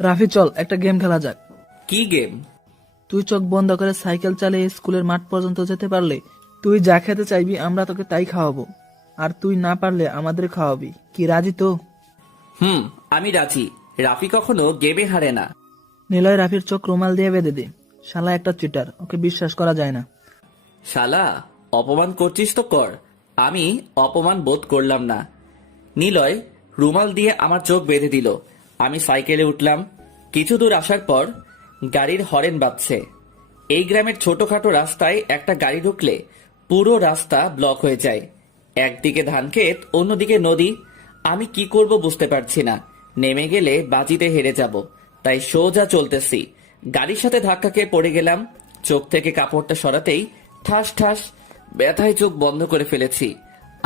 রাফি চল একটা গেম খেলা যাক। কি গেম? তুই চোখ বন্ধ করে সাইকেল চালিয়ে স্কুলের মাঠ পর্যন্ত যেতে পারলে তুই যা খেতে চাইবি আমরা তোকে তাই খাওয়াবো, আর তুই না পারলে আমাদের খাওয়াবি। কি রাজি তো? আমি রাজি। রাফি কখনো গেমে হারে না। নিলয় রাফির চোখ রুমাল দিয়ে বেঁধে দে। শালা একটা চিটার, ওকে বিশ্বাস করা যায় না। শালা, অপমান করছিস তো কর, আমি অপমান বোধ করলাম না। নিলয় রুমাল দিয়ে আমার চোখ বেঁধে দিল। আমি সাইকেলে উঠলাম। কিছু দূর আসার পর গাড়ির হরেন বাজছে। এই গ্রামের ছোটখাটো রাস্তায় একটা গাড়ি ঢুকলে পুরো রাস্তা ব্লক হয়ে যায়। একদিকে ধানক্ষেত, অন্যদিকে নদী। আমি কি করব বুঝতে পারছি না। নেমে গেলে বাজিতে হেরে যাব, তাই সোজা চলতেছি। গাড়ির সাথে ধাক্কা খেয়ে পড়ে গেলাম। চোখ থেকে কাপড়টা সরাতেই ঠাস ঠাস ব্যথায় চোখ বন্ধ করে ফেলেছি।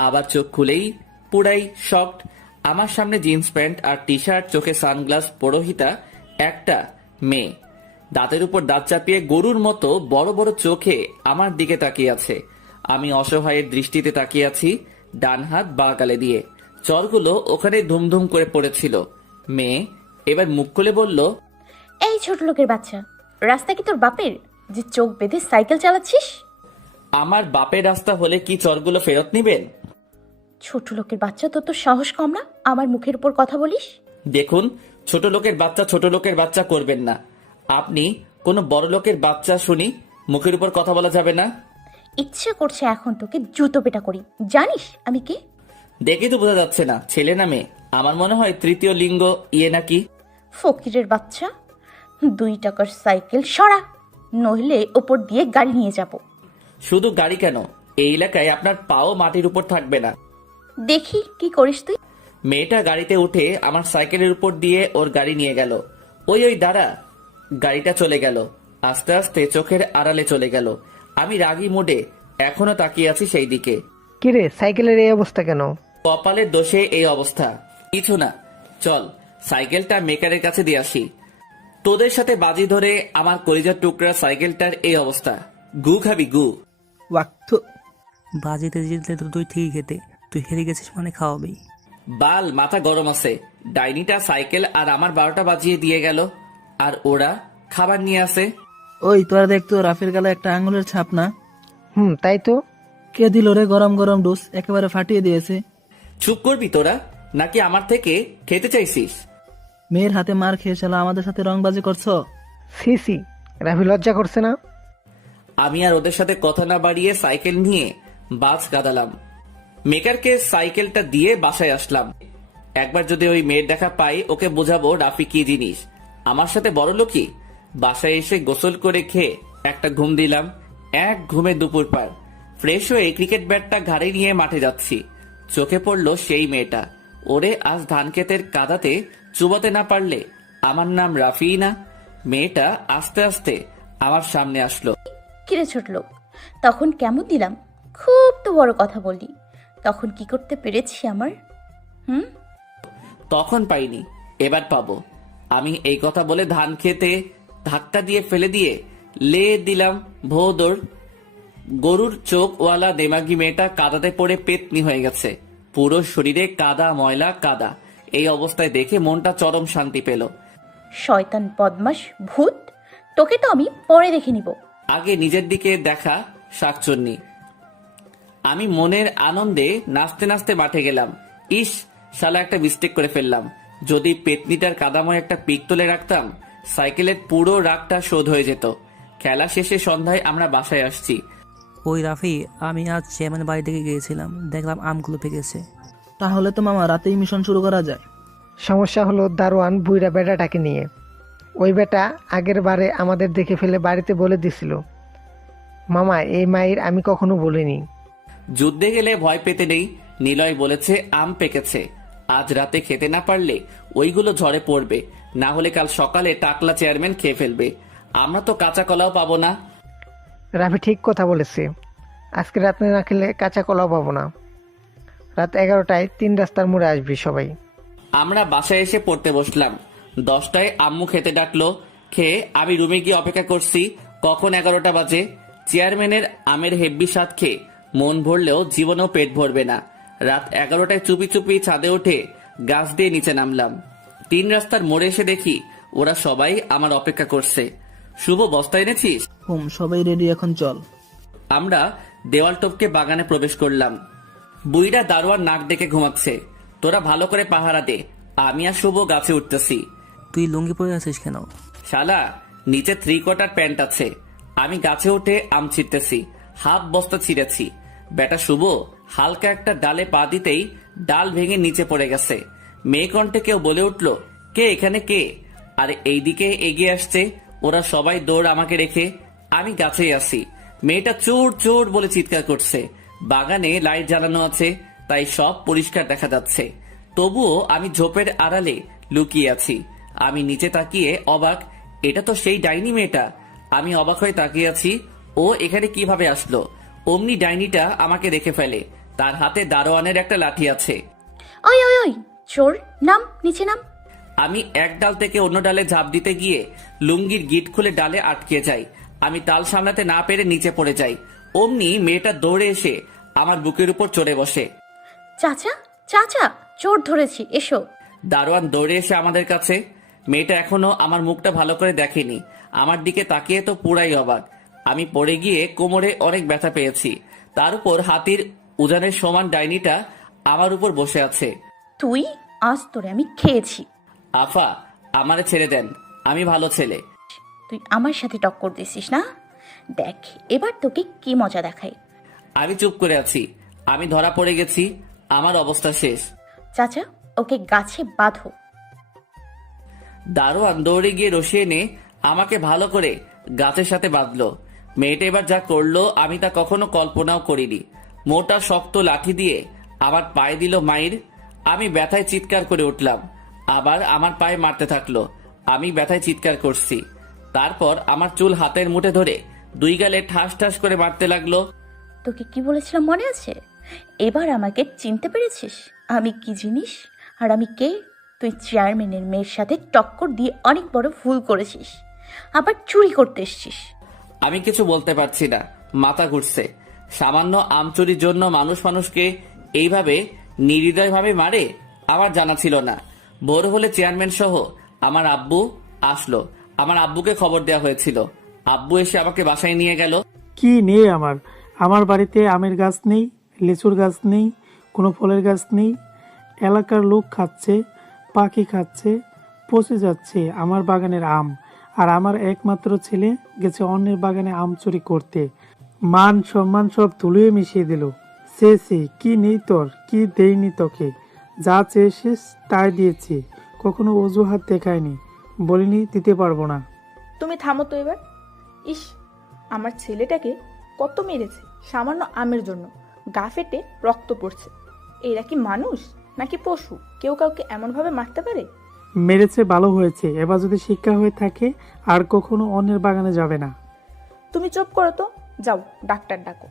আবার চোখ খুলেই পুরাই শকড। আমার সামনে জিন্স প্যান্ট আর টি শার্ট, চোখে সানগ্লাস, পুরোহিতা একটা মেয়ে, দাঁতের উপর দাঁত চাপিয়ে গরুর মতো বড় বড় চোখে আমার দিকে তাকিয়ে আছে। আমি অসহায়ের দৃষ্টিতে তাকিয়ে আছি, ডান হাত বা গালে দিয়ে। চরগুলো ওখানে ধুমধুম করে পড়েছিল। মেয়ে এবার মুখ খুলে বলল, এই ছোট লোকের বাচ্চা, রাস্তা কি তোর বাপের যে চোখ বেঁধে সাইকেল চালাচ্ছিস? আমার বাপের রাস্তা হলে কি চরগুলো ফেরত নিবেন? ছোট লোকের বাচ্চা, তোর তো সাহস কম না আমার মুখের উপর কথা বলিস? দেখুন, ছোট লোকের বাচ্চা করবেন না। আপনি কোনো বড় লোকের বাচ্চা, শুনি মুখের উপর কথা বলা যাবে না। ইচ্ছে করছে এখন তোকে জুতো পেটা করি। জানিস আমি কে? দেখে তো বোঝা যাচ্ছে না ছেলে না মেয়ে। আমার মনে হয় তৃতীয় লিঙ্গ ইয়ে নাকি। ফকিরের বাচ্চা, 2 টাকার সাইকেল সরা, নইলে ওপর দিয়ে গাড়ি নিয়ে যাব। শুধু গাড়ি কেন, এই এলাকায় আপনার পাও মাটির উপর থাকবে না। দেখি কি করিস তুই। মেয়েটা গাড়িতে উঠে আমার সাইকেলের উপর দিয়ে ওর গাড়ি নিয়ে গেল। ওই দাঁড়া। গাড়িটা চলে গেল, আস্তে আস্তে চোখের আড়ালে চলে গেল। আমি রাগী মুডে এখনো তাকিয়ে আছি সেই দিকে। কিরে, সাইকেলের এই অবস্থা কেন? কপালের দোষে এই অবস্থা। কিছু না, চল সাইকেলটা মেকারের কাছে দিয়ে আসি। তোদের সাথে বাজি ধরে আমার কলিজার টুকরা সাইকেলটার এই অবস্থা। গু খাবি গু? ওয়াক্ত বাজিতে জিতলে তো তুই ঠিকই খেতে, তুই হেরে গেছিস মানে খাওয়াবি। বাল মাথা গরম আছে। ডাইনিটা সাইকেল আর আমার 12টা বাজিয়ে দিয়ে গেল, আর ওরা খাবার নিয়ে আসে। ওই তোরা দেখতো রাফির গালে একটা আঙুলের ছাপ না? তাই তো। কে দিল রে গরম গরম ডোজ, একেবারে ফাটিয়ে দিয়েছে। চুপ করবি তোরা, নাকি আমার থেকে খেতে চাইছিস? মেয়ের হাতে মার খেয়ে শালা আমাদের সাথে রংবাজি করছো? সি সি, রাফি লজ্জা করছে না? আমি আর ওদের সাথে কথা না বাড়িয়ে সাইকেল নিয়ে বাজ কাদালাম। মেকারকে সাইকেলটা দিয়ে বাসায় আসলাম। একবার যদি ওই মেয়ের দেখা পাই, ওকে বোঝাবো রাফি কি জিনিস। আমার সাথে বড় লোকই। বাসায় এসে গোসল করে খেয়ে একটা ঘুম দিলাম। এক ঘুমে দুপুর পার। ফ্রেশ হয়ে ক্রিকেট ব্যাটটা ঘাড়ে নিয়ে মাঠে যাচ্ছি। চোখে পড়লো সেই মেয়েটা। ওরে আজ ধান ক্ষেতের কাদাতে চুবাতে না পারলে আমার নাম রাফি না। মেয়েটা আস্তে আস্তে আমার সামনে আসলো। কিরে ছোট লোক, তখন কেমন দিলাম? খুব তো বড় কথা বললি। তখন কি করতে পেরেছি আমার? তখন পাইনি, এবার পাবো। আমি এই কথা বলে ধান খেতে ধাক্কা দিয়ে ফেলে দিয়ে লে দিলাম ভোদর। গরুর চোখওয়ালা দেমাগি মেয়েটা কাদাতে পড়ে পেতনি হয়ে গেছে। পুরো শরীরে কাদা, ময়লা কাদা। এই অবস্থায় দেখে মনটা চরম শান্তি পেল। শয়তান বদমাস ভূত, তোকে তো আমি পরে দেখে নিব। আগে নিজের দিকে দেখা শাকচুন্নি। আমি মনের আনন্দে নাচতে নাচতে মাঠে গেলাম। ইস, শালা একটা মিস্টেক করে ফেললাম। যদি পেতনিটার কাদাময় একটা পিক তুলে রাখতাম, সাইকেলের পুরো রাগটা শোধ হয়ে যেত। খেলা শেষে সন্ধ্যায় আমরা বাসায় আসছি। ওই রাফি, আমি আজ চেয়ারম্যান বাড়ি থেকে গিয়েছিলাম, দেখলাম আমগুলো পেকেছে। তাহলে তো মামা রাতেই মিশন শুরু করা যায়। সমস্যা হলো দারোয়ান বুইরা বেটাটাকে নিয়ে। ওই বেটা আগের বারে আমাদের দেখে ফেলে বাড়িতে বলে দিছিল। মামা, এই মায়ের আমি কখনো বলিনি। যুদ্ধে গেলে ভয় পেতে নেই। নিলয় বলেছে আম পেকেছে। আজ রাতে খেতে না পারলে ওইগুলো ঝরে পড়বে, না হলে কাল সকালে টাকলা চেয়ারম্যান খেয়ে ফেলবে। আমরা তো কাঁচা কলাও পাবো না। রাফি ঠিক কথা বলেছে, আজকে রাতে না খেলে কাঁচা কলাও পাবো না। রাত 11টায় 3 রাস্তার মোড়ে আসবি সবাই। আমরা বাসায় এসে পড়তে বসলাম। 10টায় আম্মু খেতে ডাকলো। খেয়ে আমি রুমে গিয়ে অপেক্ষা করছি কখন 11টা বাজে। চেয়ারম্যানের আমের হেব্বি স্বাদ খেয়ে মন ভরলেও জীবনেও পেট ভরবে না। রাত 11টায় চুপি চুপি ছাদে উঠে গাছ দিয়ে নিচে নামলাম। 3 রাস্তার মোড়ে এসে দেখি ওরা সবাই আমার অপেক্ষা করছে। শুভ, বস্তা এনেছিস? সবাই রেডি, এখন চল। আমরা দেওয়াল টপকে বাগানে প্রবেশ করলাম। বুইরা দারোয়ান নাক ডেকে ঘুমাচ্ছে। তোরা ভালো করে পাহারা দে, আমি আর শুভ গাছে উঠতেছি। তুই লুঙ্গি পরে আছিস কেন? শালা, নিচে 3/4 প্যান্ট আছে। আমি গাছে উঠে আম ছিঁড়তেছি, হাফ বস্তা ছিঁড়েছি। বেটা শুভ হালকা একটা ডালে পা দিতেই ডাল ভেঙে নিচে পড়ে গেছে। মেয়ে কণ্ঠে কেউ বলে উঠল, কে এখানে কে? আর এইদিকে এগিয়ে আসছে ওরা সবাই, দৌড় আমাকে রেখে। আমি গাছেই আছি। মেয়েটা চোর চোর বলে চিৎকার করছে। বাগানে লাইট জ্বালানো আছে, তাই সব পরিষ্কার দেখা যাচ্ছে। তবুও আমি ঝোপের আড়ালে লুকিয়ে আছি। আমি নিচে তাকিয়ে অবাক, এটা তো সেই ডাইনি মেয়েটা। আমি অবাক হয়ে তাকিয়ে আছি, ও এখানে কিভাবে আসলো? অমনি ডাইনিটা আমাকে দেখে ফেলে। তার হাতে দারোয়ানের একটা লাঠি আছে। ওই ওই ওই, চোর, নাম, নিচে নাম। আমি এক ডাল থেকে অন্য ডালে ঝাঁপ দিতে গিয়ে লুঙ্গির গিট খুলে ডালে আটকে যাই। আমি তাল সামলাতে না পেরে নিচে পড়ে যাই। অমনি মেয়েটা দৌড়ে এসে আমার বুকের উপর চড়ে বসে। চাচা, চাচা, চোর ধরেছি, এসো। দারোয়ান দৌড়ে এসে আমাদের কাছে। মেয়েটা এখনো আমার মুখটা ভালো করে দেখেনি। আমার দিকে তাকিয়ে তো পুরাই অবাক। আমি পড়ে গিয়ে কোমরে অনেক ব্যথা পেয়েছি। তার উপর হাতির উজানের সমান ডাইনিটা আমার উপর বসে আছে। তুই, আজ তোরে আমি খেয়েছি। আফা, আমারে ছেড়ে দেন, আমি ভালো ছেলে। তুই আমার সাথে টক্কর দিছিস না? দেখ এবার তোকে কি মজা দেখাই। আমি চুপ করে আছি। আমি ধরা পড়ে গেছি, আমার অবস্থা শেষ। চাচা, ওকে গাছে বাঁধো। দারোয়ান দৌড়ে গিয়ে রশি এনে আমাকে ভালো করে গাছের সাথে বাঁধলো। মেয়েটা এবার যা করলো আমি তা কখনো কল্পনাও করিনি। মোটা শক্ত লাঠি দিয়ে আমার পায়ে দিল মাইর। আমি ব্যথায় চিৎকার করে উঠলাম। আবার আমার পায়ে মারতে থাকলো। আমি ব্যথায় চিৎকার করছি। তারপর আমার চুল হাতের মুঠে ধরে দুই গালে ঠাস ঠাস করে মারতে লাগলো। তোকে কি বলেছিলাম মনে আছে? এবার আমাকে চিনতে পেরেছিস? আমি কি জিনিস আর আমি কে? তুই চেয়ারম্যানের মেয়ের সাথে টক্কর দিয়ে অনেক বড় ভুল করেছিস, আবার চুরি করতে এসছিস। আমি কিছু বলতে পারছি না, মাথা ঘুরছে। সামান্য আম চুরির জন্য মানুষকে এইভাবে নির্দয়ভাবে মারে, আমার জানা ছিল না। ভোর হলে চেয়ারম্যান সহ আমার আব্বু আসলো। আমার আব্বুকে খবর দেওয়া হয়েছিল। আব্বু এসে আমাকে বাসায় নিয়ে গেল। কি নেই আমার বাড়িতে আমের গাছ নেই, লিচুর গাছ নেই, কোনো ফলের গাছ নেই। এলাকার লোক খাচ্ছে, পাখি খাচ্ছে, পচে যাচ্ছে আমার বাগানের আম। আর আমার একমাত্র ছেলে গেছে অন্যের বাগানে আম চুরি করতে। মান সম্মান সব ধুলিয়ে মিশিয়ে দিল। সে কি নেই তোর, কি দেইনি তোকে? যা চেয়েছিস তাই দিয়েছি, কখনো অজুহাত দেখায়নি, বলিনি দিতে পারবো না। তুমি থামো তো এবার। ইস, আমার ছেলেটাকে কত মেরেছে সামান্য আমের জন্য, গা ফেটে রক্ত পড়ছে। এরা কি মানুষ নাকি পশু? কেউ কাউকে এমনভাবে মারতে পারে? মেরেছে, ভালো হয়েছে। এবার যদি শিক্ষা হয়ে থাকে আর কখনো অন্যের বাগানে যাবে না। তুমি চুপ করো তো, যাও ডাক্তার ডাকো।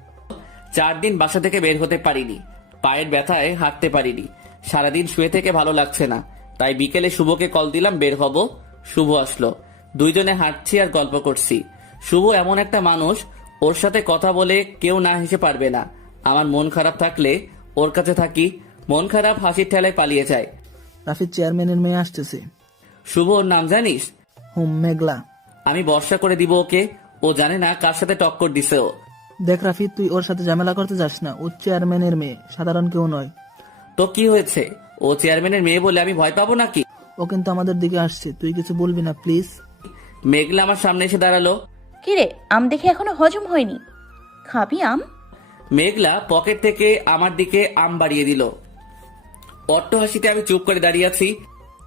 4 দিন বাসা থেকে বের হতে পারিনি। পায়ের ব্যথায় হাঁটতে পারিনি। সারাদিন শুয়ে থেকে ভালো লাগছে না, তাই বিকেলে শুভকে কল দিলাম, বের হব। শুভ আসলো। দুইজনে হাঁটছি আর গল্প করছি। শুভ এমন একটা মানুষ, ওর সাথে কথা বলে কেউ না হেসে পারবে না। আমার মন খারাপ থাকলে ওর কাছে থাকি, মন খারাপ হাসির ঠেলায় পালিয়ে যায়। রাফি, চেয়ারম্যানের মেয়ে আসতেছে। শুভ, ওর নাম জানিস? মেঘলা। আমি ভরসা করে দিব ওকে। ও জানে না কার সাথে টক্কর দিছে ও। দেখ রাফি, তুই ওর সাথে ঝামেলা করতে যাস না। ও চেয়ারম্যানের মেয়ে, সাধারণ কেউ নয়। তো কি হয়েছে? ও চেয়ারম্যানের মেয়ে বলে আমি ভয় পাবো নাকি? ও কিন্তু আমাদের দিকে আসছে, তুই কিছু বলবি না প্লিজ। মেঘলা আমার সামনে এসে দাঁড়ালো। কিরে, আম দেখে এখনো হজম হয়নি, খাবি আম? মেঘলা পকেট থেকে আমার দিকে আম বাড়িয়ে দিল। অট্ট হাসিতে আমি চুপ করে দাঁড়িয়ে আছি।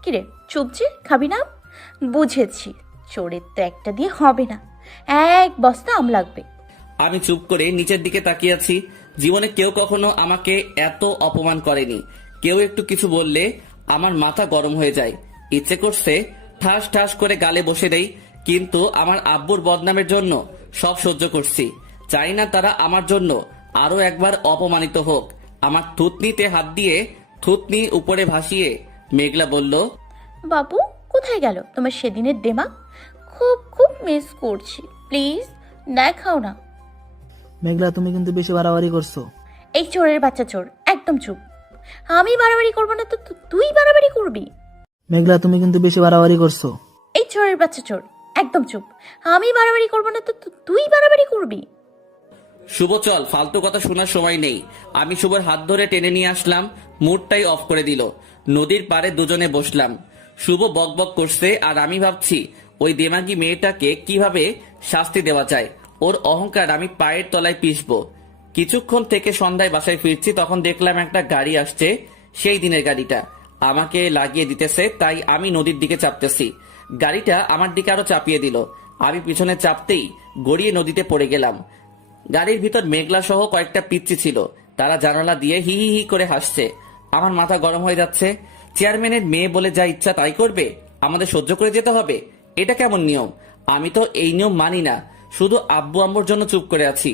কিরে চুপ যে, খাবি না? বুঝেছি, চোরের তো একটা দিয়ে হবে না, 1 বস্তা আম লাগবে। আমি চুপ করে নিচের দিকে তাকিয়ে আছি। জীবনে কেউ কখনো আমাকে এত অপমান করেনি। কেউ একটু কিছু বললে আমার মাথা গরম হয়ে যায়। ইচ্ছে করছে ঠাস ঠাস করে গালে বসে দেই, কিন্তু আমার আব্বুর বদনামের জন্য সব সহ্য করছি। চাই না তারা আমার জন্য আরো একবার অপমানিত হোক। আমার থুতনিতে হাত দিয়ে থুতনি উপরে ভাসিয়ে মেঘলা বলল, বাবু কোথায় গেল তোমার সেদিনের দেমাগ? খুব খুব মিস করছি, প্লিজ দেখাও না। মেঘলা, তুমি কিন্তু বেশি বাড়াবাড়ি করছো। এই চোরের বাচ্চা চোর, একদম চুপ। আমি বাড়াবাড়ি করবো না তো তুই বাড়াবাড়ি করবি? মেঘলা, তুমি কিন্তু বেশি বাড়াবাড়ি করছো। এই চোরের বাচ্চা চোর, একদম চুপ। আমি বাড়াবাড়ি করবো না তো তুই বাড়াবাড়ি করবি? শুভ চল, ফালতু কথা শোনার সময় নেই। আমি শুভর হাত ধরে টেনে নিয়ে আসলাম, মুডটাই অফ করে দিল। নদীর পাড়ে দুজনে বসলাম। শুভ বকবক করছে আর আমি ভাবছি ওই দেমাগি মেয়েটাকে কিভাবে শাস্তি দেওয়া যায়। ওর অহংকার আমি পায়ের তলায় পিষবো। কিছুক্ষণ থেকে সন্ধ্যায় বাসায় ফিরছি, তখন দেখলাম একটা গাড়ি আসছে, সেই দিনের গাড়িটা আমাকে লাগিয়ে দিতেছে, তাই আমি নদীর দিকে চাপতেছি। গাড়িটা আমার দিকে আরো চাপিয়ে দিল। আমি পিছনে চাপতেই গড়িয়ে নদীতে পড়ে গেলাম। গাড়ির ভিতর মেঘলা সহ কয়েকটা পিচ্চি ছিল, তারা জানালা দিয়ে হি হি হি করে হাসছে। আমার মাথা গরম হয়ে যাচ্ছে। চেয়ারম্যানের মেয়ে বলে যা ইচ্ছা তাই করবে, আমাদের সহ্য করে যেতে হবে? এটা কেমন নিয়ম? আমি তো এই নিয়ম মানি না। শুধু আব্বু আম্মুর জন্য চুপ করে আছি।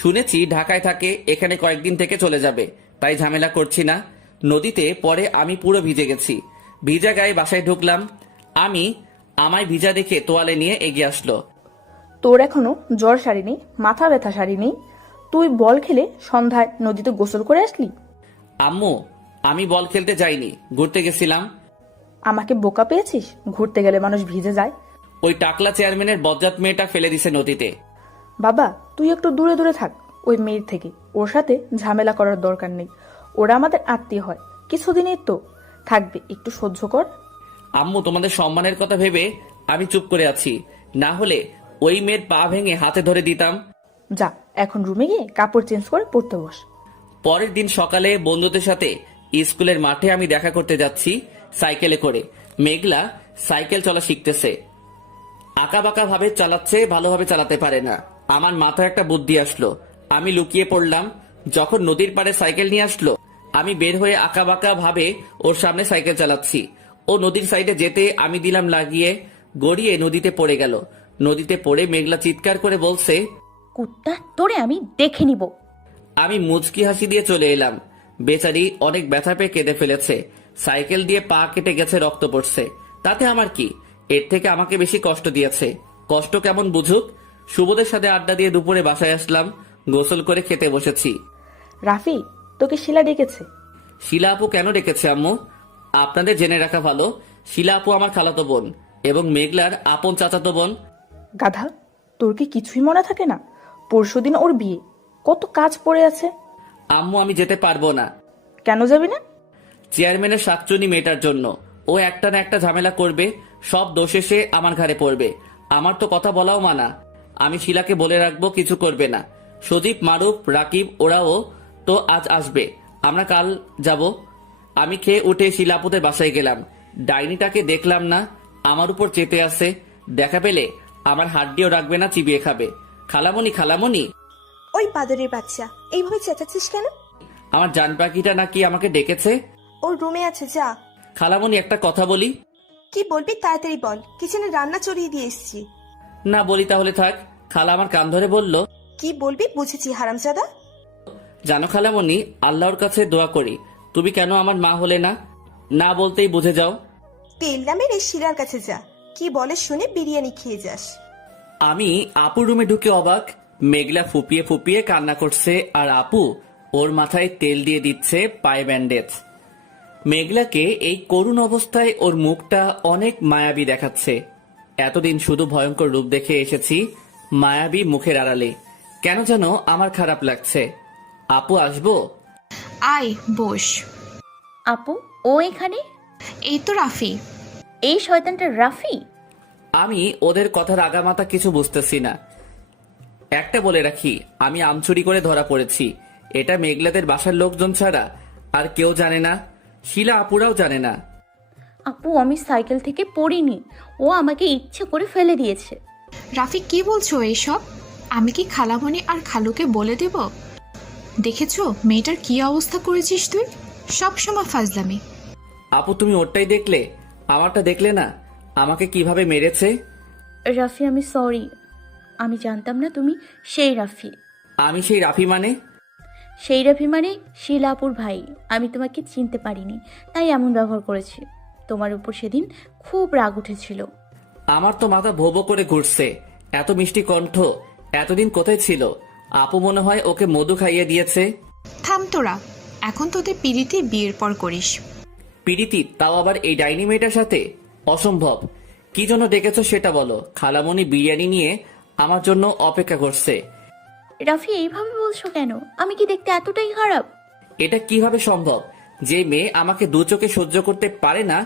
শুনেছি ঢাকায় থাকে, এখানে কয়েকদিন থেকে চলে যাবে, তাই ঝামেলা করছি না। নদীতে পরে আমি পুরো ভিজে গেছি। ভিজা গায়ে বাসায় ঢুকলাম। আমায় ভিজা দেখে তোয়ালে নিয়ে এগিয়ে আসলো। তোর এখনো জ্বর সারিনি, মাথা ব্যথা সারিনি, তুই বল খেলে সন্ধ্যায় নদীতে গোসল করে আসলি? আম্মু, আমি বল খেলতে যাইনি, ঘুরতে গেছিলাম। আমাকে বোকা পেয়েছিস? ঘুরতে গেলে মানুষ ভিজে যায়। ওই টাকলা চেয়ারম্যানের বজ্জাত মেয়েটা ফেলে দিছে নদীতে। বাবা, তুই একটু দূরে দূরে থাক ওই মেয়ের থেকে। ওর সাথে ঝামেলা করার দরকার নেই। ওরা আমাদের আত্মীয় হয়, কিছুদিনই তো থাকবে, একটু সহ্য কর। আম্মু, তোমাদের সম্মানের কথা ভেবে আমি চুপ করে আছি, না হলে ওই মেয়ের পা ভেঙে হাতে ধরে দিতাম। যা, এখন রুমে গিয়ে কাপড় চেঞ্জ করে পড়তে বস। পরের দিন সকালে বন্ধুদের সাথে স্কুলের মাঠে আমি দেখা করতে যাচ্ছি সাইকেলে করে। মেঘলা সাইকেল চলা শিখতেছে, আঁকা বাঁকা ভাবে চালাচ্ছে, ভালোভাবে চালাতে পারে না। আমার মাথায় একটা বুদ্ধি আসলো, আমি লুকিয়ে পড়লাম। যখন নদীর পাড়ে সাইকেল নিয়ে আসলো, আমি বের হয়ে আঁকা বাঁকা ভাবে ওর সামনে সাইকেল চালাচ্ছি। ও নদীর সাইডে যেতে আমি দিলাম লাগিয়ে, গড়িয়ে নদীতে পড়ে গেল। নদীতে পড়ে মেঘলা চিৎকার করে বলছে, কুত্তা, তোরে আমি দেখে নিব। আমি মুচকি হাসি দিয়ে চলে এলাম। বেচারি অনেক ব্যথা পেয়ে কেঁদে ফেলেছে। সাইকেল দিয়ে পা কেটে গেছে, রক্ত পড়ছে। তাতে আমার কি? এর থেকে আমাকে বেশি কষ্ট দিয়েছে। কষ্ট কেমন বুঝুক। শুভদের সাথে আড্ডা দিয়ে দুপুরে বাসায় আসলাম, গোসল করে খেতে বসেছি। রাফি, তোকে শিলা ডেকেছে। শিলা আপু কেন ডেকেছে আম্মু? আপনাদের জেনে রাখা ভালো, শিলা আপু আমার খালাতো বোন এবং মেঘলার আপন চাচাতো বোন। গাধা, তোর কি কিছুই মনে থাকে না? পরশুদিন ওর বিয়ে, কত কাজ পড়ে আছে। আম্মু, আমি যেতে পারবো না। কেন যাবি না? চেয়ারম্যানের শাকচুনি মেয়েটার জন্য। ও একটা না একটা ঝামেলা করবে, সব দোষ এসে আমার ঘাড়ে পড়বে। আমার তো কথা বলাও মানা। আমি শিলাকে বলে রাখবো কিছু করবে না। সদীপ, মারুফ, রাকিব ওরাও তো আজ আসবে, আমরা কাল যাব। আমি খেয়ে উঠে শিলাপুতের বাসায় গেলাম। ডাইনিটাকে দেখলাম না, আমার উপর চেতে আছে। দেখা পেলে আমার হাড্ডিও রাখবে না, চিবিয়ে খাবে। খালামণি, খালামণি। ওই বাদরের বাচ্চা, এইভাবে চেঁচাচ্ছিস কেন? আমার জান পাখিটা নাকি আমাকে ডেকেছে। ওর রুমে আছে, যা। খালামণি, একটা কথা বলি। কি বলবি তাড়াতাড়ি বল, কিচেনে রান্না চড়িয়ে দিয়ে এসছি। না বলি তাহলে থাক। খালা আমার কান ধরে বলল, কি বলবি বুঝেছি হারামজাদা। জানো খালামণি, আল্লাহর কাছে দোয়া করি তুমি কেন আমার মা হলে না। না বলতেই বুঝে যাও। তেল না মেরে শিলার কাছে যা, কি বলে শুনে বিরিয়ানি খেয়ে যাস। আমি আপুর রুমে ঢুকে অবাক। মেঘলা ফুপিয়ে ফুপিয়ে কান্না করছে আর আপু ওর মাথায় তেল দিয়ে দিচ্ছে পায়ে ব্যান্ডেজ। মেঘলাকে এই করুণ অবস্থায় ওর মুখটা অনেক মায়াবী দেখাচ্ছে। এতদিন শুধু ভয়ঙ্কর রূপ দেখে এসেছি মায়াবী মুখের আড়ালে। কেন যেন আমার খারাপ লাগছে। আপু, আসবো? আয় বস। আপু, ও এখানে? এই তো রাফি। এই শয়তানটা রাফি? আমি ওদের কথার আগামাতা কিছু বুঝতেছি না। একটা বলে রাখি, আমি আমচুরি করে ধরা পড়েছি। এটা মেঘলাদের বাসার লোকজন ছাড়া আর কেউ জানে না। শিলা আপুরাও জানে না। আপু, আমি সাইকেল থেকে পড়িনি, ও আমাকে ইচ্ছে করে ফেলে দিয়েছে। রাফি, কি বলছো এইসব? আমি কি খালামণি আর খালুকে বলে দেব? দেখেছো মেয়েটার কি অবস্থা করেছিস তুই? সব সময় ফাজলামি। আপু, তুমি ওরটাই দেখলে, আমারটা দেখলে না? আমাকে কিভাবে মেরেছে। রাফি, আমি সরি। আমি জানতাম না তুমি সেই রাফি। আমি সেই রাফি মানে? সেই রাফি মানে শিলাপুর ভাই। আমি তোমাকে চিনতে পারিনি, তাই এমন ব্যবহার করেছি। তোমার উপর সেদিন খুব রাগ উঠেছিল। আমার তো মাথা ভোবো করে ঘুরছে। এত মিষ্টি কণ্ঠ এতদিন কোথায় ছিল? আপু মনে হয় ওকে মধু খাইয়ে দিয়েছে। থাম তোরা, এখন তোদের পিড়িতে বিয়ের পর করিস। পিরিতি, তাও আবার এই ডাইনি মেয়েটার সাথে? অসম্ভব। কি জন্য ডেকেছো সেটা বলো। খালামণি বিরিয়ানি নিয়ে আমার জন্য অপেক্ষা করছে। রাফি এইভাবে বলছো কেন? আমি কি দেখতে এতটাই খারাপ? এটা কিভাবে সম্ভব? যে মেয়ে আমাকে দু চোখে সহ্য করতে পারে না,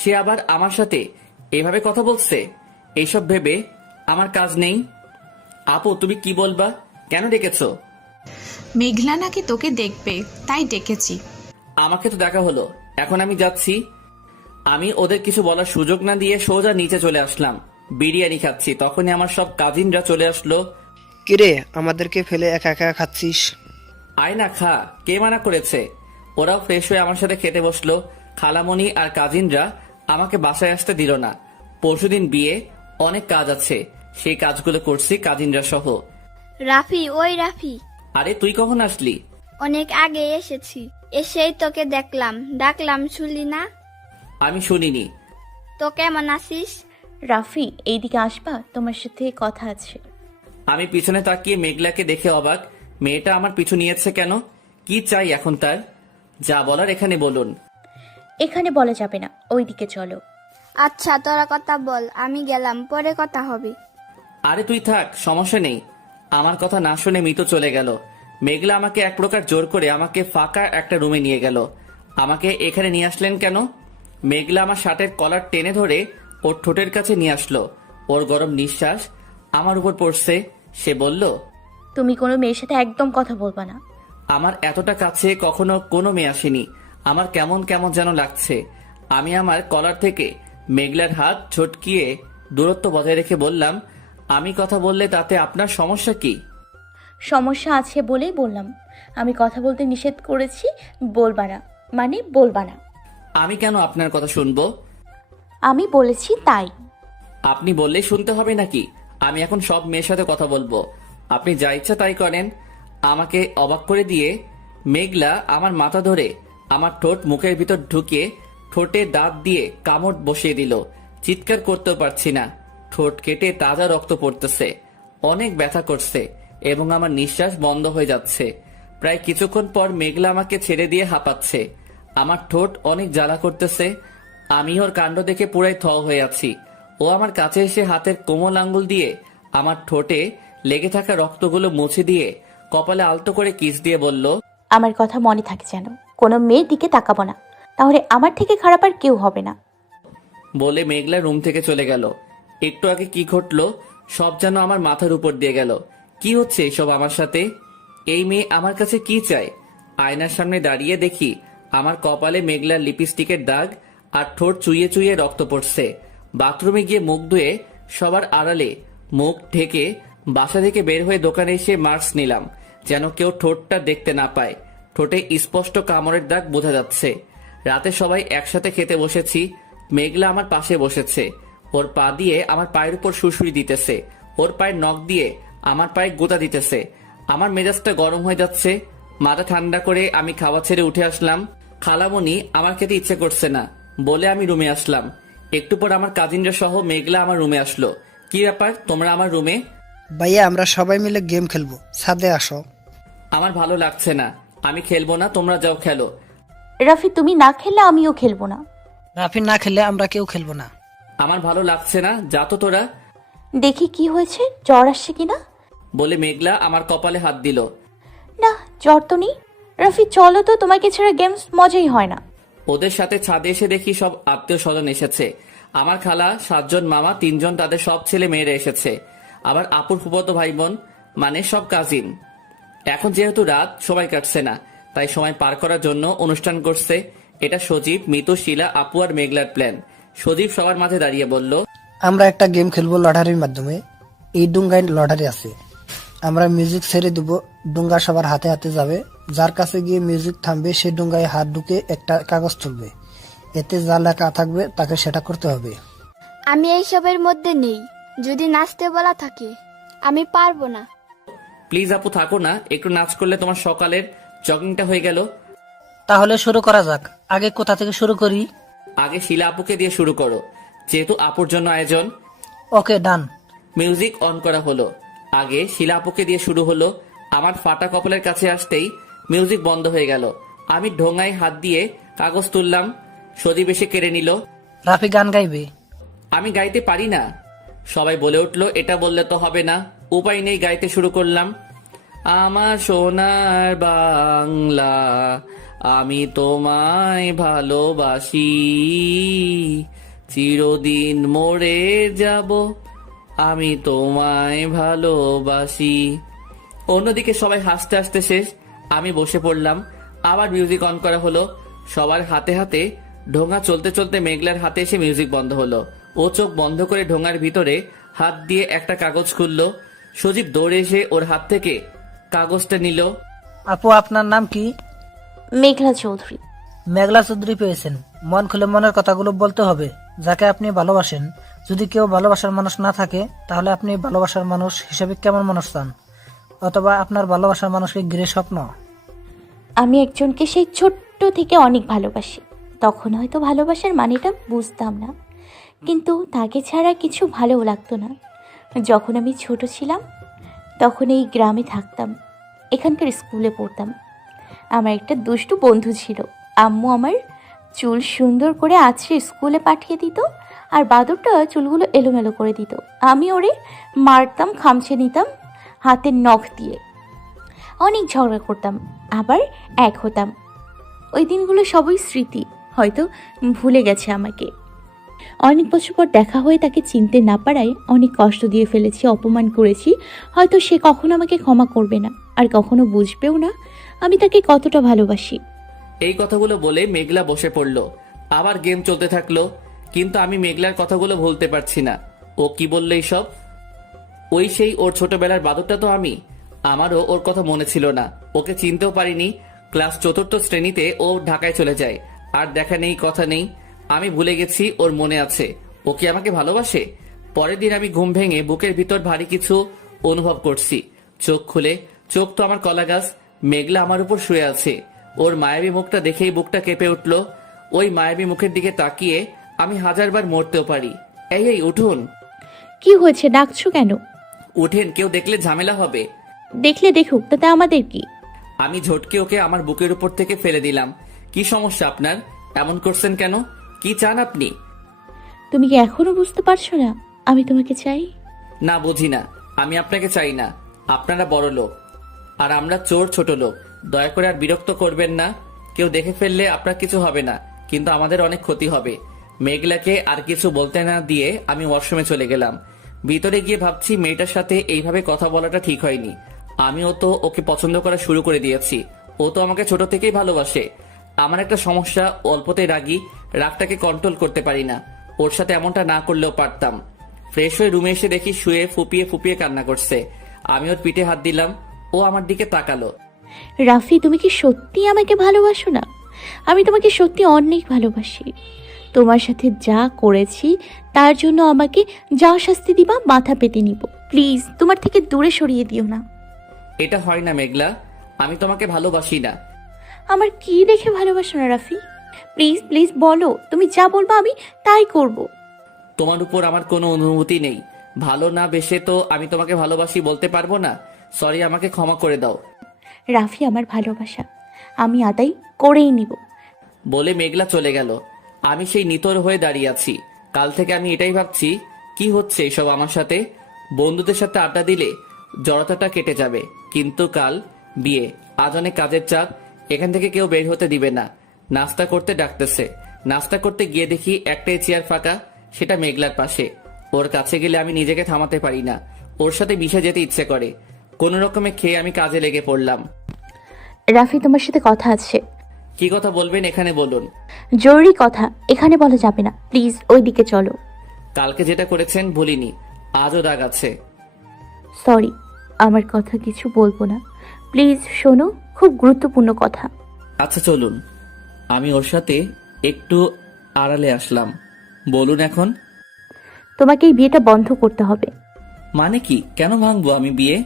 সে আবার আমার সাথে এভাবে কথা বলছে। এইসব ভেবে আমার কাজ নেই। আপু, তুমি কি বলবা? কেন ডেকেছো? মেঘলা নাকি তোকে দেখবে, তাই ডেকেছি। আমাকে তো দেখা হলো, এখন আমি যাচ্ছি। আমি ওদের কিছু বলার সুযোগ না দিয়ে সোজা নিচে চলে আসলাম। বিরিয়ানি খাচ্ছি, তখনই আমার সব কাজিনরা চলে আসলো। কিরে, আমাদেরকে ফেলে একা একা খাচ্ছিস? আয় না খা, কে মানা করেছে? ওরাও ফ্রেশ হয়ে আমার সাথে খেতে বসলো। খালামণি আর কাজিনরা আমাকে বাসায় আসতে দিল না। পরশুদিন বিয়ে, অনেক কাজ আছে, সেই কাজগুলো করছি কাজিনরা সহ। রাফি, ওই রাফি, আরে তুই কখন আসলি? অনেক আগে এসেছি। এসেই তোকে দেখলাম, ডাকলাম শুনলি না? আমি শুনিনি। তো কেমন আছিস? রাফি, এইদিকে আসবা, তোমার সাথে কথা আছে। আমি পিছনে তাকিয়ে মেঘলাকে দেখে অবাক। মেয়েটা আমার পিছু নিয়েছে কেন? কি চাই এখন তার? যা বলার এখানে বলুন। এখানে বলা যাবে না, ওইদিকে চলো। আচ্ছা, তোরা কথা বল, আমি গেলাম, পরে কথা হবে। আরে তুই থাক, সমস্যা নেই। আমার কথা না শুনে মিতু চলে গেল। মেঘলা আমাকে এক প্রকার জোর করে আমাকে ফাঁকা একটা রুমে নিয়ে গেল। আমাকে এখানে নিয়ে আসলেন কেন? মেঘলা আমার শার্টের কলার টেনে ধরে ওর ঠোঁটের কাছে নিয়ে আসলো। ওর গরম নিঃশ্বাস আমার উপর পড়ছে। সে বলল, তুমি কোনো মেয়ের সাথে একদম কথা বলবা না। আমার এতটা কাছে কখনো কোনো মেয়ে আসেনি। আমার কেমন কেমন যেন লাগছে। আমি আমার কলার থেকে মেঘলার হাত ঝটকিয়ে দূরত্ব বজায় রেখে বললাম, আমি কথা বললে তাতে আপনার সমস্যা কি? সমস্যা আছে বলেই বললাম। আমি কথা বলতে নিষেধ করেছি, বলবা না মানে বলবা না। আমি কেন আপনার কথা শুনবো? আমি বলেছি তাই। আপনি বললেই শুনতে হবে নাকি? আমি এখন সব মেয়ের সাথে কথা বলবো, আপনি যা ইচ্ছা তাই করেন। আমাকে অবাক করে দিয়ে মেঘলা আমার মাথা ধরে আমার ঠোঁট মুখের ভিতর ঢুকিয়ে ঠোঁটে দাঁত দিয়ে কামড় বসিয়ে দিল। চিৎকার করতেও পারছি না। ঠোঁট কেটে তাজা রক্ত পড়তেছে। অনেক ব্যথা করছে এবং আমার নিঃশ্বাস বন্ধ হয়ে যাচ্ছে। প্রায় কিছুক্ষণ পর মেঘলা আমাকে ছেড়ে দিয়ে হাঁপাচ্ছে। আমার ঠোঁট অনেক জ্বালা করতেছে। আমি ওর কাণ্ড দেখে পুরাই থ হয়ে আছি। ও আমার কাছে এসে হাতের কোমল আঙ্গুল দিয়ে আমার ঠোঁটে লেগে থাকা রক্তগুলো মুছে দিয়ে কপালে আলতো করে কিস দিয়ে বলল, আমার কথা মনে থাকে যেন, কোনো মেয়ের দিকে তাকাবো না, তাহলে আমার থেকে খারাপ আর কেউ হবে না। বলে মেঘলা রুম থেকে চলে গেল। একটু আগে কি ঘটলো সব যেন আমার মাথার উপর দিয়ে গেল। কি হচ্ছে এসব আমার সাথে? এই মেয়ে আমার কাছে কি চায়? আয়নার সামনে দাঁড়িয়ে দেখি আমার কপালে মেঘলার লিপস্টিকের দাগ আর ঠোঁট চুইয়ে চুইয়ে রক্ত পড়ছে। বাথরুমে গিয়ে মুখ ধুয়ে সবার আড়ালে মুখ ঢেকে বাসা থেকে বের হয়ে দোকানে এসে মাস্ক নিলাম, যেন কেউ ঠোঁটটা দেখতে না পায়। ঠোঁটে স্পষ্ট কামড়ের দাগ বোঝা যাচ্ছে। রাতে সবাই একসাথে খেতে বসেছি। মেঘলা আমার পাশে বসেছে। ওর পা দিয়ে আমার পায়ের উপর সুড়সুড়ি দিতেছে, ওর পায়ের নখ দিয়ে আমার পায়ে গোতা দিতেছে। আমার মেজাজটা গরম হয়ে যাচ্ছে। মাথা ঠান্ডা করে আমি খাওয়া ছেড়ে উঠে আসলাম। খালামণি আমার খেতে ইচ্ছে করছে না বলে আমি রুমে আসলাম। একটু পর আমার কাজিনরা সহ মেঘলা আমার রুমে আসলো। কি ব্যাপার, তোমরা আমার রুমে? ভাইয়া, আমরা সবাই মিলে গেম খেলবো, ছাদে আসো। আমার ভালো লাগছে না, আমি খেলবো না, তোমরা যাও খেলো। রাফি, তুমি না খেললে আমিও খেলবো না। রাফি না খেলে আমরা কেউ খেলবো না। আমার ভালো লাগছে না, যা তো তোরা। দেখি কি হয়েছে, জ্বর আসছে কিনা। বলে মেঘলা আমার কপালে হাত দিল। না, জ্বর তো নেই। রাফি চলো তো, তোমাকে ছাড়া গেমস মজাই হয় না। ওদের সাথে ছাদে এসে দেখি সব আত্মীয় স্বজন এসেছে। আমার খালা, 7 জন মামা, 3 জন তাদের সব ছেলে মেয়েরা এসেছে। আবার আপুর ফুফাতো ভাই বোন, মানে সব কাজিন। এখন যেহেতু রাত, সময় কাটছে না, তাই সময় পার করার জন্য অনুষ্ঠান করছে। এটা সজীব, মিতু, শিলা, আপু আর মেঘলার প্ল্যান। সজীব সবার মাঝে দাঁড়িয়ে বলল, আমরা একটা গেম খেলবো লটারির মাধ্যমে। এই ডুঙ্গায় লটারি আছে, আমরা মিউজিক ছেড়ে দেব, ডুঙ্গা সবার হাতে হাতে যাবে। যার কাছে গিয়ে মিউজিক থামবে সে ডুঙ্গায় হাত ঢুকে একটা কাগজ তুলবে, এতে যা লেখা থাকবে তাকে সেটা করতে হবে। আমি এইসবের মধ্যে নেই, যদি নাচতে বলা থাকে আমি পারবো না। প্লিজ আপু থাকো না, একটু নাচ করলে তোমার সকালের জগিংটা হয়ে গেল। তাহলে শুরু করা যাক। আগে কোথা থেকে শুরু করি? আগে শিলা আপুকে দিয়ে শুরু করো, যেহেতু আপুর জন্য আয়োজন। ওকে, ডান। মিউজিক অন করা হলো। আগে শিলা আপুকে দিয়ে শুরু হলো। আমার ফাটা কপালের কাছে আসতেই মিউজিক বন্ধ হয়ে গেল। আমি ঢোঙায় হাত দিয়ে কাগজ তুললাম। সজীব এসে কেড়ে নিল। রাফি গান গাইবে। আমি গাইতে পারি না। সবাই বলে উঠলো, এটা বললে তো হবে না। উপায় নেই, গাইতে শুরু করলাম। আমার সোনার বাংলা, আমি তোমায় ভালোবাসি, চিরদিন মরে যাব, আমি তোমায় ভালোবাসি। অন্যদিকে সবাই হাসতে হাসতে শেষ, আমি বসে পড়লাম। আবার মিউজিক অন করা হলো। সবার হাতে হাতে ঢোঙা চলতে চলতে মেঘলার হাতে এসে মিউজিক বন্ধ হলো। ও চোখ বন্ধ করে ঢোঙার ভিতরে হাত দিয়ে একটা কাগজ খুললো। সজীব দৌড়ে এসে ওর হাত থেকে কাগজটা নিল। আপু, আপনার নাম কি? মেঘলা চৌধুরী। মেঘলা চৌধুরী পেয়েছেন। মন খুলে মনের কথাগুলো বলতে হবে, যাকে আপনি ভালোবাসেন। যদি কেউ ভালোবাসার মানুষ না থাকে, তাহলে আপনি ভালোবাসার মানুষ হিসেবে কেমন মানুষ চান? অথবা আপনার ভালোবাসার মানুষকে ঘিরে স্বপ্ন? আমি একজনকে সেই ছোট্ট থেকে অনেক ভালোবাসি। তখন হয়তো ভালোবাসার মানেটা বুঝতাম না, কিন্তু তাকে ছাড়া কিছু ভালো লাগতো না। যখন আমি ছোট ছিলাম তখন এই গ্রামে থাকতাম, এখানকার স্কুলে পড়তাম। আমার একটা দুষ্টু বন্ধু ছিল। আম্মু আমার চুল সুন্দর করে আছড়ে স্কুলে পাঠিয়ে দিত, আর বাদরটা চুলগুলো এলোমেলো করে দিত। আমি ওরে মারতাম, খামছে নিতাম হাতের নখ দিয়ে। অনেক ঝগড়া করতাম, আবার এক হতাম। ওই দিনগুলো সবই স্মৃতি, হয়তো ভুলে গেছে আমাকে। অনেক বছর পর দেখা হয়ে তাকে চিনতে না পারায় অনেক কষ্ট দিয়ে ফেলেছি, অপমান করেছি। হয়তো সে কখনো আমাকে ক্ষমা করবে না, আর কখনো বুঝবেও না আমি তাকে কতটা ভালোবাসি। এই কথাগুলো বলে মেঘলা বসে পড়ল। আবার গেম চলতে থাকলো, কিন্তু আমি মেঘলার কথাগুলো ভুলতে পারছি না। ও কি বললো এইসব? ওই সেই ওর ছোটবেলার বাদরটা তো আমি। আমারও ওর কথা মনে ছিল না, ওকে চিনতেও পারিনি। ক্লাস 4র্থ শ্রেণীতে ও ঢাকায় চলে যায়, আর দেখা নেই কথা নেই। আমি ভুলে গেছি ওর মনে আছে। ও কি আমাকে ভালোবাসে? পরের দিন আমি ঘুম ভেঙে বুকের ভিতর ভারী কিছু অনুভব করছি। চোখ খুলে, চোখ তো আমার কলা গাছ। মেঘলা আমার উপর শুয়ে আছে। ওর মায়াবী মুখটা দেখেই বুকটা কেঁপে উঠল। ওই মায়াবী মুখের দিকে তাকিয়ে আমি হাজারবার মরতেও পারি। এই এই উঠুন। কি হয়েছে, ডাকছো কেন? উঠেন, কেউ দেখলে ঝামেলা হবে। দেখলে দেখুক, তাতে আমাদের কি? আমি ঝটকে ওকে আমার বুকের উপর থেকে ফেলে দিলাম। কি সমস্যা আপনার? এমন করছেন কেন? কি চান আপনি? তুমি কি এখনো বুঝতে পারছো না আমি তোমাকে চাই? না, বুঝি না। আমি আপনাকে চাই না। আপনারা বড় লোক আর আমরা চোর ছোট লোক। দয়া করে আর বিরক্ত করবেন না। কেউ দেখে ফেললে আপনার কিছু হবে না, কিন্তু আমাদের অনেক ক্ষতি হবে। মেঘলাকে আর কিছু বলতে না দিয়ে আমি ওয়াশরুমে চলে গেলাম। ভিতরে গিয়ে ভাবছি মেয়েটার সাথে এইভাবে কথা বলাটা ঠিক হয়নি। আমিও তো ওকে পছন্দ করা শুরু করে দিয়েছি। ও তো আমাকে ছোট থেকেই ভালোবাসে। আমার একটা সমস্যা, অল্পতে রাগী, রাগটাকে কন্ট্রোল করতে পারি না। ওর সাথে এমনটা না করলেও পারতাম। ফ্রেশ হয়ে রুমে এসে দেখি শুয়ে ফুপিয়ে ফুপিয়ে কান্না করছে। আমি ওর পিঠে হাত দিলাম। ও আমার দিকে তাকালো। রাফি, তুমি কি সত্যি আমাকে ভালোবাসো না? আমি তোমাকে সত্যি অনেক ভালোবাসি। তোমার সাথে যা করেছি তার জন্য আমাকে যা শাস্তি দিবা মাথা পেতে নিব। প্লিজ তোমার থেকে দূরে সরিয়ে দিও না। এটা হয় না মেঘলা, আমি তোমাকে ভালোবাসি না। আমার কি দেখে ভালোবাসো না রাফি? প্লিজ প্লিজ বলো, তুমি যা বলবো আমি তাই করব। তোমার উপর আমার কোনো অনুভূতি নেই। ভালো না বেসে তো আমি তোমাকে ভালোবাসি বলতে পারবো না। সরি, আমাকে ক্ষমা করে দাও। রাফি, আমার ভালোবাসা আমি আদায় করেই নিব। বলে মেঘলা চলে গেল। আমি সেই নিতর হয়ে দাঁড়িয়ে আছি। কাল থেকে আমি এটাই ভাবছি, কি হচ্ছে এসব আমার সাথে। বন্ধুদের সাথে আড্ডা দিলে জড়তাটা কেটে যাবে, কিন্তু কাল বিয়ে, আজ অনেক কাজের চাপ। এখান থেকে কেউ বের হতে দিবে না। নাস্তা করতে ডাকতেছে। নাস্তা করতে গিয়ে দেখি একটাই চেয়ার ফাঁকা, সেটা মেঘলার পাশে। ওর কাছে গেলে আমি নিজেকে থামাতে পারি না। ওর সাথে মিশে যেতে ইচ্ছে করে। কোনো রকমে খেয়ে আমি কাজে লেগে পড়লাম। রাফি, তোমার সাথে কথা আছে। কি কথা বলবেন এখানে বলুন। জরুরি কথা, এখানে বলা যাবে না। প্লিজ ওই দিকে চলো। কালকে যেটা করেছেন ভুলিনি, আজও রাগ আছে। সরি, আমার কথা কিছু বলবো না। প্লিজ শোনো, খুব গুরুত্বপূর্ণ কথা। আচ্ছা চলুন। আমি ওর সাথে একটু আড়ালে আসলাম। বলুন এখন। তোমাকে এই বিয়েটা বন্ধ করতে হবে। মানে কি? কেন ভাঙবো আমি বিয়ে?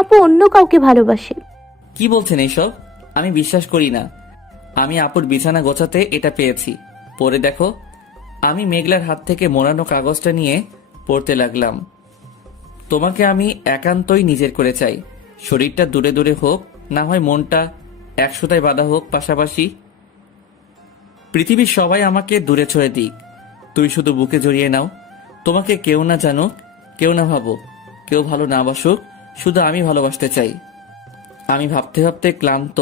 আপু অন্য কাউকে ভালোবাসে। কি বলছেন এইসব? আমি বিশ্বাস করি না। আমি আপুর বিছানা গোছাতে এটা পেয়েছি, পরে দেখো। আমি মেঘলার হাত থেকে মোড়ানো কাগজটা নিয়ে পড়তে লাগলাম। তোমাকে আমি একান্তই নিজের করে চাই। শরীরটা দূরে দূরে হোক, না হয় মনটা একশোটায় বাঁধা হোক পাশাপাশি। পৃথিবীর সবাই আমাকে দূরে ছড়ে দিক, তুই শুধু বুকে জড়িয়ে নাও। তোমাকে কেউ না জানুক, কেউ না ভাবুক, কেউ ভালো না বাসুক, শুধু আমি ভালোবাসতে চাই। আমি ভাবতে ভাবতে ক্লান্ত।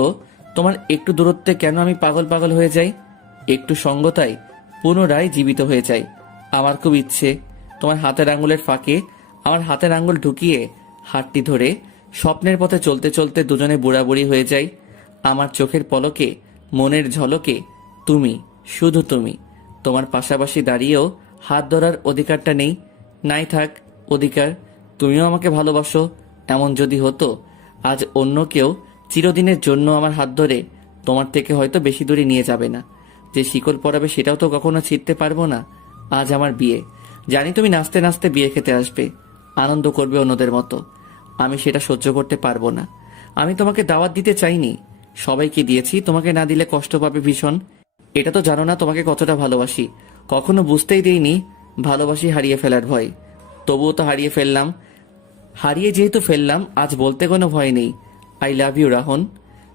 তোমার একটু দূরত্বে কেন আমি পাগল পাগল হয়ে যাই, একটু সঙ্গতায় পুনরায় জীবিত হয়ে যাই। আমার খুব ইচ্ছে তোমার হাতের আঙুলের ফাঁকে আমার হাতের আঙুল ঢুকিয়ে হাতটি ধরে স্বপ্নের পথে চলতে চলতে দুজনে বুড়াবুড়ি হয়ে যাই। আমার চোখের পলকে, মনের ঝলকে তুমি, শুধু তুমি। তোমার পাশাপাশি দাঁড়িয়েও হাত ধরার অধিকারটা নেই, নাই থাক অধিকার। তুমিও আমাকে ভালোবাসো। এমন যদি হতো আজ অন্য কেউ চিরদিনের জন্য আমার হাত ধরে তোমার থেকে হয়তো বেশি দূরে নিয়ে যাবে না। যে শিকল পরাবে সেটাও তো কখনো ছিঁড়তে পারবো না। আজ আমার বিয়ে, জানি তুমি নাচতে নাচতে বিয়ে খেতে আসবে, আনন্দ করবে অন্যদের মতো। আমি সেটা সহ্য করতে পারবো না। আমি তোমাকে দাওয়াত দিতে চাইনি, সবাইকে দিয়েছি। তোমাকে না দিলে কষ্ট পাবে ভীষণ। এটা তো জানো না তোমাকে কতটা ভালোবাসি। কখনো বুঝতেই দেইনি ভালোবাসি হারিয়ে ফেলার ভয়। তবুও তো হারিয়ে ফেললাম। হারিয়ে যেহেতু ফেললাম, আজ বলতে কোনো ভয় নেই। I love you Rahan.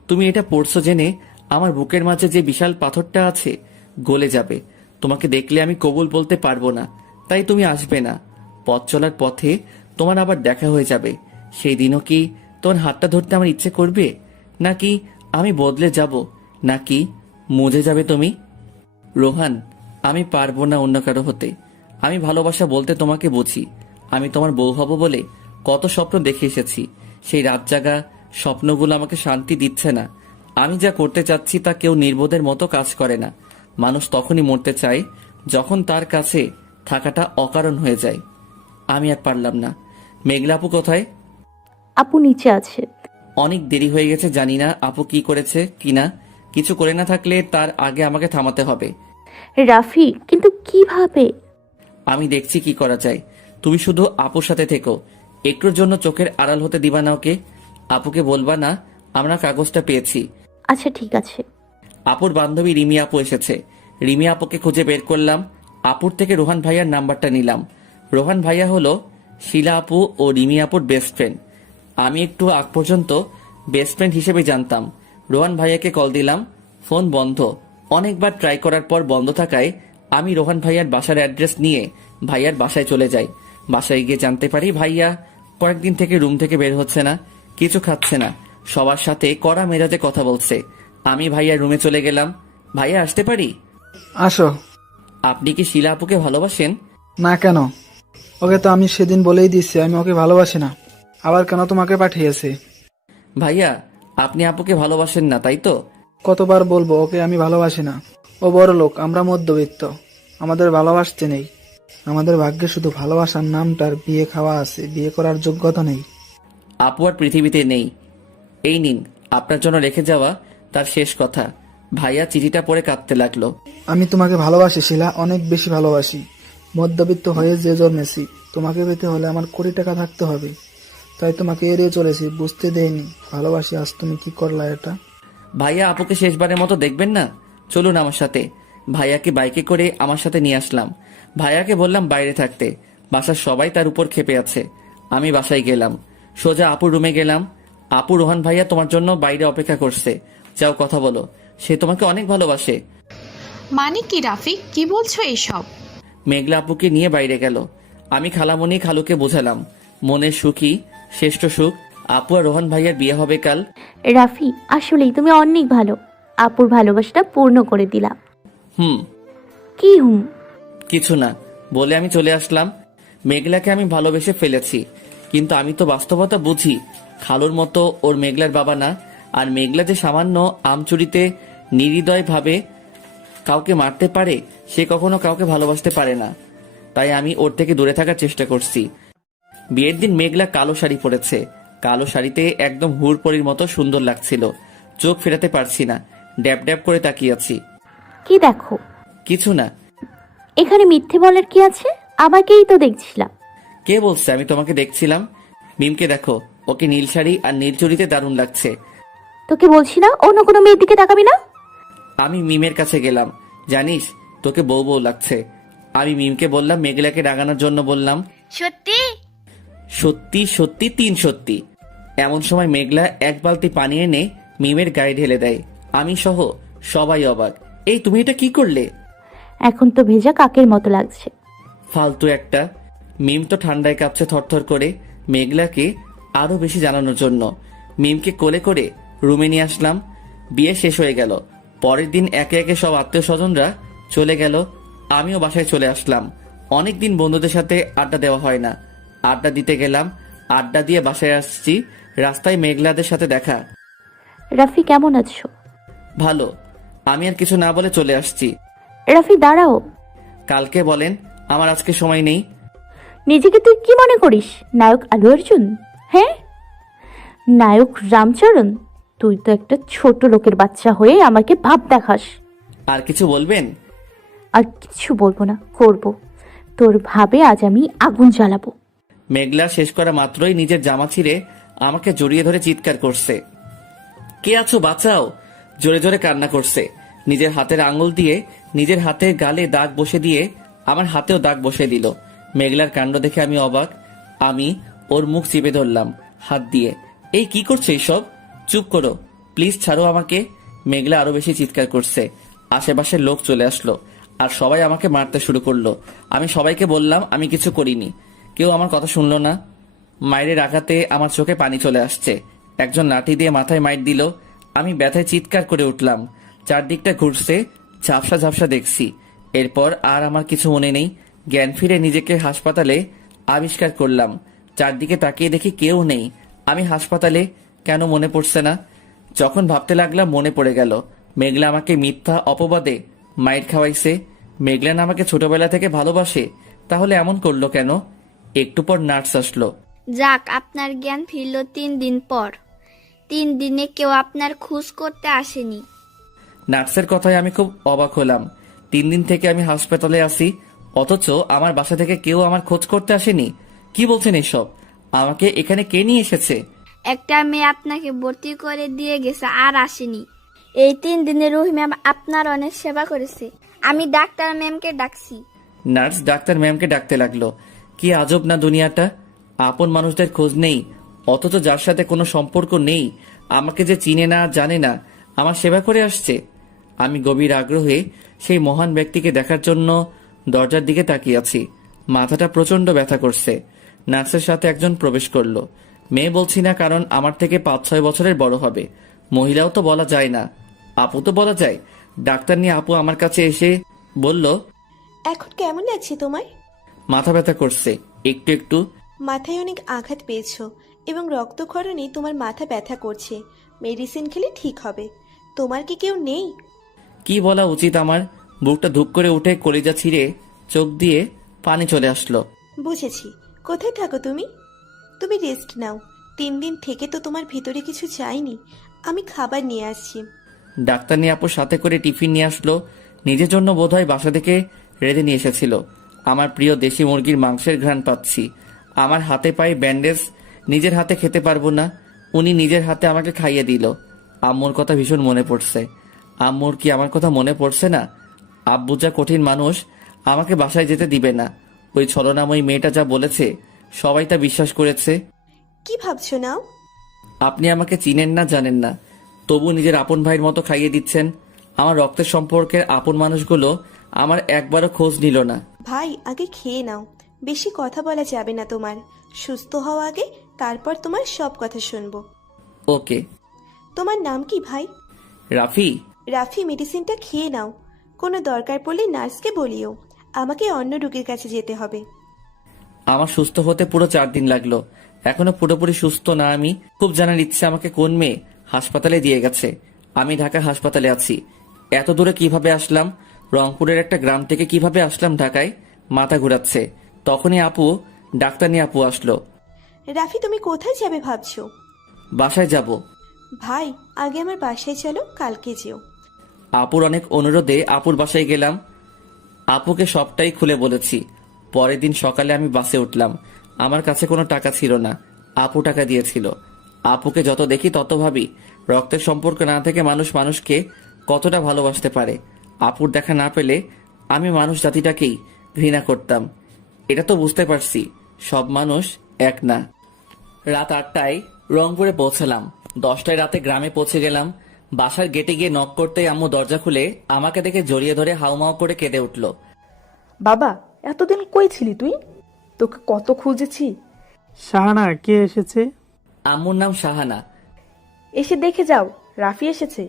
তুমি এটা পড়ছো জেনে আমার বুকের মাঝে যে বিশাল পাথরটা আছে গলে যাবে। তোমাকে দেখলে আমি কবুল বলতে পারবো না, তাই তুমি আসবে না। পথ চলার পথে তোমার আবার দেখা হয়ে যাবে। সেই দিনও কি তোমার হাতটা ধরতে আমার ইচ্ছে করবে? নাকি আমি বদলে যাব? নাকি মুজে যাবে তুমি? রোহান, আমি পারবো না অন্য কারো হতে। আমি ভালোবাসা বলতে তোমাকে বুঝি। আমি তোমার বউ হব বলে কত স্বপ্ন দেখে এসেছি। সেই রাত জাগা স্বপ্নগুলো আমাকে শান্তি দিচ্ছে না। আমি যা করতে চাচ্ছি তা কেউ নির্বোধের মতো কাজ করে না। মানুষ তখনই মরতে চায় যখন তার কাছে থাকাটা অকারণ হয়ে যায়। আমি আর পারলাম না। মেঘলা আপু কোথায়? আপু নিচে আছে। অনেক দেরি হয়ে গেছে, জানি না আপু কি করেছে কিনা। কিছু করে না থাকলে তার আগে আমাকে থামাতে হবে। রাফি, কিন্তু কিভাবে? আমি দেখছি কি করা যায়। তুমি শুধু আপুর সাথে থেকো, একটুর জন্য চোখের আড়াল হতে দিবা না ওকে। আপুকে বলবা না আমরা কাগজটা পেয়েছি। আচ্ছা ঠিক আছে। আপুর বান্ধবী রিমি আপু এসেছে। রিমি আপুকে খুঁজে বের করলাম। আপুর থেকে রোহান ভাইয়ার নাম্বারটা নিলাম। রোহান ভাইয়া হলো শিলা আপু ও রিমি আপুর বেস্ট ফ্রেন্ড। আমি একটু আগ পর্যন্ত বেস্ট ফ্রেন্ড হিসেবে জানতাম। রোহান ভাইয়াকে কল দিলাম, ফোন বন্ধ। অনেকবার ট্রাই করার পর বন্ধ থাকায় আমি রোহান ভাইয়ার বাসার অ্যাড্রেস নিয়ে ভাইয়ার বাসায় চলে যাই। বাসায় গিয়ে জানতে পারি ভাইয়া কয়েকদিন থেকে রুম থেকে বের হচ্ছে না, কিছু খাচ্ছে না, সবার সাথে কড়া মেজাজে কথা বলছে। আমি ভাইয়ার রুমে চলে গেলাম। ভাইয়া আসতে পারি? আসো। আপনি কি শিলা আপুকে ভালোবাসেন? না কেন? ওকে তো আমি সেদিন বলেই দিচ্ছি আমি ওকে ভালোবাসি না, আবার কেন তোমাকে পাঠিয়েছে? ভাইয়া আপনি আপুকে ভালোবাসেন না তাই তো? কতবার বলবো ওকে আমি ভালোবাসি না। ও বড় লোক, আমরা মধ্যবিত্ত, আমাদের ভালোবাসতে নেই। আমাদের ভাগ্যে শুধু ভালোবাসার নামটার বিয়ে খাওয়া আছে, বিয়ে করার যোগ্যতা নেই। আপু আর পৃথিবীতে নেই। এই নিন আপনার জন্য রেখে যাওয়া তার শেষ কথা। ভাইয়া চিঠিটা পড়ে কাঁদতে লাগলো। আমি তোমাকে ভালোবাসি শিলা, অনেক বেশি ভালোবাসি। মধ্যবিত্ত হয়ে যে জন্মেছি, তোমাকে পেতে হলে আমার কোটি টাকা থাকতে হবে, তাই তোমাকে এড়িয়ে চলেছি, বুঝতে দেয়নি ভালোবাসি। আজ তুমি কি করলা এটা? ভাইয়া আপুকে শেষবারের মতো দেখবেন না? চলুন আমার সাথে। ভাইয়াকে বাইকে করে আমার সাথে নিয়ে আসলাম। ভাইয়াকে বললাম বাইরে থাকতে, বাসার সবাই তার উপর ক্ষেপে আছে। আমি বাসায় গেলাম, সোজা আপুর রুমে গেলাম। আপু রোহান ভাইয়া তোমার জন্য বাইরে অপেক্ষা করছে, যাও কথা বলো, সে তোমাকে অনেক ভালোবাসে। মানে কি রাফি, কি বলছো এইসব? মেঘলা আপুকে নিয়ে বাইরে গেল। আমি খালামণি খালুকে বোঝালাম মনের সুখই শ্রেষ্ঠ সুখ। আপু আর রোহান ভাইয়ার বিয়ে হবে কাল। রাফি, আসলেই তুমি অনেক ভালো। আপুর ভালোবাসাটা পূর্ণ করে দিলাম। কি হুম? কিছু না বলে আমি চলে আসলাম। মেঘলাকে আমি ভালোবেসে ফেলেছি, কিন্তু আমি তো বাস্তবতা বুঝি। খালুর মতো ওর মেঘলার বাবা না। আর মেঘলা যে সামান্য আমচুরিতে নির্দয় ভাবে কাউকে মারতে পারে, সে কখনো কাউকে ভালোবাসতে পারে না। তাই আমি ওর থেকে দূরে থাকার চেষ্টা করছি। বিয়ের দিন মেঘলা কালো শাড়ি পরেছে। কালো শাড়িতে একদম হুড়পড়ির মতো সুন্দর লাগছিল। চোখ ফেরাতে পারছি না, ড্যাব ড্যাব করে তাকিয়ে আছি। কি দেখো? কিছু না। এখানে মিথ্যে বলার কি আছে? আমাকেই তো দেখছিলাম। কে বলছে আমি তোমাকে দেখছিলাম? মিমকে দেখো, ওকে নীল শাড়ি আর নীল চুড়িতে দারুণ লাগছে। তোকে বলছি না অন্য কোনো মেয়ের দিকে তাকাবি না? আমি মিমের কাছে গেলাম, জানিস তোকে বউ বউ লাগছে। আমি মিমকে বললাম, মেঘলাকে রাগানোর জন্য বললাম, সত্যি? সত্যি সত্যি 3 সত্যি। এমন সময় মেঘলা এক বালতি পানি এনে মিমের গায়ে ঢেলে দেয়। আমি সহ সবাই অবাক। এই তুমি এটা কি করলে? এখন তো ভেজা কাকের মতো লাগছে। ফালতু একটা। মিম তো ঠান্ডায় কাঁপছে থরথর করে মেঘলাকে আরো বেশি জানানোর জন্য। মিমকে কোলে করে রুমে নিয়ে আসলাম। বিয়ে শেষ হয়ে গেল। পরের দিন একে একে সব আত্মীয় স্বজনরা চলে গেল। আমিও বাসায় চলে আসলাম। অনেকদিন বন্ধুদের সাথে আড্ডা দেওয়া হয় না। আড্ডা দিতে গেলাম। আড্ডা দিয়ে বাসায় আসছি, রাস্তায় মেঘলাদের সাথে দেখা। রাফি কেমন আছো? ভালো। আমি আর কিছু না বলে চলে আসছি। রাফি দাঁড়াও। কালকে বলেন, আমার আজকে সময় নেই। নিজেকে তুই কি মনে করিস? নায়ক আলু অর্জুন? হ্যাঁ, নায়ক রামচরণ? তুই তো একটা ছোট লোকের বাচ্চা হয়ে আমাকে ভাব দেখাস। আর কিছু বলবেন? আর কিছু বলবো না, করব। তোর ভাবে আজ আমি আগুন জ্বালাবো। মেঘলা শেষ করা মাত্রই নিজের জামা ছিঁড়ে আমাকে জড়িয়ে ধরে চিৎকার করছে, কে আছো বাঁচাও। জোরে জোরে কান্না করছে। নিজের হাতের আঙুল দিয়ে নিজের হাতের গালে দাগ বসে দিয়ে আমার হাতেও দাগ বসে দিল। মেঘলার কাণ্ড দেখে আমি অবাক। আমি ওর মুখ চিপে ধরলাম হাত দিয়ে। এই কি করছে এইসব? চুপ করো, প্লিজ ছাড়ো আমাকে। মেঘলা আরো বেশি চিৎকার করছে। আশেপাশের লোক চলে আসলো আর সবাই আমাকে মারতে শুরু করলো। আমি সবাইকে বললাম আমি কিছু করিনি। কেউ আমার কথা শুনলো না। মায়ের আঘাতে আমার চোখে পানি চলে আসছে। একজন লাঠি দিয়ে মাথায় মাইর দিল। আমি ব্যথায় চিৎকার করে উঠলাম। চারদিকটা ঘুরছে, ঝাপসা ঝাপসা দেখছি। এরপর আর আমার কিছু মনে নেই। জ্ঞান ফিরে নিজেকে হাসপাতালে আবিষ্কার করলাম। চারদিকে তাকিয়ে দেখি কেউ নেই। আমি হাসপাতালে কেন মনে পড়ছে না। যখন ভাবতে লাগলাম মনে পড়ে গেল, মেঘলা আমাকে মিথ্যা অপবাদে মাইর খাওয়াইছে। মেঘলা না আমাকে ছোটবেলা থেকে ভালোবাসে, তাহলে এমন করলো কেন? একটু পর নার্স আসলো। যাক, আপনার জ্ঞান ফিরল 3 দিন পর। 3 দিনে কেউ আপনার খোঁজ করতে আসেনি। নার্সের কথায় আমি খুব অবাক হলাম। 3 দিন থেকে আমি হাসপাতালে আছি, অথচ আমার বাসা থেকে কেউ আমার খোঁজ করতে আসেনি। কি বলছেন এসব? আমাকে এখানে কে নিয়ে এসেছে? একটা মেয়ে আপনাকে ভর্তি করে দিয়ে গেছে আর আসেনি। এই 3 দিনে রুহি ম্যাম আপনার অনেক সেবা করেছে। আমি ডাক্তার ম্যামকে ডাকছি। নার্স ডাক্তার ম্যামকে ডাকতে লাগলো। কি আজব না দুনিয়াটা। আপন মানুষদের খোঁজ নেই, অথচ যার সাথে কোনো সম্পর্ক নেই আমাকে যে চিনে না জানে না আমার সেবা করে আসছে। আমি গভীর আগ্রহে সেই মহান ব্যক্তিকে দেখার জন্য দরজার দিকে তাকিয়ে আছি। মাথাটা প্রচন্ড ব্যথা করছে। নার্সের সাথে একজন প্রবেশ করলো। মেয়ে বলছি না, কারণ আমার থেকে 5-6 বছরের বড় হবে। মহিলাও তো বলা যায় না, আপু তো বলা যায়। ডাক্তার নিয়ে আপু আমার কাছে এসে বলল, এখন কেমন লাগছে তোমার? মাথা ব্যথা করছে একটু একটু। মাথায় অনেক আঘাত পেয়েছো এবং রক্তক্ষরণে তোমার মাথা ব্যথা করছে। মেডিসিন খেলে ঠিক হবে। তোমার কি কেউ নেই? কি বলা উচিত আমার? বুকটা ধুপ করে উঠে কলিজা ছিঁড়ে চোখ দিয়ে পানি চলে আসলো। বুঝেছি। কোথায় থাকো তুমি? তুমি রেস্ট নাও। 3 দিন থেকে তো তোমার ভিতরে কিছু চাইনি। আমি খাবার নিয়ে আসছি। ডাক্তার নিয়ে আপুর সাথে করে টিফিন নিয়ে আসলো। নিজের জন্য বোধহয় বাসা থেকে রেঁধে নিয়ে এসেছিল। আমার প্রিয় দেশি মুরগির মাংসের ঘ্রাণ পাচ্ছি। আমার হাতে পায়ে ব্যান্ডেজ, নিজের হাতে খেতে পারবো না। উনি নিজের হাতে আমাকে খাইয়ে দিল। আম্মুর কথা ভীষণ মনে পড়ছে। আম্মুর কি আমার কথা মনে পড়ছে না? আব্বু যা কঠিন মানুষ, আমাকে বাসায় যেতে দিবে না। ওই ছলনাময়ী মেয়েটা যা বলেছে সবাই তা বিশ্বাস করেছে। কি ভাবছো নাও? আপনি আমাকে চিনেন না, জানেন না, তবু নিজের আপন ভাইয়ের মতো খাইয়ে দিচ্ছেন। আমার রক্তের সম্পর্কের আপন মানুষগুলো আমার একবারও খোঁজ নিল না। ভাই, আগে খেয়ে নাও। বেশি কথা বলা যাবে না তোমার। সুস্থ হওয়া আগে, তারপর তোমার সব কথা শুনবো। ওকে। তোমার নাম কি ভাই? রাফি। রাফি, মেডিসিনটা খেয়ে নাও। কোনো দরকার পড়লে নার্সকে বলিও। আমাকে অন্য রোগীর কাছে যেতে হবে। আমার সুস্থ হতে পুরো 4 দিন লাগলো। এখনো পুরোপুরি সুস্থ না আমি। খুব জানার ইচ্ছে আমাকে কোন মেয়ে হাসপাতালে দিয়ে গেছে। আমি ঢাকা হাসপাতালে আছি। এত দূরে কিভাবে আসলাম? রংপুরের একটা গ্রাম থেকে কিভাবে আসলাম ঢাকায়? মাথা ঘুরাচ্ছে। তখনই ডাক্তার নিয়ে আপু আসলো। রাফি, তুমি কোথায় যাবে ভাবছো? বাসায় যাব। ভাই, আগে আমার বাসায় চলো, কালকে যেও। আপুর অনেক অনুরোধে আপুর বাসায় গেলাম। আপুকে সবটাই খুলে বলেছি। পরের দিন সকালে আমি বাসে উঠলাম। আমার কাছে কোনো টাকা ছিল না, আপু টাকা দিয়েছিল। আপুকে যত দেখি তত ভাবি রক্তের সম্পর্ক না থেকে মানুষ মানুষকে কতটা ভালোবাসতে পারে। আপুর দেখা না পেলে আমি মানুষ জাতিটাকেই ঘৃণা করতাম। এটা তো বুঝতে পারছি সব মানুষ এক না। রাত 8টায় রংপুরে পৌঁছালাম। 10টায় রাতে গ্রামে পৌঁছে গেলাম। বাসার গেটে গিয়ে নক করতেই আম্মু দরজা খুলে আমাকে দেখে জড়িয়ে ধরে হাউমাউ করে কেঁদে উঠল। বাবা, এতদিন কই ছিলি তুই? তোকে কত খুঁজেছি। শাহানা, কে এসেছে? আম্মুর নাম শাহানা। এসে দেখে যাও, রাফি এসেছে।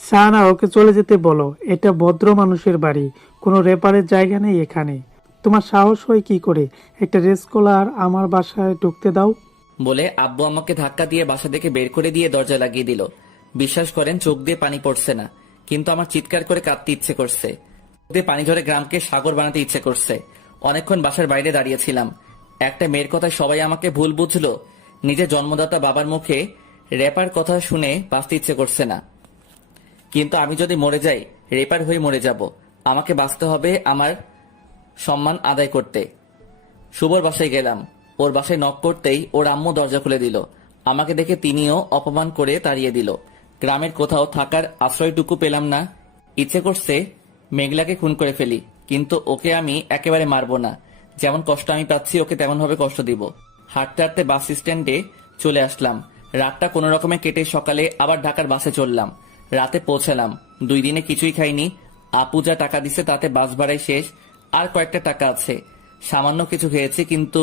শাহানা, ওকে চলে যেতে বলো। এটা ভদ্র মানুষের বাড়ি, কোনো রেপারের জায়গা নেই এখানে। তোমার সাহস হয় কি করে একটা রেসকলার আমার বাসায় ঢুকতে দাও? বলে আব্বু আমাকে ধাক্কা দিয়ে বাসা থেকে বের করে দিয়ে দরজা লাগিয়ে দিল। বিশ্বাস করেন, চোখ দিয়ে পানি পড়ছে না, কিন্তু আমার চিৎকার করে কাঁদতে ইচ্ছে করছে। চোখ দিয়ে পানি ঝরে গ্রামকে সাগর বানাতে ইচ্ছে করছে। অনেকক্ষণ বাসার বাইরে দাঁড়িয়েছিলাম। একটা মেয়ের কথায় সবাই আমাকে ভুল বুঝলো। নিজের জন্মদাতা বাবার মুখে রেপার কথা শুনে বাঁচতে ইচ্ছে করছে না। কিন্তু আমি যদি মরে যাই, রেপার হয়ে মরে যাব। আমাকে বাঁচতে হবে আমার সম্মান আদায় করতে। শুভর বাসায় গেলাম। ওর বাসায় নক করতেই ওর আম্মু দরজা খুলে দিল। আমাকে দেখে তিনিও অপমান করে তাড়িয়ে দিল। গ্রামের কোথাও থাকার আশ্রয়টুকু পেলাম না। ইচ্ছে করছে মেঘলাকে খুন করে ফেলি, কিন্তু ওকে আমি একেবারে মারবো না। যেমন কষ্ট আমি পাচ্ছি, ওকে তেমন ভাবে কষ্ট দিব। হাঁটতে হাঁটতে বাস স্ট্যান্ডে চলে আসলাম। রাতটা কোনো রকমে কেটে সকালে আবার ঢাকার বাসে চললাম। রাতে পৌঁছালাম। 2 দিনে কিছুই খাইনি। আপু যা টাকা দিছে তাতে বাস ভাড়াই শেষ। আর কয়েকটা টাকা আছে, সামান্য কিছু খেয়েছি, কিন্তু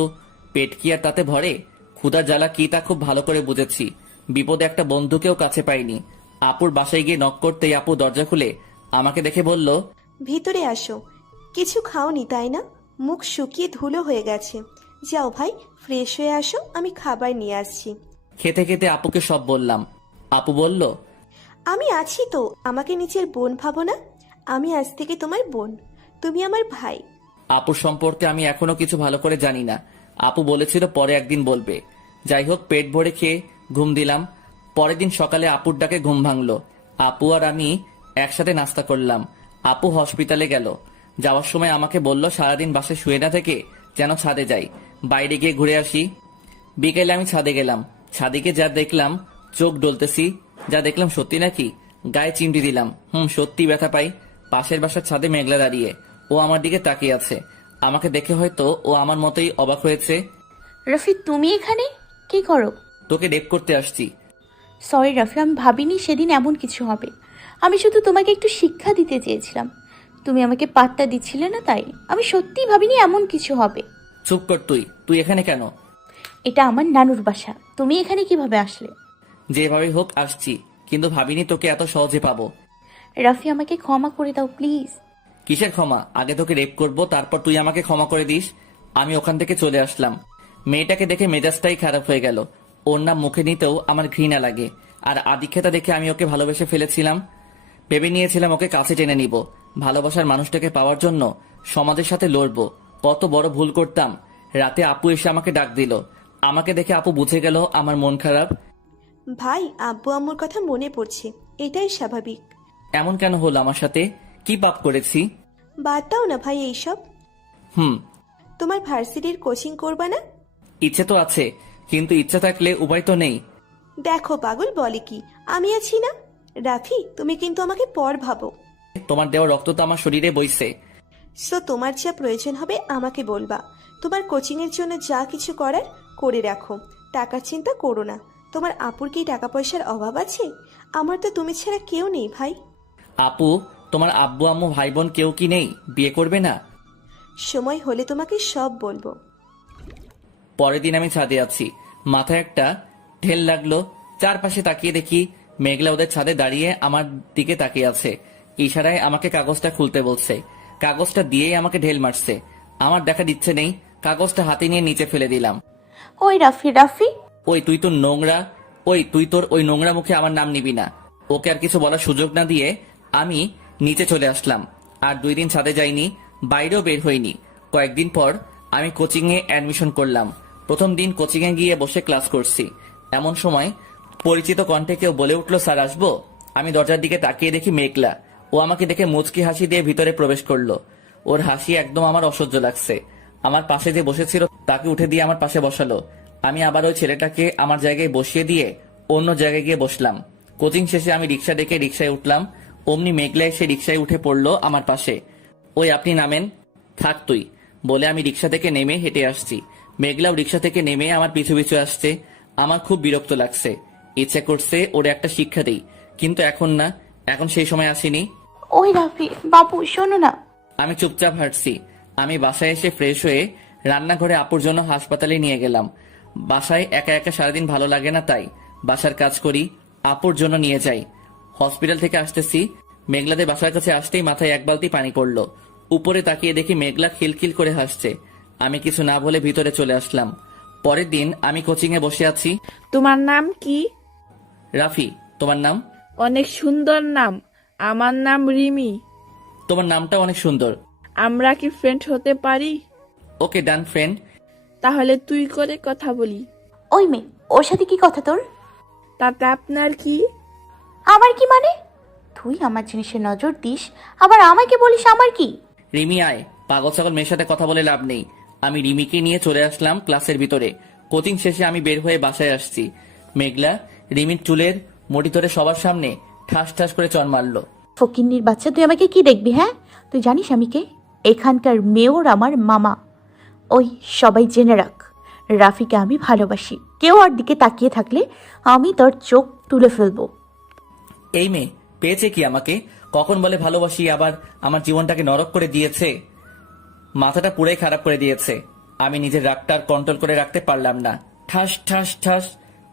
পেট কি আর তাতে ভরে? ক্ষুধার জ্বালা কি তা খুব ভালো করে বুঝেছি। বিপদে একটা বন্ধুকেও কাছে পাইনি। আপুর বাসায় গিয়ে নক করতেই আপু দরজা খুলে আমাকে দেখে বলল, ভিতরে আসো। কিছু খাওনি তাই না? মুখ শুকিয়ে ধুলো হয়ে গেছে। যাও ভাই, ফ্রেশ হয়ে আসো, আমি খাবার নিয়ে আসছি। খেতে খেতে আপুকে সব বললাম। আপু বলল, আমি আছি তো, আমাকে নিজের বোন ভাবো না? আমি আজ থেকে তোমার বোন, তুমি আমার ভাই। আপুর সম্পর্কে আমি এখনো কিছু ভালো করে জানি না। আপু বলেছিল পরে একদিন বলবে। যাই হোক, পেট ভরে খেয়ে ঘুম দিলাম। পরের দিন সকালে আপুর ডাকে ঘুম ভাঙলো। আপু আর আমি একসাথে নাস্তা করলাম। আপু হসপিটালে গেল। যাওয়ার সময় আমাকে বলল সারাদিন বাসায় শুয়ে না থেকে যেন ছাদে যাই, বাইরে গিয়ে ঘুরে আসি। বিকেলে আমি ছাদে গেলাম। ছাদে গিয়ে যা দেখলাম, চোখ ডলতেছি। যা দেখলাম সত্যি নাকি? গায়ে চিমটি দিলাম। সত্যি ব্যথা পাই। পাশের বাসার ছাদে মেঘলা দাঁড়িয়ে, ও আমার দিকে তাকিয়ে আছে। আমাকে দেখে হয়তো ও আমার মতোই অবাক হয়েছে। রাফি, তুমি এখানে কি করো? তোকে রেপ করতে আসছি। সরি রাফি, আমি ভাবিনি সেদিন এমন কিছু হবে। আমি শুধু তোমাকে একটু শিক্ষা দিতে চেয়েছিলাম। তুমি আমাকে পাত্তা দিচ্ছিলে না, তাই আমি সত্যিই ভাবিনি এমন কিছু হবে। চুপ কর তুই। তুই এখানে কেন? এটা আমার নানুর বাসা। তুমি এখানে কিভাবে আসলে? যেভাবে হোক আসছি, কিন্তু ভাবিনি তোকে এত সহজে পাবো। রাফি, আমাকে ক্ষমা করে দাও প্লিজ। কিসের ক্ষমা? আগে তোকে রেপ করব, তারপর তুই আমাকে ক্ষমা করে দিস। আমি ওখান থেকে চলে আসলাম। মেয়েটাকে দেখে মেজাজটাই খারাপ হয়ে গেল। ওর নাম মুখে নিতেও আমার ঘৃণা লাগে। আর আদিক্ষেতা দেখে আমি ওকে ভালোবেসে ফেলেছিলাম। ভেবে নিয়েছিলাম ওকে কাছে টেনে নিব। ভালোবাসার মানুষটাকে পাওয়ার জন্য সমাজের সাথে লড়বো। কত বড় ভুল করতাম। রাতে আপু এসে আমাকে ডাক দিল। আমাকে দেখে আপু বুঝে গেল আমার মন খারাপ। ভাই, আব্বু আম্মুর কথা মনে পড়ছে, এটাই স্বাভাবিক। এমন কেন হলো আমার সাথে? কি পাপ করেছি? বাদ দাও না ভাই এইসব। হুম তোমার ভার্সিটির কোচিং করবা না? ইচ্ছে তো আছে, কিন্তু ইচ্ছা থাকলে উপায় তো নেই। দেখো পাগল বলে কি, আমি আছি না। রাফি, তুমি কিন্তু আমাকে পর ভাবো। তোমার দেওয়া রক্ত তো আমার শরীরে বইছে। সো তোমার যা প্রয়োজন হবে আমাকে বলবা। তোমার কোচিং এর জন্য যা কিছু করার করে রাখো। টাকার চিন্তা করো না। তোমার আপুর কি টাকা পয়সার অভাব আছে? আমার তো তুমি ছাড়া কেউ নেই ভাই। আপু, তোমার আব্বু আম্মু ভাই বোন কেউ কি নেই? বিয়ে করবে না? সময় হলে তোমাকে সব বলবো। পরের দিন আমি ছাদে আছি। মাথায় একটা ঢেল লাগলো। চারপাশে তাকিয়ে দেখি মেঘলা ওদের ছাদে দাঁড়িয়ে আমার দিকে তাকিয়ে আছে। ইশারায় আমাকে কাগজটা খুলতে বলছে। কাগজটা দিয়েই আমাকে ঢেল মারছে। আমার দেখার ইচ্ছে নেই। কাগজটা হাতে নিয়ে নিচে ফেলে দিলাম। ওই রাফি, রাফি। ওই তুই তোর নোংরা, তুই তোর ওই নোংরা মুখে আমার নাম নিবি না। ওকে আর কিছু বলার সুযোগ না দিয়ে আমি নিচে চলে আসলাম। আর 2 দিন ছাদে যাইনি, বাইরেও বের হইনি। কয়েকদিন পর আমি কোচিং এ অ্যাডমিশন করলাম। প্রথম দিন কোচিং এ গিয়ে বসে ক্লাস করছি। এমন সময় পরিচিত কণ্ঠে কেউ বলে উঠলো, স্যার আসবো? আমি দরজার দিকে তাকিয়ে দেখি মেঘলা। ও আমাকে দেখে মুচকি হাসি দিয়ে ভিতরে প্রবেশ করলো। ওর হাসি একদম আমার অসহ্য লাগছে। আমার পাশে যে বসেছিল তাকে উঠে দিয়ে আমার পাশে বসালো। আমি আবার ওই ছেলেটাকে আমার জায়গায় বসিয়ে দিয়ে অন্য জায়গায় গিয়ে বসলাম। কোচিং শেষে আমি রিক্সা ডেকে রিক্সায় উঠলাম। অমনি মেঘলা এসে রিক্সায় উঠে পড়লো আমার পাশে। ওই আপনি নামেন। থাক তুই, বলে আমি রিক্সা থেকে নেমে হেঁটে আসছি। মেঘলাও রিক্সা থেকে নেমে আমার পিছু পিছু আসছে। আমার খুব বিরক্ত লাগছে। ইচ্ছে করছে ওর একটা শিক্ষা দেই, কিন্তু এখন না, এখন সেই সময় আসেনি। ওই রাফি বাবু শোনো না। আমি চুপচাপ হাঁটছি। আমি বাসায় এসে ফ্রেশ হয়ে রান্নাঘরে আপুর জন্য হাসপাতালে নিয়ে গেলাম। বাসায় একা একা সারাদিন ভালো লাগে না, তাই বাসার কাজ করি, আপুর জন্য নিয়ে যাই। হসপিটাল থেকে আসতেছি, মেঘলাতে বাসার কাছে আসতেই মাথায় এক বালতি পানি পড়লো। উপরে তাকিয়ে দেখি মেঘলা খিলখিল করে হাসছে। আমি কিছু না বলে ভিতরে চলে আসলাম। পরের দিন আমি কোচিং এ বসে আছি। তোমার নাম কি? রাফি, তোমার নাম? অনেক সুন্দর নাম। আমার নাম রিমি। তোমার নামটা অনেক সুন্দর। আমরা কি ফ্রেন্ড হতে পারি? ওকে, ডান ফ্রেন্ড। তাহলে তুই করে কথা বলি। ওই মেয়ে, ওর সাথে কি কথা তোর? তাতে আপনার কি? আমার কি মানে? তুই আমার জিনিসে নজর দিস, আবার আমাকে বলিস আমার কি? রিমি আয়, পাগল ছাগল মেয়ের সাথে কথা বলে লাভ নেই। আমি রিমিকে নিয়ে চলে আসলাম ক্লাসের ভিতরে। কোচিং শেষে আমি বের হয়ে বাসায় আসছি। মেঘলা রিমির চুলের মুঠি ধরে সবার সামনে ঠাস ঠাস করে চড় মারলো। ফকিন্নির বাচ্চা, তুই আমাকে কি দেখবি? হ্যাঁ, তুই জানিস আমি কে? এখানকার মেয়র আমার মামা। ওই সবাই জেনে রাখ, রাফিকে আমি ভালোবাসি। কেউ আর দিকে তাকিয়ে থাকলে আমি তোর চোখ তুলে ফেলবো। এই মেয়ে পেয়েছে কি আমাকে? কখন বলে ভালোবাসি, আবার আমার জীবনটাকে নরক করে দিয়েছে। মাথাটা পুরাই খারাপ করে দিয়েছে। আমি নিজের রাগটা আর কন্ট্রোল করে রাখতে পারলাম না। ঠাস ঠাস ঠাস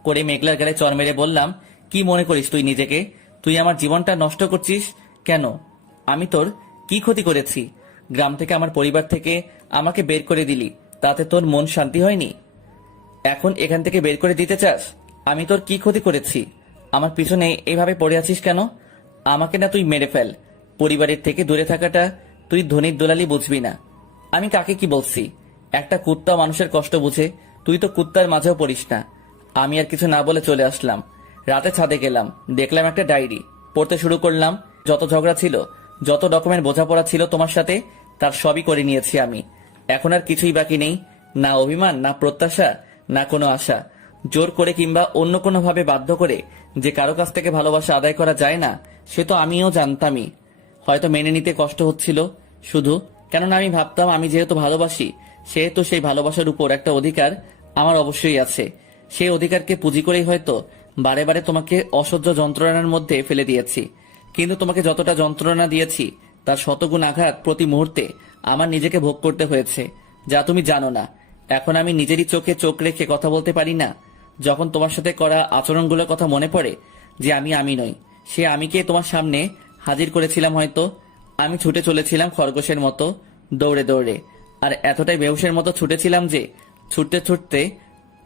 করে মেঘলার গালে চর মেরে বললাম, কি মনে করিস তুই নিজেকে? তুই আমার জীবনটা নষ্ট করছিস কেন? আমি তোর কি ক্ষতি করেছি? গ্রাম থেকে, আমার পরিবার থেকে আমাকে বের করে দিলি, তাতে তোর মন শান্তি হয়নি? এখন এখান থেকে বের করে দিতে চাস? আমি তোর কি ক্ষতি করেছি? আমার পিছনে এইভাবে পড়ে আছিস কেন? আমাকে না তুই মেরে ফেল। পরিবারের থেকে দূরে থাকাটা তুই ধনির দোলালি বুঝবি না। আমি কাকে কি বলছি? একটা কুত্তা মানুষের কষ্ট বুঝে, তুই তো কুত্তার মাঝেও পড়িস না। আমি আর কিছু না বলে চলে আসলাম। রাতে ছাদে গেলাম, দেখলাম একটা ডায়েরি, পড়তে শুরু করলাম। যত ঝগড়া ছিল, যত রকমের বোঝাপড়া ছিল তোমার সাথে, তার সবই করে নিয়েছি আমি। এখন আর কিছুই বাকি নেই, না অভিমান, না প্রত্যাশা, না কোনো আশা। জোর করে কিংবা অন্য কোনো ভাবে বাধ্য করে যে কারো কাছ থেকে ভালোবাসা আদায় করা যায় না, সে তো আমিও জানতামই। হয়তো মেনে নিতে কষ্ট হচ্ছিল শুধু, কেননা আমি ভাবতাম আমি যেহেতু ভালোবাসি, সেহেতু সেই ভালোবাসার উপর একটা অধিকার আমার অবশ্যই আছে। সেই অধিকারকে পুঁজি করেই হয়তো বারে বারে তোমাকে অসহ্য যন্ত্রণার মধ্যে ফেলে দিয়েছি। কিন্তু তোমাকে যতটা যন্ত্রণা দিয়েছি, তার শতগুণ আঘাত প্রতি মুহূর্তে আমার নিজেকে ভোগ করতে হয়েছে, যা তুমি জানো না। এখন আমি নিজেরই চোখে চোখ রেখে কথা বলতে পারি না। যখন তোমার সাথে করা আচরণগুলোর কথা মনে পড়ে, যে আমি নই, সে আমিকে তোমার সামনে হাজির করেছিলাম। হয়তো আমি ছুটে চলেছিলাম খরগোশের মতো, দৌড়ে দৌড়ে, আর এতটাই বেহুশের মতো ছুটেছিলাম যে ছুটতে ছুটতে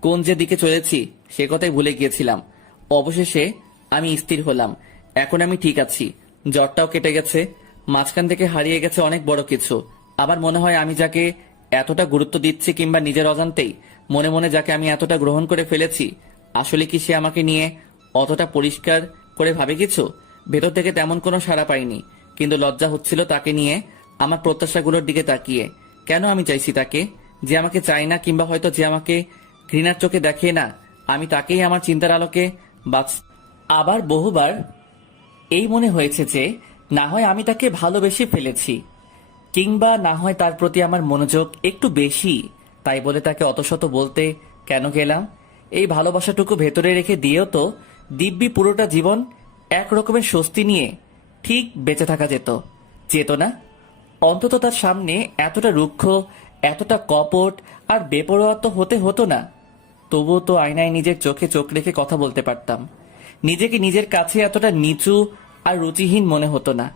কোন যে দিকে চলেছি সে কথাই ভুলে গিয়েছিলাম। অবশেষে আমি স্থির হলাম। এখন আমি ঠিক আছি, জ্বরটাও কেটে গেছে, মাঝখান থেকে হারিয়ে গেছে অনেক বড় কিছু। আবার মনে হয় আমি যাকে এতটা গুরুত্ব দিচ্ছি, কিংবা নিজের অজান্তেই মনে মনে যাকে আমি এতটা গ্রহণ করে ফেলেছি, আসলে কি সে আমাকে নিয়ে অতটা পরিষ্কার করে ভাবে কিছু? ভেতর থেকে তেমন কোনো সাড়া পাইনি, কিন্তু লজ্জা হচ্ছিল তাকে নিয়ে আমার প্রত্যাশাগুলোর দিকে তাকিয়ে। কেন আমি চাইছি তাকে? যে আমাকে চায় না, কিংবা হয়তো যে আমাকে ঘৃণার চোখে দেখে না, আমি তাকেই আমার চিন্তার আলোকে আবার বহুবার এই মনে হয়েছে যে না হয় আমি তাকে ভালোবেসে ফেলেছি, কিংবা না হয় তার প্রতি আমার মনোযোগ একটু বেশি, তাই বলে তাকে অতশত বলতে কেন গেলাম? এই ভালোবাসাটুকু ভেতরে রেখে দিয়েও তো দিব্যি পুরোটা জীবন এক রকমের স্বস্তি নিয়ে ঠিক বেঁচে থাকা যেত না? অন্তত তার সামনে এতটা রুক্ষ, এতটা কপট আর বেপরোয়া তো হতে হতো না। তবুও তো আয়নায় নিজের চোখে চোখ রেখে কথা বলতে পারতাম। নিজেকে নিজের কাছে এতটা নিচু আর রুচিহীন মনে হতো না।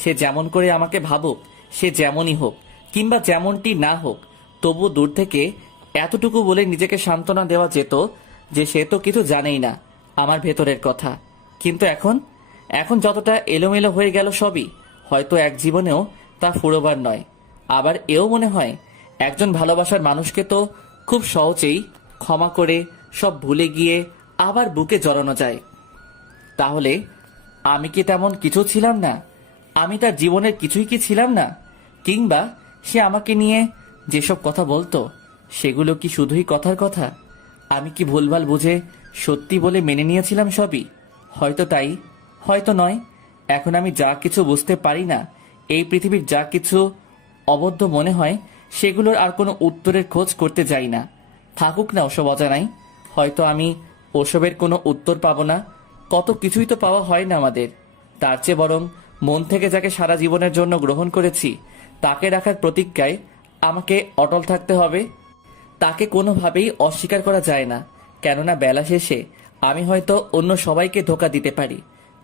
সে যেমন করে আমাকে ভাবুক, সে যেমনই হোক কিংবা যেমনটি না হোক, তবু দূর থেকে এতটুকু বলে নিজেকে সান্ত্বনা দেওয়া যেত যে সে তো কিছু জানেই না আমার ভেতরের কথা। কিন্তু এখন যতটা এলোমেলো হয়ে গেল সবই, হয়তো এক জীবনেও তা ফুরোবার নয়। আবার এও মনে হয় একজন ভালোবাসার মানুষকে তো খুব সহজেই ক্ষমা করে সব ভুলে গিয়ে আবার বুকে জড়ানো যায়। তাহলে আমি কি তেমন কিছু ছিলাম না? আমি তার জীবনের কিছুই কি ছিলাম না? কিংবা সে আমাকে নিয়ে যেসব কথা বলতো, সেগুলো কি শুধুই কথার কথা? আমি কি ভুলভাল বুঝে সত্যি বলে মেনে নিয়েছিলাম সবই? হয়তো তাই, হয়তো নয়। এখন আমি যা কিছু বুঝতে পারি না, এই পৃথিবীর যা কিছু অবদ্ধ মনে হয়, সেগুলোর আর কোনো উত্তরের খোঁজ করতে যাই না। থাকুক না ওসব অজানাই, হয়তো আমি ওসবের কোনো উত্তর পাবো না। কত কিছুই তো পাওয়া হয় না আমাদের। তার চেয়ে বরং মন থেকে যাকে সারা জীবনের জন্য গ্রহণ করেছি তাকে রাখার প্রতিজ্ঞায় আমাকে অটল থাকতে হবে। তাকে কোনোভাবেই অস্বীকার করা যায় না, কেননা বেলা শেষে আমি হয়তো অন্য সবাইকে ধোঁকা দিতে পারি,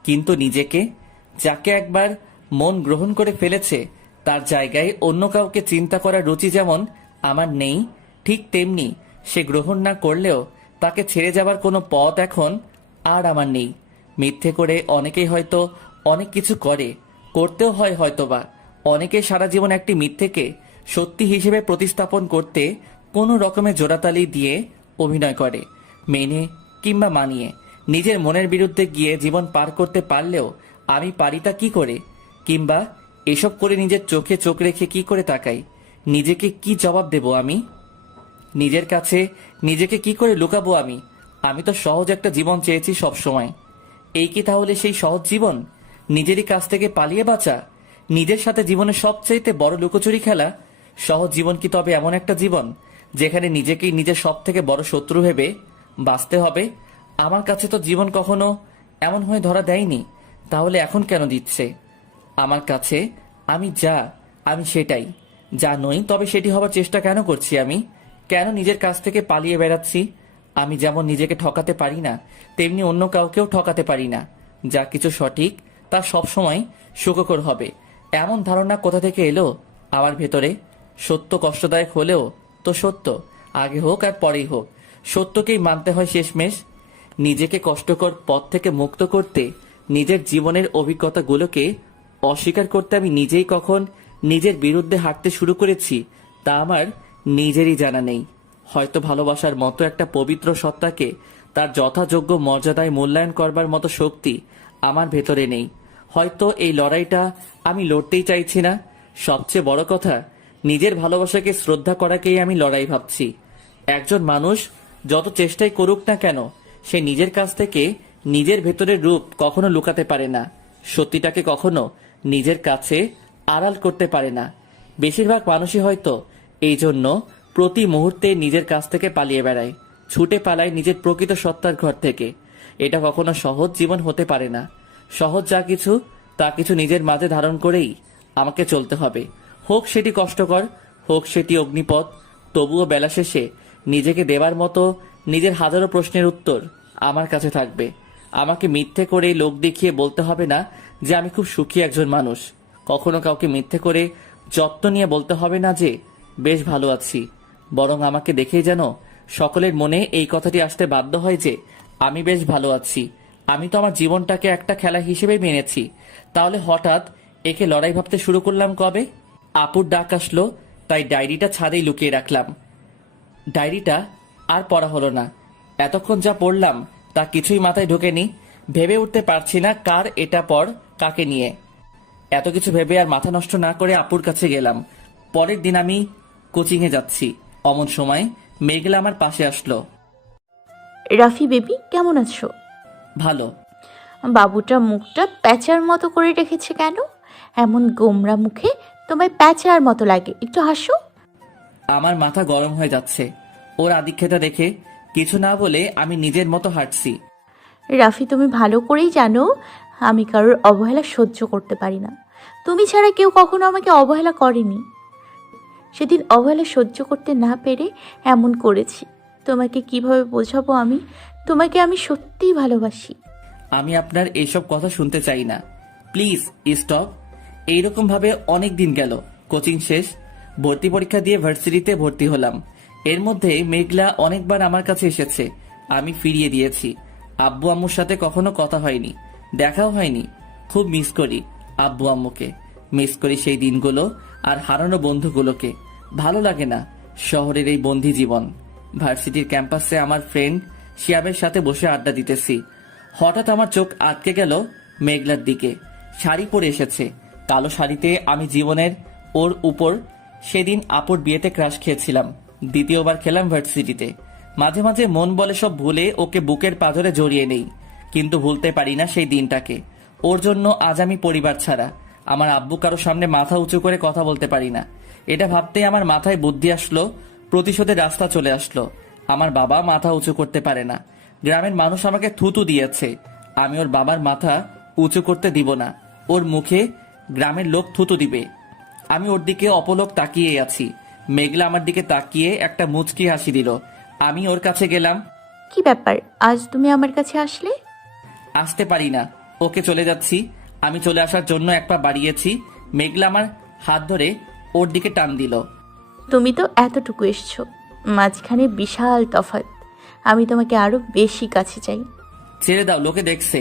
কিন্তু নিজেকে, যাকে একবার মন গ্রহণ করে ফেলেছে তার জায়গায় অন্য কাউকে চিন্তা করার রুচি যেমন আমার নেই, ঠিক তেমনি সে গ্রহণ না করলেও তাকে ছেড়ে যাবার কোনো পথ এখন আর আমার নেই। মিথ্যে করে অনেকেই হয়তো অনেক কিছু করতেও হয় হয়তোবা। অনেকে সারা জীবন একটি মিথ্যেকে সত্যি হিসেবে প্রতিস্থাপন করতে কোনো রকমের জোড়াতালি দিয়ে অভিনয় করে, মেনে কিংবা মানিয়ে নিজের মনের বিরুদ্ধে গিয়ে জীবন পার করতে পারলেও আমি পারি তা কি করে? কিংবা এসব করে নিজের চোখে চোখ রেখে কি করে তাকাই? নিজেকে কি জবাব দেব আমি? নিজের কাছে নিজেকে কি করে লুকাবো আমি? আমি তো সহজ একটা জীবন চেয়েছি সব সময়। এই কি তাহলে সেই সহজ জীবন? নিজেরই কাছ থেকে পালিয়ে বাঁচা, নিজের সাথে জীবনের সবচাইতে বড় লুকোচুরি খেলা? সহজ জীবন কি তবে এমন একটা জীবন যেখানে নিজেকেই নিজের সব থেকে বড় শত্রু ভেবে বাঁচতে হবে? আমার কাছে তো জীবন কখনো এমন হয়ে ধরা দেয়নি, তাহলে এখন কেন দিচ্ছে আমার কাছে? আমি যা, আমি সেটাই। যা নই তবে সেটি হবার চেষ্টা কেন করছি আমি? কেন নিজের কাছ থেকে পালিয়ে বেড়াচ্ছি? আমি যেমন নিজেকে ঠকাতে পারি না, তেমনি অন্য কাউকেও ঠকাতে পারি না। যা কিছু সঠিক তা সবসময় সুখকর হবে, এমন ধারণা কোথা থেকে এলো আমার ভেতরে? সত্য কষ্টদায়ক হলেও তো সত্য, আগে হোক আর পরেই হোক, সত্যকেই মানতে হয় শেষমেশ। নিজেকে কষ্টকর পথ থেকে মুক্ত করতে, নিজের জীবনের অভিজ্ঞতাগুলোকে অস্বীকার করতে আমি নিজেই কখন নিজের বিরুদ্ধে হাঁটতে শুরু করেছি তা আমার নিজেরই জানা নেই। হয়তো ভালোবাসার মতো একটা পবিত্র সত্তাকে তার যথাযোগ্য মর্যাদায় মূল্যায়ন করবার মতো শক্তি আমার ভেতরে নেই। হয়তো এই লড়াইটা আমি লড়তেই চাইছি না। সবচেয়ে বড় কথা, নিজের ভালোবাসাকে শ্রদ্ধা করাকেই আমি লড়াই ভাবছি। একজন মানুষ যত চেষ্টাই করুক না কেন, সে নিজের কাছ থেকে নিজের ভেতরের রূপ কখনো লুকাতে পারে না, সত্যিটাকে কখনো নিজের কাছে আড়াল করতে পারে না। বেশিরভাগ মানুষই হয়তো এই জন্য প্রতি মুহূর্তে নিজের কাছ থেকে পালিয়ে বেড়ায়, ছুটে পালায় নিজের প্রকৃত সত্তার ঘর থেকে। এটা কখনো সহজ জীবন হতে পারে না। সহজ যা কিছু তা কিছু নিজের মাঝে ধারণ করেই আমাকে চলতে হবে, হোক সেটি কষ্টকর, হোক সেটি অগ্নিপথ। তবুও বেলা শেষে নিজেকে দেবার মতো নিজের হাজারো প্রশ্নের উত্তর আমার কাছে থাকবে। আমাকে মিথ্যে করে লোক দেখিয়ে বলতে হবে না যে আমি খুব সুখী একজন মানুষ। কখনো কাউকে মিথ্যে করে যত্ন নিয়ে বলতে হবে না যে বেশ ভালো আছি। বরং আমাকে দেখেই যেন সকলের মনে এই কথাটি আসতে বাধ্য হয় যে আমি বেশ ভালো আছি। আমি তো আমার জীবনটাকে একটা খেলা হিসেবেই মেনেছি, তাহলে হঠাৎ একে লড়াই ভাবতে শুরু করলাম কবে? আপুর ডাক আসলো, তাই ডায়েরিটা ছাদেই লুকিয়ে রাখলাম। ডায়েরিটা আর পড়া হলো না। এতক্ষণ যা পড়লাম তা কিছুই মাথায় ঢোকেনি। ভেবে উঠতে পারছি না কার এটা পর, কাকে নিয়ে। এত কিছু ভেবে আর মাথা নষ্ট না করে আপুর কাছে গেলাম। পরের দিন আমি কোচিংয়ে যাচ্ছি। অমন সময় মেঘলা আমার পাশে আসলো। রাফি বেবি, কেমন আছো? ভালো। বাবুটা মুখটা প্যাঁচার মতো করে রেখেছে কেন? এমন গোমরা মুখে তোমায় প্যাঁচার মতো লাগে, একটু হাসো। আমার মাথা গরম হয়ে যাচ্ছে ওর আদিক্ষেতা দেখে। কিছু না বলে আমি নিজের মতো হাঁটছি। রাফি, তুমি ভালো করেই জানো আমি কারোর অবহেলা সহ্য করতে পারি না। তুমি ছাড়া কেউ কখনো আমাকে অবহেলা করেনি। সেদিন অবহেলা সহ্য করতে না পেরে এমন করেছি। তোমাকে কিভাবে বোঝাবো? তোমাকে আমি সত্যিই ভালোবাসি। আমি আপনার এইসব কথা শুনতে চাই না, প্লিজ স্টপ। এইরকম ভাবে অনেক দিন গেল। কোচিং শেষ, ভর্তি পরীক্ষা দিয়ে ভার্সিটিতে ভর্তি হলাম। এর মধ্যে মেঘলা অনেকবার আমার কাছে এসেছে, আমি ফিরিয়ে দিয়েছি। আব্বু আম্মুর সাথে কখনো কথা হয়নি, দেখাও হয়নি। খুব মিস করি আব্বু আম্মুকে, মিস করি সেই দিনগুলো আর হারানো বন্ধুগুলোকে। ভালো লাগে না শহরের এই বন্দি জীবন। ভার্সিটির ক্যাম্পাসে আমার ফ্রেন্ড শিয়াবের সাথে বসে আড্ডা দিতেছি। হঠাৎ আমার চোখ আটকে গেল মেঘলার দিকে। শাড়ি পরে এসেছে, কালো শাড়িতে। আমি জীবনের ওর উপর সেদিন আপুর বিয়েতে ক্রাশ খেয়েছিলাম, দ্বিতীয়বার খেলাম ভার্সিটিতে। মাঝে মাঝে মন বলে সব ভুলে ওকে বুকের পাঁজরে জড়িয়ে নেই, কিন্তু ভুলতে পারি না সেই দিনটাকে। ওর জন্য আজ আমি পরিবার ছাড়া। আমার আব্বু কারো সামনে মাথা উঁচু করে কথা বলতে পারি না। এটা ভাবতেই আমার মাথায় বুদ্ধি আসলো, প্রতিশোধের রাস্তা চলে আসলো। আমার বাবা মাথা উঁচু করতে পারে না, গ্রামের মানুষ আমাকে থুতু দিয়েছে, আমি ওর বাবার মাথা উঁচু করতে দিব না, ওর মুখে গ্রামের লোক থুতু দিবে। আমি ওর দিকে অপলক তাকিয়ে আছি। মেঘলা আমার দিকে তাকিয়ে একটা মুচকি হাসি দিল। আমি ওর কাছে গেলাম। কি ব্যাপার, আজ তুমি আমার কাছে আসলে? আসতে পারি না, ওকে চলে যাচ্ছি। আমি চলে আসার জন্য এক পা বাড়িয়েছি, মেঘলা আমার হাত ধরে ওর দিকে টান দিল। তুমি তো এতটুকু এসছো, মাঝখানে বিশাল তফাৎ। আমি তোমাকে আরো বেশি কাছে চাই। ছেড়ে দাও, লোকে দেখছে।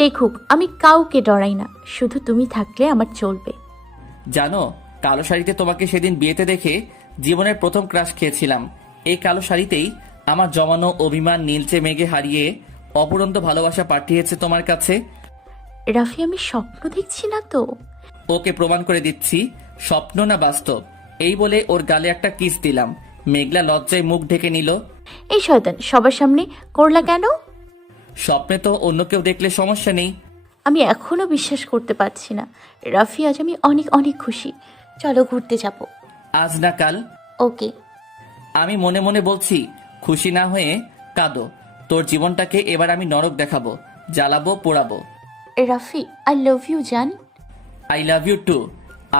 দেখুক, আমি কাউকে ডরাই না, শুধু তুমি থাকলে আমার চলবে। জানো, কালো শাড়িতে তোমাকে সেদিন বিয়েতে দেখে জীবনের প্রথম ক্রাশ খেয়েছিলাম। এই কালো শাড়িতেই আমার জমানো অভিমান নীলচে মেঘে হারিয়ে অপরন্ত ভালোবাসা পাঠিয়েছে তোমার কাছে। রাফি, আমি স্বপ্ন দেখছি না তো? ওকে প্রমাণ করে দিচ্ছি স্বপ্ন না বাস্তব। এই বলে ওর গালে একটা কিস দিলাম। মেঘলা লজ্জায় মুখ ঢেকে নিল। এই শয়তান, সবার সামনে করলা কেন? স্বপ্নে তো অন্য কেউ দেখলে সমস্যা নেই। আমি এখনো বিশ্বাস করতে পারছি না। রাফি, আজ আমি অনেক অনেক খুশি। চলো ঘুরতে যাব। আজ না কাল। ওকে। আমি মনে মনে বলছি, খুশি না হয়ে কাঁদো। তোর জীবনটাকে এবার আমি নরক দেখাবো, জ্বালাবো, পোড়াবো। রাফি, আই লাভ ইউ জান। I love you too.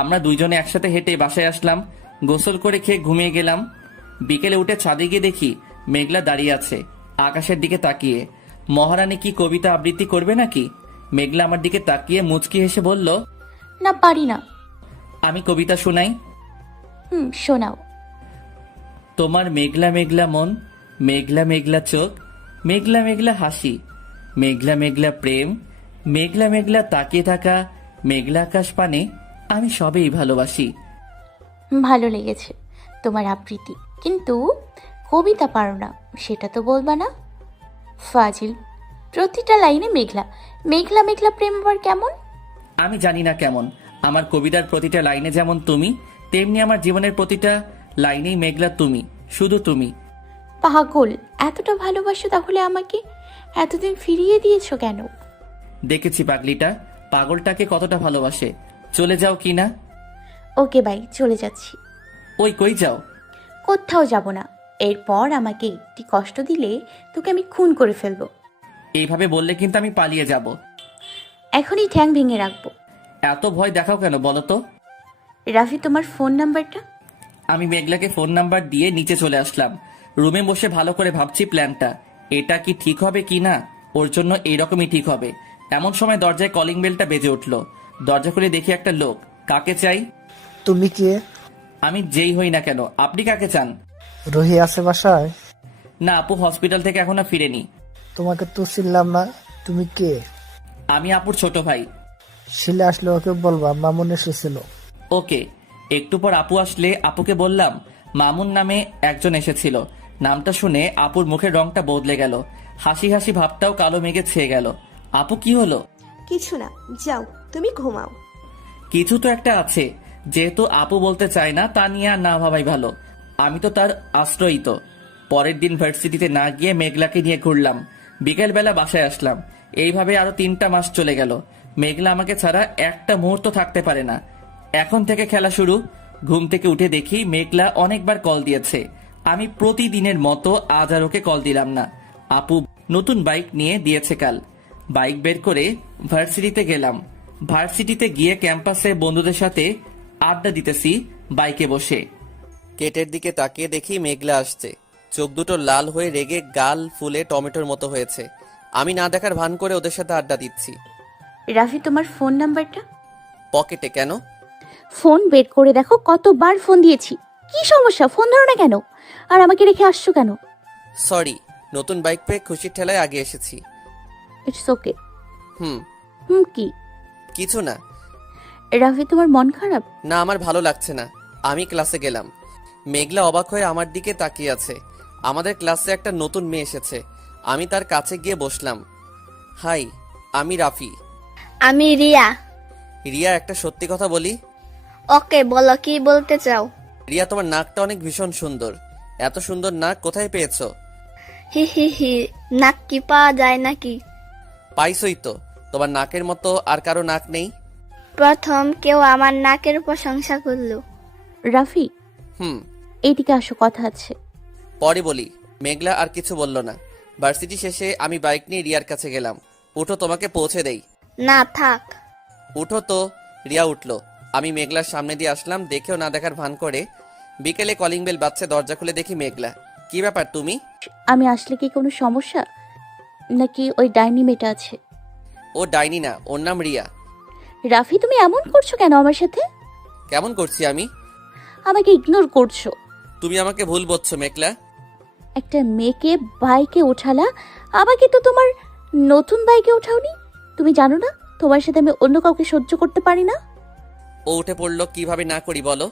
আমরা দুইজনে একসাথে হেঁটে বাসায় আসলাম, গোসল করে খেয়ে ঘুমিয়ে গেলাম। বিকেলে উঠে ছাদে গিয়ে দেখি মেঘলা দাঁড়িয়ে আছে আকাশের দিকে তাকিয়ে। মহারানী কি কবিতা আবৃত্তি করবে নাকি? মেঘলা আমার দিকে তাকিয়ে মুচকি হেসে বলল, না, পারি না। আমি কবিতা শোনাই। শোনাও। তোমার মেঘলা মেঘলা মন, মেঘলা মেঘলা চোখ, মেঘলা মেঘলা হাসি, মেঘলা মেঘলা প্রেম, মেঘলা মেঘলা তাকিয়ে থাকা, মেঘলা আকাশ পানে আমি সবেই ভালোবাসি। ভালো লেগেছে তোমার আবৃত্তি, কিন্তু কবিতা পারো না, সেটা তো বলবা না। ফাজিল, প্রতিটা লাইনে মেঘলা মেঘলা মেঘলা প্রেম আবার কেমন? আমি জানি না কেমন। আমার কবিতার প্রতিটা লাইনে যেমন তুমি, তেমনি আমার জীবনের প্রতিটা লাইনেই মেঘলা তুমি, শুধু তুমি। পাগল, এতটা ভালোবাসো তাহলে আমাকে এতদিন ফিরিয়ে দিয়েছো কেন? দেখেছি পাগলিটা পাগলটাকে কতটা ভালোবাসে। চলে যাও কি না? ওকে বাই, চলে যাচ্ছি। ওই কই যাও? কোথাও যাব না। এরপর আমাকে একটি কষ্ট দিলে তোকে আমি খুন করে ফেলবো। এইভাবে বললে কিন্তু আমি পালিয়ে যাব। এখনই ঠ্যাং ভেঙে রাখবো। এত ভয় দেখাও কেন বলো তো? রাফি, তোমার ফোন নাম্বারটা? আমি মেঘলাকে ফোন নাম্বার দিয়ে নিচে চলে আসলাম। রুমে বসে ভালো করে ভাবছি প্ল্যানটা, এটা কি ঠিক হবে কি না। ওর জন্য এইরকমই ঠিক হবে। এমন সময় দরজায় কলিং বেলটা বেজে উঠলো। দরজা খুলে দেখি একটা লোক। কাকে চাই? তুমি কে? আমি যেই হই না কেন, আপনি কাকে চান? রুহি আছে বাসায়? না, আপু হসপিটাল থেকে এখনো ফিরেনি। তোমাকে তো চিনলাম না, তুমি কে? আমি আপুর ছোট ভাই। শিলা আসলে ওকে বলবা মামুন এসেছিল। ওকে। একটু পর আপু আসলে আপুকে বললাম মামুন নামে একজন এসেছিল। নামটা শুনে আপুর মুখের রংটা বদলে গেল, হাসি হাসি ভাবটাও কালো মেঘে ছেয়ে গেল। আপু, কি হলো? কিছু না, যাও তুমি ঘুমাও। কিছু তো একটা আছে। যেহেতু আপু বলতে চায় না, তা নিয়ে আর না ভাবাই ভালো। আমি তো তার আশ্রয়িত। পরের দিন ভার্সিটিতে না গিয়ে মেঘলাকে নিয়ে ঘুরলাম। বিকেলবেলা বাসায় আসলাম। এইভাবে আরো 3টা মাস চলে গেল। মেঘলা আমাকে ছাড়া একটা মুহূর্ত থাকতে পারে না। এখন থেকে খেলা শুরু। ঘুম থেকে উঠে দেখি মেঘলা অনেকবার কল দিয়েছে। আমি প্রতিদিনের মতো আজ আর ওকে কল দিলাম না। আপু নতুন বাইক নিয়ে দিয়েছে কাল। বাইক বের করে ভার্সিটিতে গেলাম। ভার্সিটিতে গিয়ে ক্যাম্পাসে বন্ধুদের সাথে আড্ডা দিতেছি বাইকে বসে। গেটের দিকে তাকিয়ে দেখি মেঘলা আসছে। চোখ দুটো লাল হয়ে রেগে গাল ফুলে টমেটোর মতো হয়েছে। আমি না দেখার ভান করে ওদের সাথে আড্ডা দিচ্ছি। রাফি, তোমার ফোন নাম্বারটা? পকেটে। কেন? ফোন বের করে দেখো, কতবার ফোন দিয়েছি। কি সমস্যা, ফোন ধরো না কেন? আর আমাকে রেখে আসছো কেন? সরি, নতুন বাইক পেয়ে খুশির ঠেলায় আগে এসেছি। It's okay. হুম। কি? কিছু না। রাফি, তোমার মন খারাপ? না, আমার ভালো লাগছে না। আমি ক্লাসে গেলাম। মেঘলা অবাক হয়ে আমার দিকে তাকিয়ে আছে। আমাদের ক্লাসে একটা নতুন মেয়ে এসেছে। আমি তার কাছে গিয়ে বসলাম। হাই, আমি রাফি। আমি রিয়া। রিয়া, একটা সত্যি কথা বলি? ওকে, বলো কি বলতে চাও। রিয়া, তোমার নাকটা অনেক ভীষণ সুন্দর। এত সুন্দর নাক কোথায় পেয়েছো? হি হি হি, নাক কি পাওয়া যায় নাকি? পাইছই তো। তোমার নাকের মতো আর কারো নাক নেই। প্রথম কেউ আমার নাকের প্রশংসা করলো। রাফি, হুম। এইদিকে আসো, কথা আছে। পরে বলি। মেঘলা আর কিছু বলল না। ভার্সিটি শেষে আমি বাইক নিয়ে রিয়ার কাছে গেলাম। উঠো, তোমাকে পৌঁছে দেই। না থাক। উঠো তো। রিয়া উঠলো। আমি মেঘলার সামনে দিয়ে আসলাম, দেখেও না দেখার ভান করে। বিকেলে কলিং বেল বাজছে, দরজা খুলে দেখি মেঘলা। কি ব্যাপার তুমি? আমি আসলে কি কোনো সমস্যা, নাকি ওই ডাইনি মেয়েটা আছে? ও ডাইনি না, ওর নাম রিয়া। রাফি, তুমি এমন করছো কেন আমার সাথে? কেমন করছি আমি? আমাকে ইগনোর করছো। তুমি আমাকে ভুল বলছো মেঘলা। একটা মেয়েকে বাইকে ওঠালা, আমাকে তো তোমার নতুন বাইকে ওঠাওনি। তুমি জানো না তোমার সাথে আমি অন্য কাউকে সহ্য করতে পারি না? ও উঠে পড়লো, কিভাবে না করি বলো?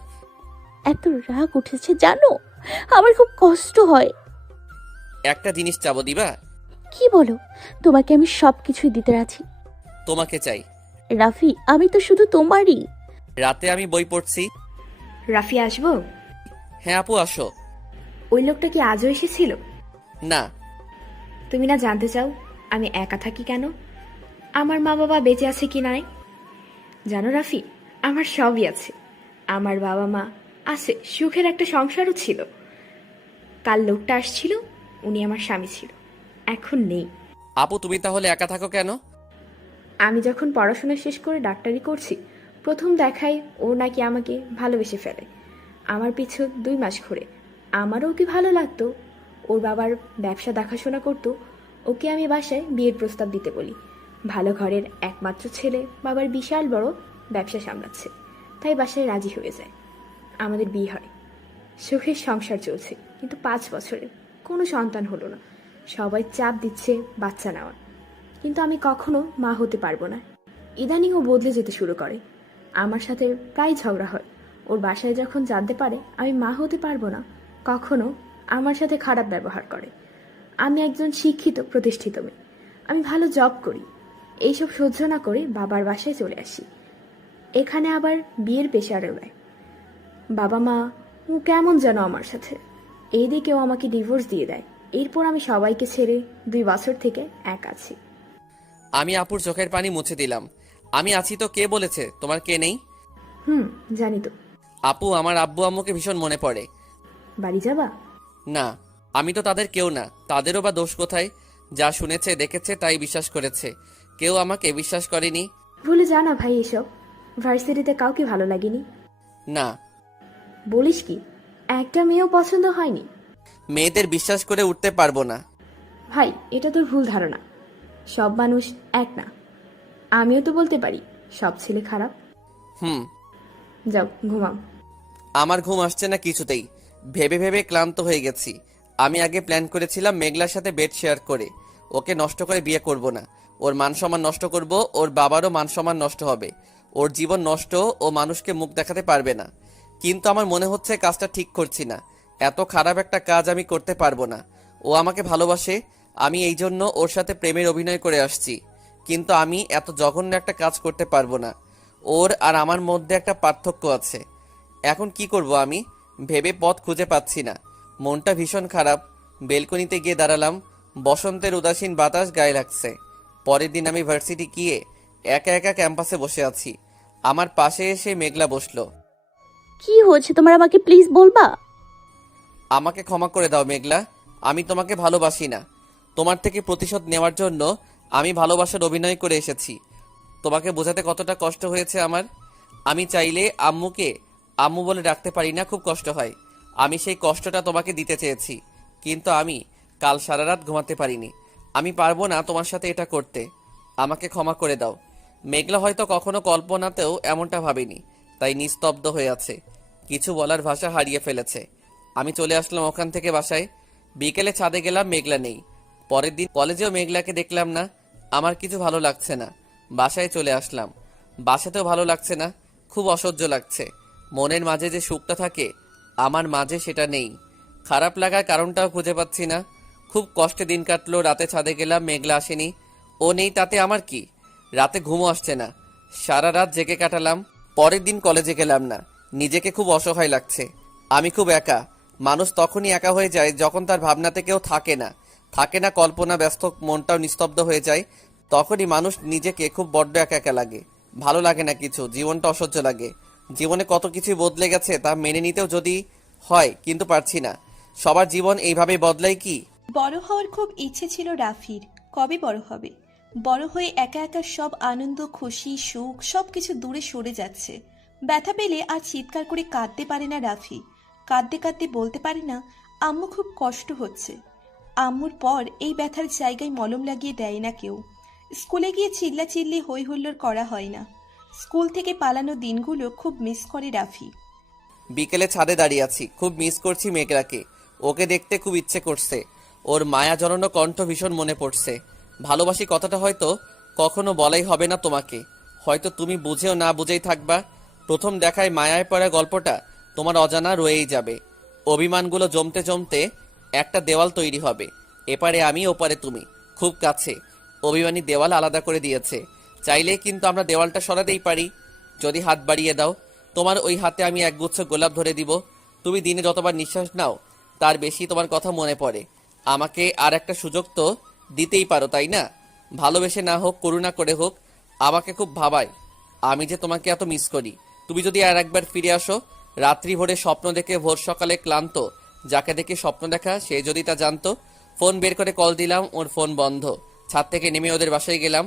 এত রাগ উঠেছে জানো, আমার খুব কষ্ট হয়। একটা জিনিস চাবো, দিবা? কি বলো? তোমাকে আমি সবকিছুই দিতে রাজি। তোমাকে চাই। রাফি, আমি তো শুধু তোমারই। রাতে আমি বই পড়ছি। রাফি, আসবো? হ্যাঁ আপু, আসো। ওই লোকটা কি আজও এসেছিল? না। তুমি না জানতে চাও আমি একা থাকি কেন? আমার মা বাবা বেঁচে আছে কি নাই? জানো রাফি, আমার সবই আছে। আমার বাবা মা আছে, সুখের একটা সংসারও ছিল। কাল লোকটা আসছিল, উনি আমার স্বামী ছিল, এখন নেই। আপু তুমি তাহলে একা থাকো কেন? আমি যখন পড়াশোনা শেষ করে ডাক্তারি করছি, প্রথম দেখাই ও নাকি আমাকে ভালোবেসে ফেলে। আমার পিছু 2 মাস ঘুরে আমারও ওকে ভালো লাগতো। ওর বাবার ব্যবসা দেখাশোনা করতো। ওকে আমি বাসায় বিয়ের প্রস্তাব দিতে বলি। ভালো ঘরের একমাত্র ছেলে, বাবার বিশাল বড় ব্যবসা সামলাচ্ছে, তাই বাসায় রাজি হয়ে যায়। আমাদের বিয়ে হয়, সুখের সংসার চলছে। কিন্তু 5 বছরে কোনো সন্তান হলো না। সবাই চাপ দিচ্ছে বাচ্চা নেওয়ার, কিন্তু আমি কখনো মা হতে পারবো না। ইদানিং ও বদলে যেতে শুরু করে, আমার সাথে প্রায় ঝগড়া হয়। ওর বাসায় যখন জানতে পারে আমি মা হতে পারবো না, কখনো আমার সাথে খারাপ ব্যবহার করে। আমি একজন শিক্ষিত প্রতিষ্ঠিত মেয়ে, আমি ভালো জব করি। এইসব সহ্য না করে বাবার বাসায় চলে আসি। এখানে আবার বিয়ের প্রেশারে ওড়ায়। বাবা মা ও কেমন যেন আমার সাথে। এই দিকেও আমাকে ডিভোর্স দিয়ে দেয়। এরপর আমি সবাইকে ছেড়ে 2 বছর থেকে এক আছি। আমি আপুর চোখের পানি মুছে দিলাম। আমি আছি তো কে বলেছে তোমার কে নেই? জানি তো। আপু, আমার আব্বু আম্মুকে ভীষণ মনে পড়ে। বাড়ি যাবা? না, আমি তো তাদের কেউ না। তাদেরও বা দোষ কোথায়? যা শুনেছে দেখেছে তাই বিশ্বাস করেছে, কেউ আমাকে বিশ্বাস করেনি। ভুলে যা না ভাই, এসব ভার্সিটিতে কাউকে ভালো লাগেনি? না। বলিস কি, একটা মেয়েও পছন্দ হয়নি? মেয়েদের বিশ্বাস করে উঠতে পারবো না। ভাই, এটা তোর ভুল ধারণা। সব মানুষ এক না। আমিও তো বলতে পারি সব ছেলে খারাপ। যাও ঘুমাও। আমার ঘুম আসছে না কিছুতেই। ভেবে ভেবে ক্লান্ত হয়ে গেছি। আমি আগে প্ল্যান করেছিলাম মেঘলার সাথে বেড শেয়ার করে ওকে নষ্ট করে বিয়ে করব না। ওর মান সম্মান নষ্ট করব, ওর বাবারও মান সম্মান নষ্ট হবে, ওর জীবন নষ্ট, ও মানুষকে মুখ দেখাতে পারবে না। কিন্তু আমার মনে হচ্ছে কাজটা ঠিক করছি না। এত খারাপ একটা কাজ আমি করতে পারবো না। ও আমাকে ভালোবাসে, আমি এই জন্য ওর সাথে প্রেমের অভিনয় করে আসছি। কিন্তু আমি এত জঘন্য একটা কাজ করতে পারবো না। ওর আর আমার মধ্যে একটা পার্থক্য আছে। এখন কি করব আমি ভেবে পথ খুঁজে পাচ্ছি না। মনটা ভীষণ খারাপ। বেলকনিতে গিয়ে দাঁড়ালাম। বসন্তের উদাসীন বাতাস গায়ে লাগছে। পরের দিন আমি ভার্সিটি গিয়ে একা একা ক্যাম্পাসে বসে আছি। আমার পাশে এসে মেঘলা বসলো। কি হয়েছে তোমার, আমাকে প্লিজ বলবা? আমাকে ক্ষমা করে দাও মেঘলা, আমি তোমাকে ভালোবাসি না। তোমার থেকে প্রতিশোধ নেওয়ার জন্য আমি ভালোবাসার অভিনয় করে এসেছি। তোমাকে বোঝাতে কতটা কষ্ট হয়েছে আমার। আমি চাইলে আম্মুকে আম্মু বলে ডাকতে পারি না, খুব কষ্ট হয়। আমি সেই কষ্টটা তোমাকে দিতে চেয়েছি, কিন্তু আমি কাল সারা রাত ঘুমাতে পারিনি। আমি পারবো না তোমার সাথে এটা করতে। আমাকে ক্ষমা করে দাও। মেঘলা হয়তো কখনো কল্পনাতেও এমনটা ভাবেনি, তাই নিস্তব্ধ হয়ে আছে, কিছু বলার ভাষা হারিয়ে ফেলেছে। আমি চলে আসলাম ওখান থেকে বাসায়। বিকেলে ছাদে গেলাম, মেঘলা নেই। পরের দিন কলেজেও মেঘলাকে দেখলাম না। আমার কিছু ভালো লাগছে না। বাসায় চলে আসলাম। বাসাতেও ভালো লাগছে না, খুব অসহ্য লাগছে। মনের মাঝে যে সুখটা থাকে আমার মাঝে সেটা নেই। খারাপ লাগার কারণটাও খুঁজে পাচ্ছি না। খুব কষ্টে দিন কাটলো। রাতে ছাদে গেলাম, মেঘলা আসেনি। ও নেই তাতে আমার কি? রাতে ঘুমও আসছে না, সারা রাত জেগে কাটালাম। পরের দিন কলেজে গেলাম না। নিজেকে খুব অসহায় লাগছে। আমি খুব একা। মানুষ তখনই একা হয়ে যায় যখন তার ভাবনাতে কেউ থাকে না, কল্পনা ব্যস্ত, মনটাও নিস্তব্ধ হয়ে যায়। তখনই মানুষ নিজেকে খুব বড্ড একা একা লাগে। ভালো লাগে না কিছু, জীবনটা অসহ্য লাগে। জীবনে কত কিছু বদলে গেছে তা মেনে নিতেও যদি হয়, কিন্তু পারছি না। সবার জীবন এইভাবে বদলায় কি? বড় হওয়ার খুব ইচ্ছে ছিল রাফির। কবে বড় হবে? বড় হয়ে একা একা সব আনন্দ খুশি সুখ সবকিছু দূরে সরে যাচ্ছে। ব্যথা পেলে আর চিৎকার করে কাঁদতে পারে না রাফি। কাঁদতে কাঁদতে বলতে পারে না, আম্মু খুব কষ্ট হচ্ছে। আম্মুর পর এই ব্যথার জায়গায় মলম লাগিয়ে দেয় না কেউ। স্কুলে গিয়ে চিল্লাচিল্লি হই হুল্লোড় করা হয় না। স্কুল থেকে পালানো দিনগুলো খুব মিস করে রাফি। বিকেলে ছাদে দাঁড়িয়ে আছি, খুব মিস করছি মেঘলাকে। ওকে দেখতে খুব ইচ্ছে করছে। ওর মায়া জড়ানো কণ্ঠ ভীষণ মনে পড়ছে। ভালোবাসি কথাটা হয়তো কখনো বলাই হবে না তোমাকে, হয়তো তুমি বুঝেও না বুঝেই থাকবা। প্রথম দেখায় মায়ায় পড়া গল্পটা তোমার অজানা রয়েই যাবে। অভিমানগুলো জমতে জমতে একটা দেওয়াল তৈরি হবে, এপারে আমি ওপারে তুমি, খুব কাছে। অভিমানী দেওয়াল আলাদা করে দিয়েছে, চাইলেই কিন্তু আমরা দেওয়ালটা সরাতেই পারি যদি হাত বাড়িয়ে দাও। তোমার ওই হাতে আমি একগুচ্ছ গোলাপ ধরে দিব। তুমি দিনে যতবার নিঃশ্বাস নাও তার বেশি তোমার কথা মনে পড়ে। আমাকে আর একটা সুযোগ তো দিতেই পারো, তাই না? ভালোবেসে না হোক, করুণা করে হোক, আমাকে খুব ভাবায় আমি যে তোমাকে এত মিস করি। তুমি যদি আর একবার ফিরে আসো, রাত্রি ভোরে স্বপ্ন দেখে ভোর সকালে ক্লান্ত, যাকে দেখে স্বপ্ন দেখা সে যদি তা জানতো। ফোন বের করে কল দিলাম, ওর ফোন বন্ধ। ছাদ থেকে নেমে ওদের বাসায় গেলাম।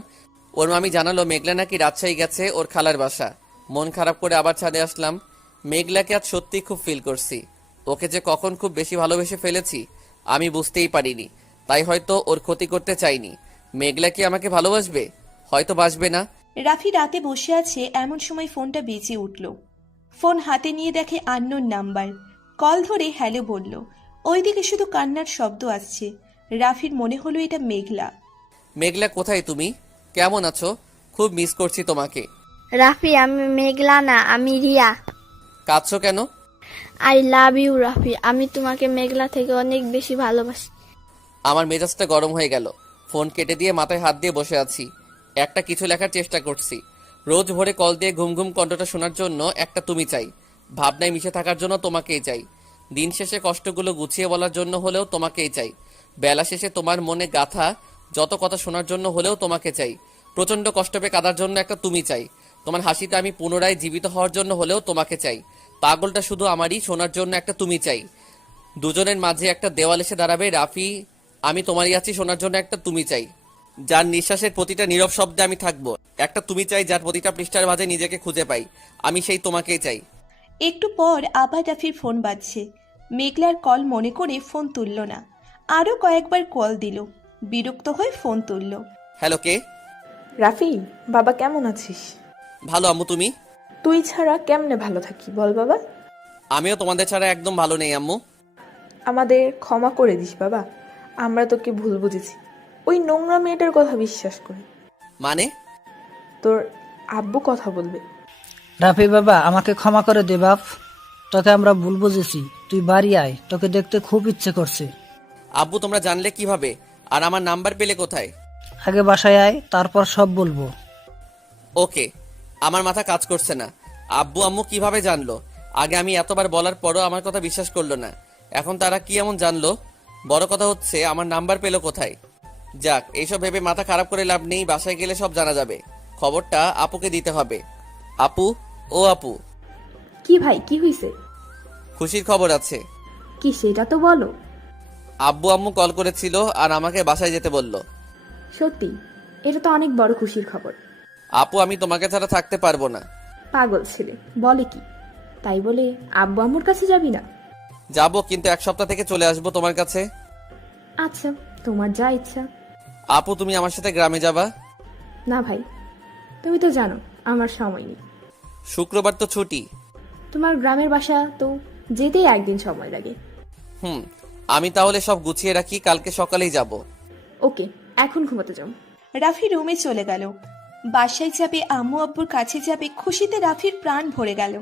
ওর মামি জানালো মেঘলা নাকি রাজশাহী গেছে ওর খালার বাসা। মন খারাপ করে আবার ছাদে আসলাম। মেঘলাকে আজ সত্যিই খুব ফিল করছি। ওকে যে কখন খুব বেশি ভালোবেসে ফেলেছি আমি বুঝতেই পারিনি, তাই হয়তো ওর ক্ষতি করতে চাইনি। মেঘলা কি আমাকে ভালোবাসবে? হয়তো বাসবে না। রাফি রাতে বসে আছে, এমন সময় ফোনটা বেজে উঠল। ফোন হাতে নিয়ে দেখে আননোন নাম্বার। কল ধরে হ্যালো বলল। ওইদিকে শুধু কান্নার শব্দ আসছে। রাফির মনে হলো এটা মেঘলা। মেঘলা কোথায় তুমি? কেমন আছো? খুব মিস করছি তোমাকে। রাফি, আমি মেঘলা না, আমি রিয়া। কাঁদছো কেন? আই লাভ ইউ রাফি, আমি তোমাকে মেঘলা থেকে অনেক বেশি ভালোবাসি। আমার মেজাজটা গরম হয়ে গেল। ফোন কেটে দিয়ে মাথায় হাত দিয়ে বসে আছি। একটা কিছু লেখার চেষ্টা করছি। রোজ ভোরে কল দিয়ে ঘুম ঘুম কণ্ঠটা শোনার জন্য একটা তুমি চাই, ভাবনায় মিশে থাকার জন্য তোমাকেই চাই, দিন শেষে কষ্টগুলো গুছিয়ে বলার জন্য হলেও তোমাকেই চাই, বেলা শেষে তোমার মনে গাথা যত কথা শোনার জন্য হলেও তোমাকে চাই, প্রচন্ড কষ্ট পেয়ে কাঁদার জন্য একটা তুমি চাই, তোমার হাসিতে আমি পুনরায় জীবিত হওয়ার জন্য হলেও তোমাকে চাই, পাগলটা শুধু আমারই শোনার জন্য একটা তুমি চাই। দুজনের মাঝে একটা দেওয়াল এসে দাঁড়াবে, রাফি আমি তোমারই আছি শোনার জন্য একটা তুমি চাই, যার নিঃশ্বাসের প্রতিটা নীরব শব্দে আমি থাকবো, একটা তুমি চাই যার প্রতিটা পৃষ্ঠার মাঝে নিজেকে খুঁজে পাই, আমি সেই তোমাকেই চাই। একটু পর আবার রাফির ফোন বাজছে। মেঘলার কল মনে করে ফোন তুলল না। আরো কয়েকবার কল দিল। বিরক্ত হয়ে ফোন তুলল। হ্যালো, কে? রাফি, বাবা কেমন আছিস? ভালো আম্মু, তুমি? তুই ছাড়া কেমনে ভালো থাকি বল বাবা। আমিও তোমাদের ছাড়া একদম ভালো নেই আম্মু। আমাদের ক্ষমা করে দিস বাবা, আমরা তোকে ভুল বুঝেছি। ওই নোংরা মেয়েটার কথা বিশ্বাস করি। মানে? তোর আব্বু কথা বলবে। রাফি বাবা, আমাকে ক্ষমা করে দে বাপ, তোকে আমরা ভুল বুঝেছি। তুই বাড়ি আয়, তোকে দেখতে খুব ইচ্ছে করছে। আব্বু তোমরা জানলে কিভাবে, আর আমার নাম্বার পেলে কোথায়? আগে বাসায় আয়, তারপর সব বলবো। ওকে। আমার মাথা কাজ করছে না। আব্বু আম্মু কিভাবে জানলো? আগে আমি এতবার বলার পরও আমার কথা বিশ্বাস করলো না, এখন তারা কি এমন জানলো? বড় কথা হচ্ছে আমার নাম্বার পেলো কোথায়? যাক, এইসব ভেবে মাথা খারাপ করে লাভ নেই, বাসায় গেলে সব জানা যাবে। খবরটা আপুকে দিতে হবে। আপু, ও আপু। কি ভাই, কি হইছে? খুশির খবর আছে। কি সেটা তো বলো। আব্বু আম্মু কল করেছিল আর আমাকে বাসায় যেতে বলল। সত্যি? এটা তো অনেক বড় খুশির খবর। আপু, আমি তোমাকে ছাড়া থাকতে পারবো না। পাগল ছেলে, বলে কি? তাই বলে আব্বু আম্মুর কাছে যাবি না? যাবো, কিন্তু এক সপ্তাহ থেকে চলে আসবো তোমার কাছে। আচ্ছা, তোমার যা ইচ্ছা। আপু, তুমি আমার সাথে গ্রামে যাবা? না ভাই, তুমি তো জানো আমার সময় নেই। শুক্রবার তো ছুটি। তোমার গ্রামের বাসা তো যেতেই একদিন সময় লাগে। আমি তাহলে সব গুছিয়ে রাখি, কালকে সকালেই যাব। ওকে, এখন ঘুমাতে যাও। রাফি রুমে চলে গেল। বাসায় যাবে, আম্মু আব্বুর কাছে যাবে, খুশিতে রাফির প্রাণ ভরে গেল।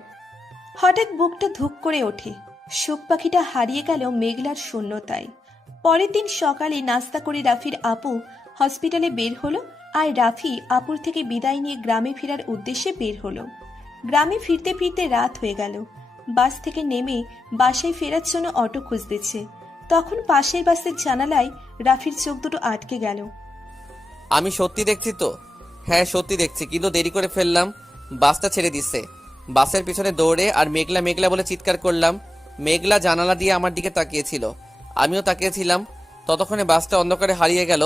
হঠাৎ বুকটা ধুক করে ওঠে। সুখ পাখিটা হারিয়ে গেল মেঘলার শূন্যতায়। পরের দিন সকালে নাস্তা করে রাফির আপু হসপিটালে বের হলো, আর রাফি আপুর থেকে বিদায় নিয়ে গ্রামে ফেরার উদ্দেশ্যে বের হলো। গ্রামে ফিরতে ফিরতে রাত হয়ে গেল। বাস থেকে নেমে বাসায় ফেরার জন্য অটো খুঁজতেছে, তখন পাশের বাসের জানালায় রাফির চোখ দুটো আটকে গেল। আমি সত্যি দেখছি তো? হ্যাঁ সত্যি দেখছি, কিন্তু দেরি করে ফেললাম। বাসটা ছেড়ে দিচ্ছে। বাসের পিছনে দৌড়ে আর মেঘলা মেঘলা বলে চিৎকার করলাম। মেঘলা জানালা দিয়ে আমার দিকে তাকিয়েছিল, আমিও তাকিয়েছিলাম। ততক্ষণে বাসটা অন্ধকারে হারিয়ে গেল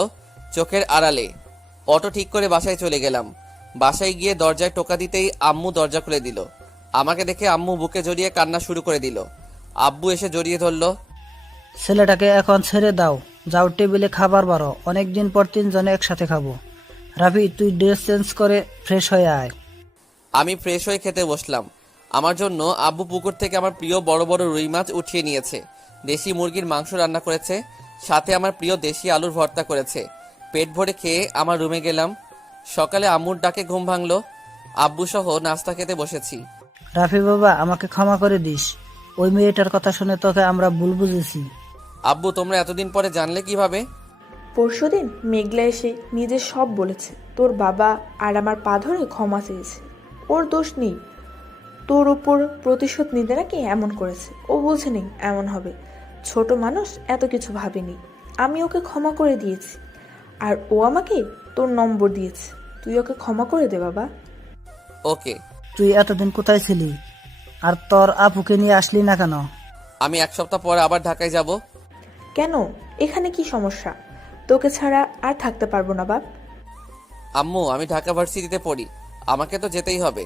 চোখের আড়ালে। অটো ঠিক করে বাসায় চলে গেলাম। বাসায় গিয়ে দরজায় টোকা দিতেই আম্মু দরজা খুলে দিল। আমাকে দেখে আম্মু বুকে জড়িয়ে কান্না শুরু করে দিল। আব্বু এসে জড়িয়ে ধরলো। ছেলেটাকে এখন ছেড়ে দাও, যাও টেবিলে খাবার বারো, অনেকদিন পর 3 জনে একসাথে খাবো। রাফি, তুই ড্রেস চেঞ্জ করে ফ্রেশ হয়ে আয়। আমি ফ্রেশ হয়ে খেতে বসলাম। আমার জন্য আব্বু পুকুর থেকে আমার প্রিয় বড় বড় রুই মাছ উঠিয়ে নিয়েছে। দেশি মুরগির মাংস রান্না করেছে, সাথে আমার প্রিয় দেশি আলুর ভর্তা করেছে। পেট ভরে খেয়ে আমার রুমে গেলাম। সকালে আম্মুর ডাকে ঘুম ভাঙলো। আব্বু সহ নাস্তা খেতে বসেছি। রাফি বাবা, আমাকে ক্ষমা করে দিস, ওই মেয়েটার কথা শুনে তোকে আমরা ভুল বুঝেছি। আব্বু, তোমরা এতদিন পরে জানলে কিভাবে? পরশুদিন মেঘলা এসে নিজে সব বলেছে। তোর বাবা আর আমার পা ধরে ক্ষমা চেয়েছে। ওর দোষ নেই, তোর উপর প্রতিশোধ নিতে নাকি এমন করেছে। ও বলছে নেই এমন হবে, ছোট মানুষ এত কিছু ভাবেনি। আমি ওকে ক্ষমা করে দিয়েছি, আর ও আমাকে তোর নম্বর দিয়েছে। তুই ওকে ক্ষমা করে দে বাবা। ওকে। তুই এতদিন কোথায় ছিলি, আর তোর আপুকে নিয়ে আসলি না কেন? আমি 1 সপ্তাহ পরে আবার ঢাকায় যাব। কেন, এখানে কি সমস্যা? তোকে ছাড়া আর থাকতে পারবো না বাপ। আম্মু, আমি ঢাকা ভার্সিটিতে পড়ি, আমাকে তো যেতেই হবে।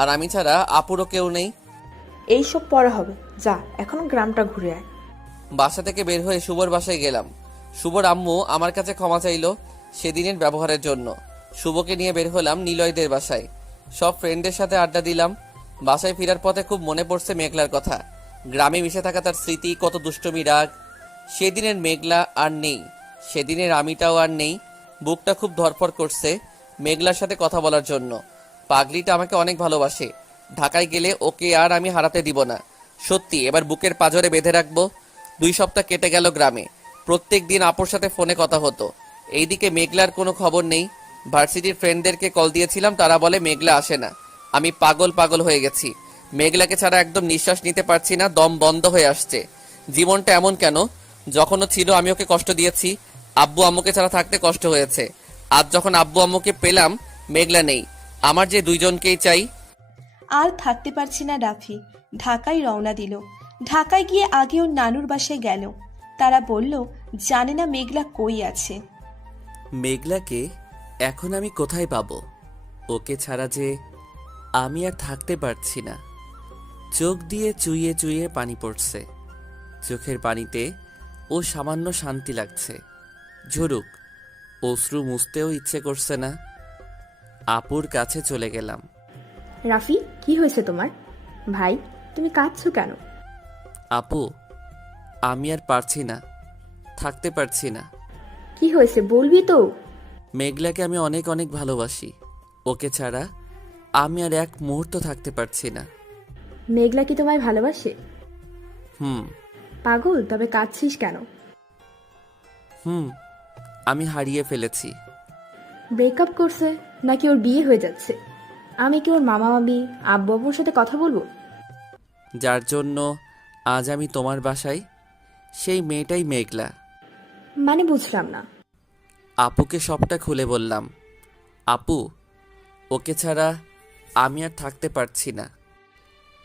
আর আমি ছাড়া আপুরও কেউ নেই। এইসব পরে হবে, যা এখন গ্রামটা ঘুরে আয়। বাসা থেকে বের হয়ে শুভর বাসায় গেলাম। শুভর আম্মু আমার কাছে ক্ষমা চাইলো সেদিনের ব্যবহারের জন্য। শুভকে নিয়ে বের হলাম নিলয়দের বাসায়। সব ফ্রেন্ডের সাথে আড্ডা দিলাম। বাসায় ফেরার পথে খুব মনে পড়ছে মেঘলার কথা। গ্রামে মিশে থাকা তার স্মৃতি, কত দুষ্টমি, রাগ। সেদিনের মেঘলা আর নেই, সেদিনের আমিটাও আর নেই। বুকটা খুব ধরফর করছে মেঘলার সাথে কথা বলার জন্য। পাগলিটা আমাকে অনেক ভালোবাসে। ঢাকায় গেলে ওকে আর আমি হারাতে দিব না। সত্যি, এবার বুকের পাঁজরে বেঁধে রাখবো। 2 সপ্তাহ কেটে গেল গ্রামে। প্রত্যেক দিন আপুর সাথে ফোনে কথা হতো। এইদিকে মেঘলার কোনো খবর নেই। ভার্সিটির ফ্রেন্ডদেরকে কল দিয়েছিলাম, তারা বলে মেঘলা আসে না। আমি পাগল হয়ে গেছি। মেঘলাকে ছাড়া একদম নিঃশ্বাস নিতে পারছি না, দম বন্ধ হয়ে আসছে। জীবনটা এমন কেন? যখনও ছিল আমি ওকে কষ্ট দিয়েছি। আব্বু আম্মুকে ছাড়া থাকতে কষ্ট হয়েছে। আজ যখন আব্বু আম্মুকে পেলাম, মেঘলা নেই। আমার যে 2 জনকেই চাই। আর থাকতে পারছি না রাফি ঢাকায় রওনা দিল। ঢাকায় গিয়ে আগে ওর নানুর বাসায় গেল। তারা বলল জানে না মেঘলা কই আছে। মেঘলাকে এখন আমি কোথায় পাবো? ওকে ছাড়া যে আমি আর থাকতে পারছি না। চোখ দিয়ে চুইয়ে চুইয়ে পানি পড়ছে। চোখের পানিতে ও সামান্য শান্তি লাগছে। ঝরুক, অশ্রু মুছতেও ইচ্ছে করছে না। আপুর কাছে চলে গেলাম। রাফি, কি হয়েছে তোমার? ভাই, তুমি কাঁদছো কেন? আপু, আমি আর পারছি না, থাকতে পারছি না। কি হয়েছে বলবি তো? মেঘলাকে আমি অনেক অনেক ভালোবাসি। ওকে ছাড়া আমি আর এক মুহূর্ত থাকতে পারছি না। মেঘলা কি তোমায় ভালোবাসে? পাগল, তবে কাঁদছিস কেন? আমি হারিয়ে ফেলেছি। ব্রেকআপ করছে নাকি ওর বিয়ে হয়ে যাচ্ছে? আমি কি ওর মামা মামি আব্বু আব্বুর সাথে কথা বলবো? যার জন্য আজ আমি তোমার বাসায়, সেই মেয়েটাই মেঘলা। মানে বুঝলাম না। আপুকে সবটা খুলে বললাম। আপু, ওকে ছাড়া আমি আর থাকতে পারছি না।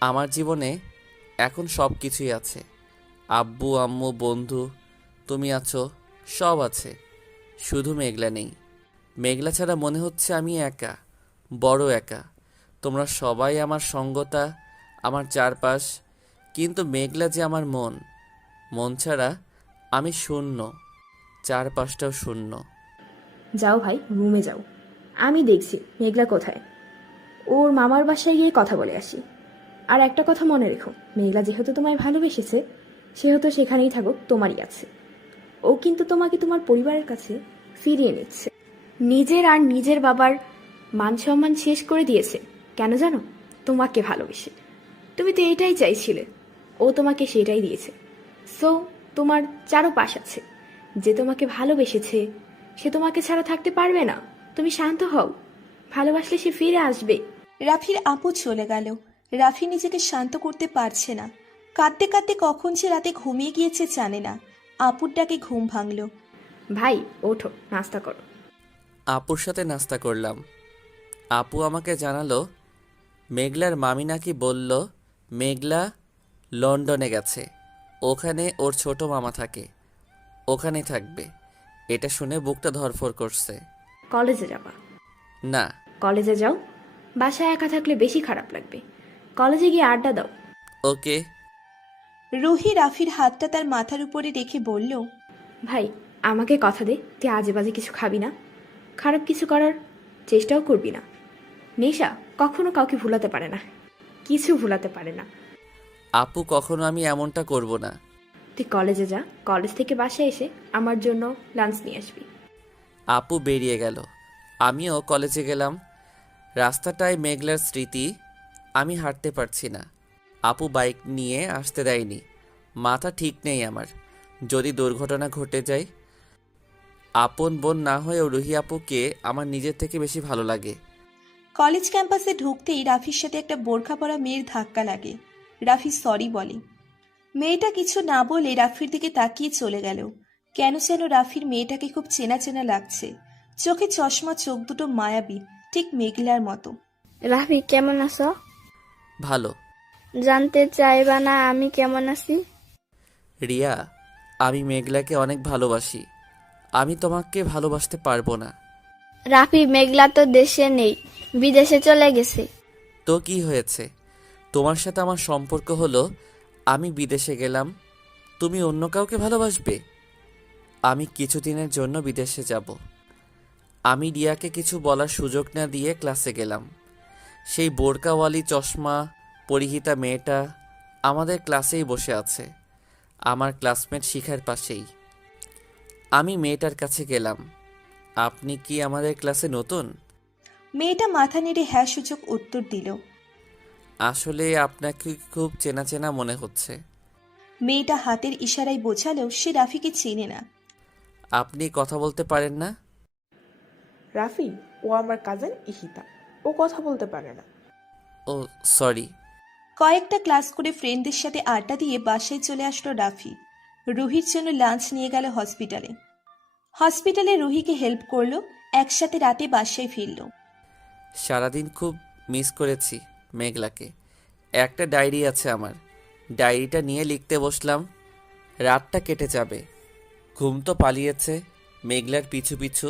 আমার জীবনে এখন সব কিছুই আছে। আব্বু আম্মু, বন্ধু, তুমি আছো, সব আছে। শুধু মেঘলা নেই। মেঘলা ছাড়া মনে হচ্ছে আমি একা, বড় একা। তোমরা সবাই আমার সঙ্গতা, আমার চারপাশ, কিন্তু মেঘলা যে আমার মন। মন ছাড়া আমি শূন্য, চারপাশটাও শূন্য। যাও ভাই, রুমে যাও, আমি দেখছি মেঘলা কোথায়। ওর মামার বাসায় গিয়ে কথা বলে আসি। আর একটা কথা মনে রেখো, মেঘলা যেহেতু তোমায় ভালোবেসেছে, সেহেতু সেখানেই থাকুক, তোমারই আছে। ও কিন্তু তোমাকে তোমার পরিবারের কাছে ফিরিয়ে নিচ্ছে। নিজের আর নিজের বাবার মান সম্মান শেষ করে দিয়েছে। কেন জানো? তোমাকে ভালোবেসে। তুমি তো এটাই চাইছিলে, ও তোমাকে সেটাই দিয়েছে। সো তোমার চারপাশ আছে। যে তোমাকে ভালোবেসেছে সে তোমাকে ছাড়া থাকতে পারবে না। তুমি শান্ত হও, ভালোবাসলে সে ফিরে আসবে। রাফির আপু চলে গেল। রাফি নিজেকে শান্ত করতে পারছে না। কাঁদতে কাঁদতে কখন যে রাতে ঘুমিয়ে গিয়েছে জানে না। আপুর ডাকে ঘুম ভাঙল। ভাই ওঠো, নাস্তা করো। আপুর সাথে নাস্তা করলাম। আপু আমাকে জানালো মেঘলার মামি নাকি বলল মেঘলা লন্ডনে গেছে, ওখানে ওর ছোট মামা থাকে, ওখানে থাকবে। এটা শুনে বুকটা ধরফর করছে। কলেজে যাবা? না। কলেজে যাও, বাসায় একা থাকলে বেশি খারাপ লাগবে। কলেজে গিয়ে আড্ডা দাও। ওকে। রুহি রাফির হাতটা তার মাথার উপরে রেখে বলল, ভাই আমাকে কথা দে, তুই আজে বাজে কিছু খাবি না, খারাপ কিছু করার চেষ্টাও করবি না। নেশা কখনো কাউকে ভুলাতে পারে না, কিছু ভুলাতে পারে না। আপু, কখনো আমি এমনটা করব না। তুই কলেজে যা, কলেজ থেকে বাসায় এসে আমার জন্য লাঞ্চ নিয়ে আসবি। আপু বেরিয়ে গেল, আমিও কলেজে গেলাম। রাস্তাটায় মেঘলার স্মৃতি, আমি হাঁটতে পারছি না। আপু বাইক নিয়ে আসতে দেয়নি। মাথা ঠিক নেই আমার, যদি দুর্ঘটনা ঘটে যায়। আপন বোন না হয়েও রুহি আপুকে আমার নিজের থেকে বেশি ভালো লাগে। কলেজ ক্যাম্পাসে ঢুকতেই রাফির সাথে একটা বোরখা পরা মেয়ের ধাক্কা লাগে। রাফি সরি বলে। মেয়েটা কিছু না বলে রাফির দিকে তাকিয়ে চলে গেল। কেন যেন রাফির মেয়েটাকে খুব চেনা চেনা লাগছে। চোখে চশমা, চোখ দুটো মায়াবী, ঠিক মেঘলার মতো। রাফি কেমন আছো? ভালো। জানতে চাইবা না আমি কেমন আছি? রিয়া, আমি মেঘলাকে অনেক ভালোবাসি। আমি তোমাকে ভালোবাসতে পারবো না। রাফি, মেঘলা তো দেশে নেই, বিদেশে চলে গেছে। তো কি হয়েছে? তোমার সাথে আমার সম্পর্ক হলো, আমি বিদেশে গেলাম, তুমি অন্য কাউকে ভালোবাসবে? আমি কিছুদিনের জন্য বিদেশে যাব। আমি রিয়াকে কিছু বলার সুযোগ না দিয়ে ক্লাসে গেলাম। সেই বোরকাওয়ালি চশমা পরিহিতা মেয়েটা আমাদের ক্লাসেই বসে আছে, আমার ক্লাসমেট শিখার পাশেই। আমি মেয়েটার কাছে গেলাম, আপনি কি আমাদের ক্লাসে নতুন? মেয়েটা মাথা নেড়ে হ্যাঁ সূচক উত্তর দিল। আসলে আপনাকে খুব চেনা চেনা মনে হচ্ছে। মেয়েটা হাতের ইশারায় বোঝালেও সে রাফিকে চেনে না। আপনি কথা বলতে পারেন না? রাফি, ও আমার কাজিন ইশিতা, ও কথা বলতে পারে না। ও সরি। কয়েকটা ক্লাস করে ফ্রেন্ডদের সাথে আড্ডা দিয়ে বাসায় চলে আসলো রাফি। রুহির জন্য লাঞ্চ নিয়ে গেল হসপিটালে রুহিকে হেল্প করলো, একসাথে রাতে বাসায় ফিরল। সারাদিন খুব মিস করেছি মেঘলাকে। একটা ডায়েরি আছে আমার, ডায়েরিটা নিয়ে লিখতে বসলাম। রাতটা কেটে যাবে, ঘুম তো পালিয়েছে মেঘলার পিছু পিছু।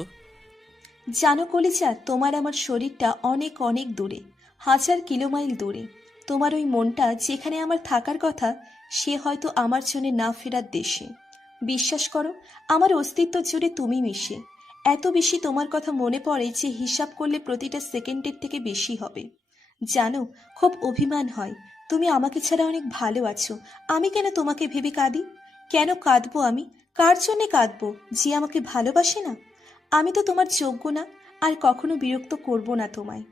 জানো কলিজা, তোমার আমার শরীরটা অনেক অনেক দূরে, 1000 কিলোমাইল দূরে। তোমার ওই মনটা যেখানে আমার থাকার কথা, সে হয়তো আমার জন্য না ফেরার দেশে। বিশ্বাস করো, আমার অস্তিত্ব জুড়ে তুমি মিশে। এত বেশি তোমার কথা মনে পড়ে যে হিসাব করলে প্রতিটা সেকেন্ডের থেকে বেশি হবে। জানো, খুব অভিমান হয়। তুমি আমাকে ছাড়া অনেক ভালো আছো, আমি কেন তোমাকে ভেবে কাঁদি? কেন কাঁদবো আমি? কার জন্যে কাঁদবো? যে আমাকে ভালোবাসে না। আমি তো তোমার যোগ্য না, আর কখনো বিরক্ত করব না তোমায়।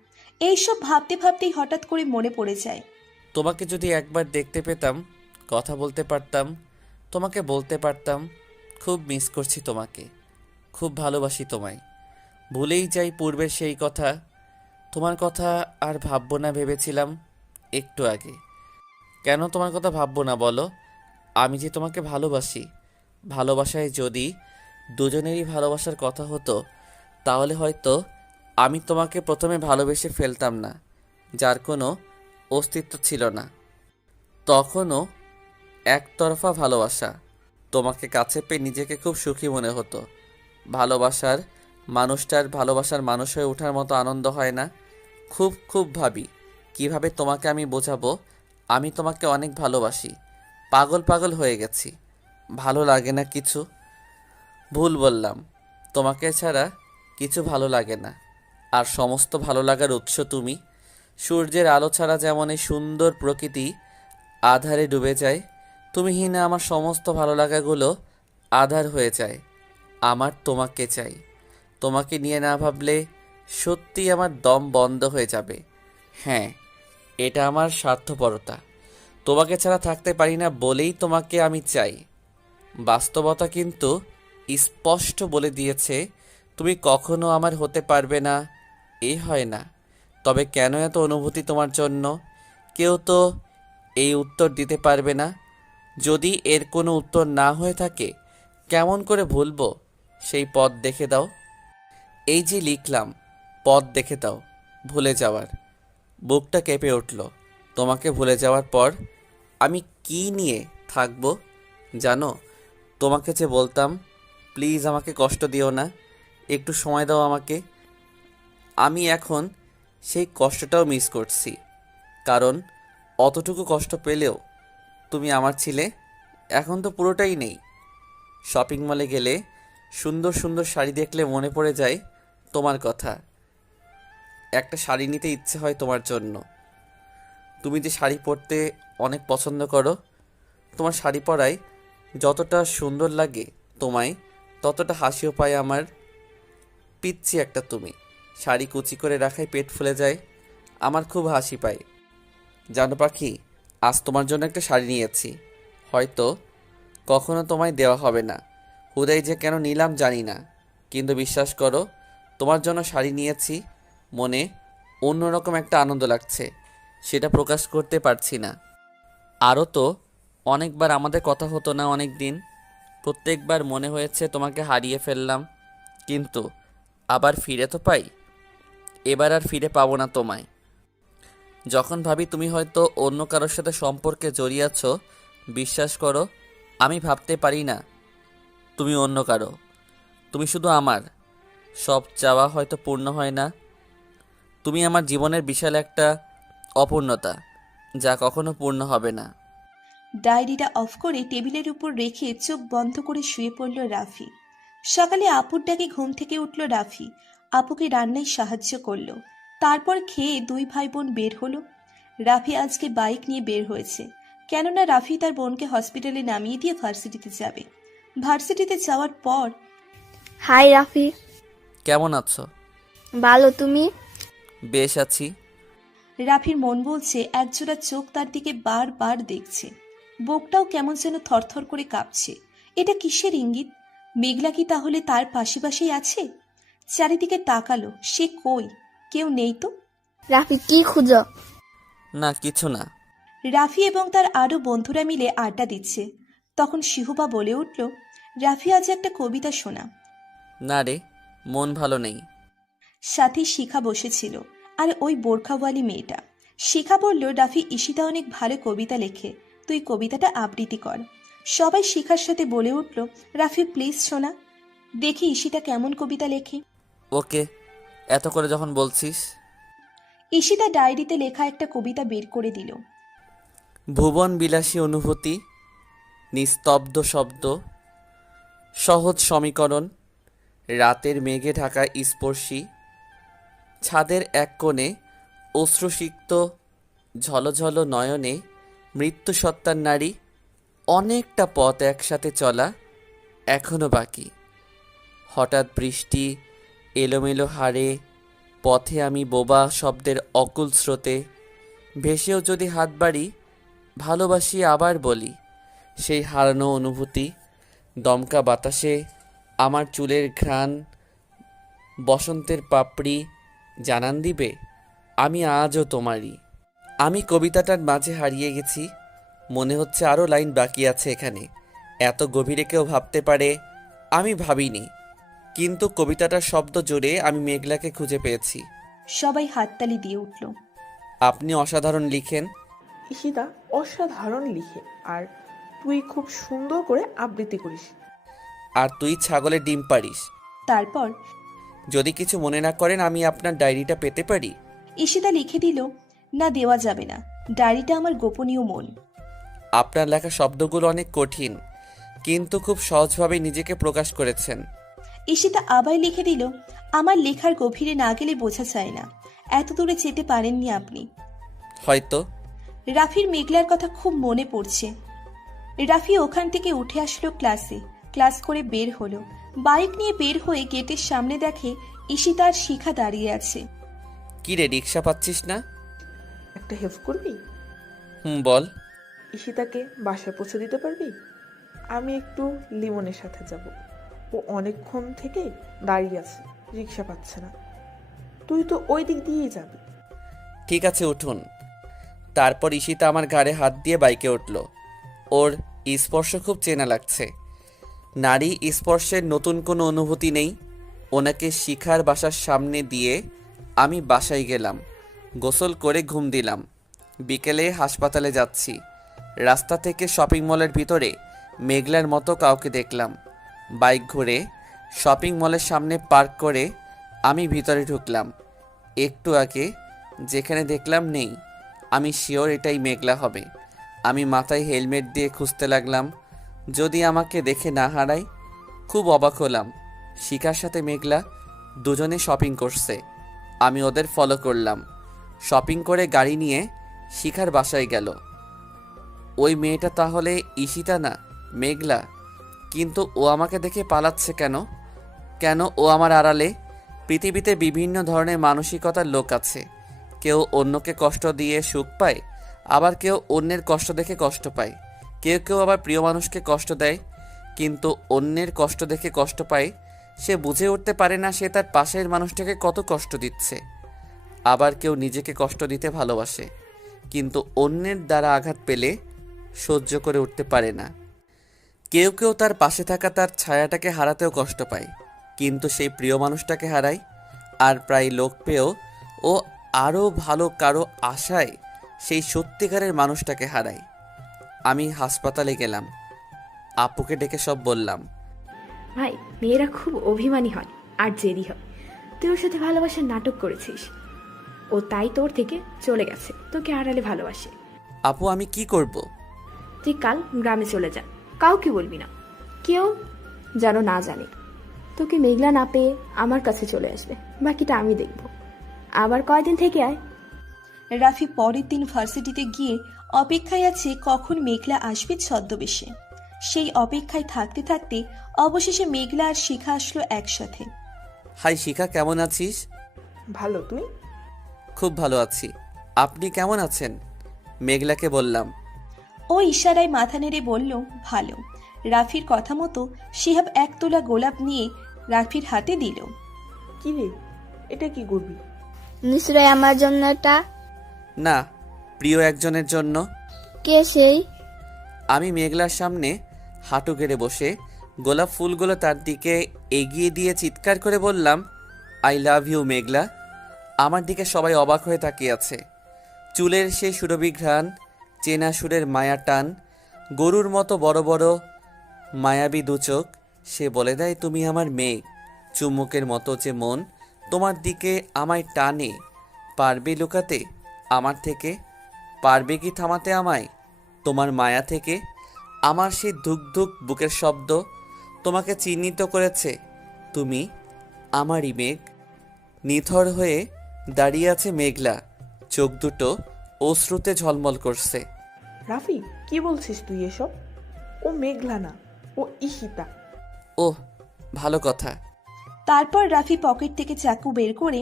এইসব ভাবতে ভাবতেই হঠাৎ করে মনে পড়ে যায়। তোমাকে যদি একবার দেখতে পেতাম, কথা বলতে পারতাম, তোমাকে বলতে পারতাম খুব মিস করছি তোমাকে, খুব ভালোবাসি তোমায়। ভুলেই যাই পূর্বের সেই কথা। তোমার কথা আর ভাববো না ভেবেছিলাম একটু আগে। কেন তোমার কথা ভাববো না বলো? আমি যে তোমাকে ভালোবাসি। ভালোবাসায় যদি দুজনেরই ভালোবাসার কথা হতো, তাহলে হয়তো আমি তোমাকে প্রথমে ভালোবেসে ফেলতাম না, যার কোনো অস্তিত্ব ছিল না। তখনও একতরফা ভালোবাসা। তোমাকে কাছে পেয়ে নিজেকে খুব সুখী মনে হতো। ভালোবাসার ভালোবাসার মানুষ হয়ে ওঠার মতো আনন্দ হয় না। খুব খুব ভাবি কিভাবে তোমাকে আমি বোঝাবো আমি তোমাকে অনেক ভালোবাসি। পাগল পাগল হয়ে গেছি, ভালো লাগে না কিছু। ভুল বললাম, তোমাকে ছাড়া কিছু ভালো লাগে না। আর সমস্ত ভালো লাগার উৎস তুমি। সূর্যের আলো ছাড়া যেমন এই সুন্দর প্রকৃতি আধারে ডুবে যায়, তুমিহীনা আমার সমস্ত ভালো লাগাগুলো আধার হয়ে যায়। আমার তোমাকে চাই। তোমাকে নিয়ে না ভাবলে সত্যি আমার দম বন্ধ হয়ে যাবে। হ্যাঁ, এটা আমার স্বার্থপরতা। তোমাকে ছাড়া থাকতে পারি না বলেই তোমাকে আমি চাই। বাস্তবতা কিন্তু স্পষ্ট বলে দিয়েছে তুমি কখনো আমার হতে পারবে না। হয় না। তবে কেন এত অনুভূতি তোমার জন্য? কেউ তো এই উত্তর দিতে পারবে না। যদি এর কোনো উত্তর না হয়ে থাকে, কেমন করে ভুলবো? সেই পথ দেখে দাও। এই যে লিখলাম, পথ দেখে দাও ভুলে যাওয়ার। বুকটা কেঁপে উঠল। তোমাকে ভুলে যাওয়ার পর আমি কি নিয়ে থাকবো জানো? তোমাকে যে বলতাম, প্লিজ আমাকে কষ্ট দিও না, একটু সময় দাও আমাকে। আমি এখন সেই কষ্টটাও মিস করছি, কারণ অতটুকু কষ্ট পেলেও তুমি আমার ছিলে। এখন তো পুরোটাই নেই। শপিং মলে গেলে সুন্দর সুন্দর শাড়ি দেখলে মনে পড়ে যায় তোমার কথা। একটা শাড়ি নিতে ইচ্ছে হয় তোমার জন্য। তুমি যে শাড়ি পরতে অনেক পছন্দ করো, তোমার শাড়ি পরায় যতটা সুন্দর লাগে তোমায়, ততটা হাসিও পায় আমার। পিচ্ছি একটা তুমি, শাড়ি কুচি করে রাখায় পেট ফুলে যায়, আমার খুব হাসি পায়। জানো পাখি, আজ তোমার জন্য একটা শাড়ি নিয়েছি, হয়তো কখনো তোমায় দেওয়া হবে না। হুদাই যে কেন নিলাম জানি না, কিন্তু বিশ্বাস করো, তোমার জন্য শাড়ি নিয়েছি, মনে অন্যরকম একটা আনন্দ লাগছে, সেটা প্রকাশ করতে পারছি না। আরও তো অনেকবার আমাদের কথা হতো না অনেক দিন, প্রত্যেকবার মনে হয়েছে তোমাকে হারিয়ে ফেললাম, কিন্তু আবার ফিরে তো পাই। এবার আর ফিরে পাবো না তোমায়। যখন ভাবি তুমি হয়তো অন্য কারোর সাথে সম্পর্কে জড়িয়ে আছো, বিশ্বাস করো আমি ভাবতে পারি না তুমি অন্য কারো। তুমি শুধু আমার। সব চাওয়া হয়তো পূর্ণ হয় না, তুমি আমার জীবনের বিশাল একটা অপূর্ণতা, যা কখনো পূর্ণ হবে না। ডায়েরিটা অফ করে টেবিলের উপর রেখে চোখ বন্ধ করে শুয়ে পড়ল রাফি। সকালে আপুর ডাকে ঘুম থেকে উঠল রাফি, আপুকে রান্নায় সাহায্য করলো। তারপর খেয়ে দুই ভাই বোন বের হলো। রাফি আজকে বাইক নিয়ে বের হয়েছে, কেননা রাফি তার বোনকে হসপিটালে নামিয়ে দিয়ে ভার্সিটিতে যাবে। ভার্সিটিতে যাওয়ার পর, হাই রাফি। কেমন আছো? ভালো, তুমি? বেশ আছি। রাফির মন বলছে একজোড়া চোখ তার দিকে বারবার দেখছে, বুকটাও কেমন যেন থরথর করে কাঁপছে। এটা কিসের ইঙ্গিত? মেঘলা কি তাহলে তার পাশেই আছে? চারিদিকে তাকালো, সে কই, কেউ নেই তো। রাফি, কি খুঁজো? না, কিছু না। রাফি এবং তার আরো বন্ধুরা মিলে আড্ডা দিচ্ছে, তখন শিহুবা বলে উঠল, রাফি আজ একটা কবিতা শোনা। না রে, মন ভালো নেই। সাথে শিখা বসেছিল, আর ওই বোরখাওয়ালি মেয়েটা। শিখা বলল, রাফি ঈশিতা অনেক ভালো কবিতা লেখে, তুই কবিতাটা আবৃত্তি কর। সবাই শিখার সাথে বলে উঠল, রাফি প্লিজ শোনা, দেখি ঈশিতা কেমন কবিতা লেখে। ওকে, এত করে যখন বলছিস। ঈশিতা ডায়েরিতে লেখা একটা কবিতা বের করে দিল। ভুবন বিলাসী অনুভূতি, নিস্তব্ধ শব্দ, সহজ সমীকরণ, রাতের মেঘে ঢাকা স্পর্শী, ছাদের এক কোণে অশ্রুসিক্ত ঝলঝল নয়নে মৃত্যুসত্তার নারী, অনেকটা পথ একসাথে চলা এখনো বাকি। হঠাৎ বৃষ্টি, এলোমেলো হাড়ে, পথে আমি বোবা শব্দের অকুল স্রোতে, ভেসেও যদি হাত বাড়ি, ভালোবাসি আবার বলি, সেই হারানো অনুভূতি। দমকা বাতাসে আমার চুলের ঘ্রাণ, বসন্তের পাপড়ি জানান দিবে আমি আজও তোমারই। আমি কবিতাটার মাঝে হারিয়ে গেছি, মনে হচ্ছে আরও লাইন বাকি আছে এখানে। এত গভীরে কেউ ভাবতে পারে আমি ভাবিনি, কিন্তু কবিতাটার শব্দ জুড়ে আমি মেঘলাকে খুঁজে পেয়েছি। সবাই হাততালি দিয়ে উঠল। আপনি অসাধারণ লিখেন। ঈশিতা অসাধারণ লিখে, আর তুই খুব সুন্দর করে আবৃত্তি করিস। আর তুই ছাগলের ডিম পারিস। তারপর যদি কিছু মনে না করেন, আমি আপনার ডায়েরিটা পেতে পারি? ঈশিতা লিখে দিল, না দেওয়া যাবে না, ডায়েরিটা আমার গোপনীয় মন। আপনার লেখা শব্দগুলো অনেক কঠিন, কিন্তু খুব সহজভাবে নিজেকে প্রকাশ করেছেন। ঈশিতা আবার লিখে দিল, আমার লেখার গভীরে না গেলে বোঝা যায় না, এত দূরে যেতে পারেননি আপনি। হয়তো। রাফির মেঘলার কথা খুব মনে পড়ছে। রাফি ওখান থেকে উঠে আসলো ক্লাস করে বের হলো। বাইক নিয়ে বের হয়ে গেটের সামনে দেখে ঈশিতা আর শিখা দাঁড়িয়ে আছে। কি রে, রিক্সা পাচ্ছিস না? একটা হেল্প করবি? বল। ঈশিতাকে বাসায় পৌঁছে দিতে পারবি? আমি একটু লিমনের সাথে যাব, ও অনেকক্ষণ থেকে দাঁড়িয়ে আছে, রিক্সা পাচ্ছে না। তুই তো ওই দিক দিয়েই যাবি। ঠিক আছে, উঠুন। তারপর ঈশিতা আমার ঘাড়ে হাত দিয়ে বাইকে উঠল। ওর স্পর্শ খুব চেনা লাগছে। নারী স্পর্শের নতুন কোনো অনুভূতি নেই। ওনাকে শিখার বাসার সামনে দিয়ে আমি বাসায় গেলাম, গোসল করে ঘুম দিলাম। বিকেলে হাসপাতালে যাচ্ছি। রাস্তা থেকে শপিং মলের ভিতরে মেঘলার মতো কাউকে দেখলাম। বাইক ঘুরে শপিং মলের সামনে পার্ক করে আমি ভিতরে ঢুকলাম। একটু আগে যেখানে দেখলাম নেই। আমি শিওর এটাই মেঘলা হবে। আমি মাথায় হেলমেট দিয়ে খুঁজতে লাগলাম, যদি আমাকে দেখে না হারায়। খুব অবাক হলাম, শিখার সাথে মেঘলা দুজনে শপিং করছে। আমি ওদের ফলো করলাম। শপিং করে গাড়ি নিয়ে শিখার বাসায় গেল। ওই মেয়েটা তাহলে ঈশিতা না, মেঘলা। কিন্তু ও আমাকে দেখে পালাচ্ছে কেন? কেন ও আমার আড়ালে? পৃথিবীতে বিভিন্ন ধরনের মানসিকতার লোক আছে। কেউ অন্যকে কষ্ট দিয়ে সুখ পায়, আবার কেউ অন্যের কষ্ট দেখে কষ্ট পায়। কেউ কেউ আবার প্রিয় মানুষকে কষ্ট দেয়, কিন্তু অন্যের কষ্ট দেখে কষ্ট পায়। সে বুঝে উঠতে পারে না সে তার পাশের মানুষটাকে কত কষ্ট দিচ্ছে। আবার কেউ নিজেকে কষ্ট দিতে ভালোবাসে, কিন্তু অন্যের দ্বারা আঘাত পেলে সহ্য করে উঠতে পারে না। কেউ কেউ তার পাশে থাকা তার ছায়াটাকে হারাতেও কষ্ট পায়, কিন্তু সেই প্রিয় মানুষটাকে হারায়। আর প্রায় লোক পেয়েও ও আরও ভালো কারো আশায় সেই সত্যিকারের মানুষটাকে হারায়। আমি হাসপাতালে গেলাম, আপুকে ডেকে সব বললাম। ভাই, মেয়েরা খুব অভিমানী হয় আর জেদি হয়। তুই ওর সাথে ভালোবাসার নাটক করেছিস, ও তাই তোর থেকে চলে গেছে, তোকে আড়ালে ভালোবাসে। আপু আমি কি করব? তুই কাল গ্রামে চলে যা, কাউকে বলবি না, কেউ যেন না জানে। তোকে মেঘলা না পেয়ে আমার কাছে চলে আসবে, বাকিটা আমি দেখব। আবার কয়দিন থেকে আয়। রাফি পরের দিন ভার্সিটিতে গিয়ে অপেক্ষায় আছে কখন মেঘলা আসবে ছদ্মবেশে। সেই অপেক্ষায় থাকতে থাকতে অবশেষে মেঘলা আর শিখা আসলো একসাথে। হাই শিখা, কেমন আছিস? ভালো, তুই? খুব ভালো আছি। আপনি কেমন আছেন? মেঘলাকে বললাম। ও ইশারায় মাথা নেড়ে বলল, ভালো। রাফির কথা মতো শিহাব এক তোলা গোলাপ নিয়ে রাফির হাতে দিল। কি রে, এটা কি করবি? নিশ্চয় আমার জন্য এটা। না, প্রিয় একজনের জন্য। কে সেই? আমি মেঘলার সামনে হাঁটু গেড়ে বসে গোলাপ ফুলগুলো তার দিকে এগিয়ে দিয়ে চিৎকার করে বললাম, আই লাভ ইউ মেঘলা। আমার দিকে সবাই অবাক হয়ে তাকিয়ে আছে। চুলের সেই সুরভি ঘ্রাণ, চেনা সুরের মায়া টান, গরুর মতো বড় বড় মায়াবী দুচোখ। সে বলে দেয় তুমি আমার মেয়ে। চুম্বকের মতো যে মন তোমার দিকে আমায় টানে, পারবে লুকাতে আমার থেকে? পারবে কি থামাতে আমায় তোমার মায়া থেকে? আমার সেই ধুক ধুক বুকের শব্দ তোমাকে চিহ্নিত করেছে। তুমি আমারই মেঘ। নিথর হয়ে দাঁড়িয়ে আছে মেঘলা, চোখ দুটো অশ্রুতে ঝলমল করছে। রাফি, কি বলছিস তুই এসব? ও মেঘলা না, ও ঈশিতা। ওহ, ভালো কথা। তারপর রাফি পকেট থেকে চাকু বের করে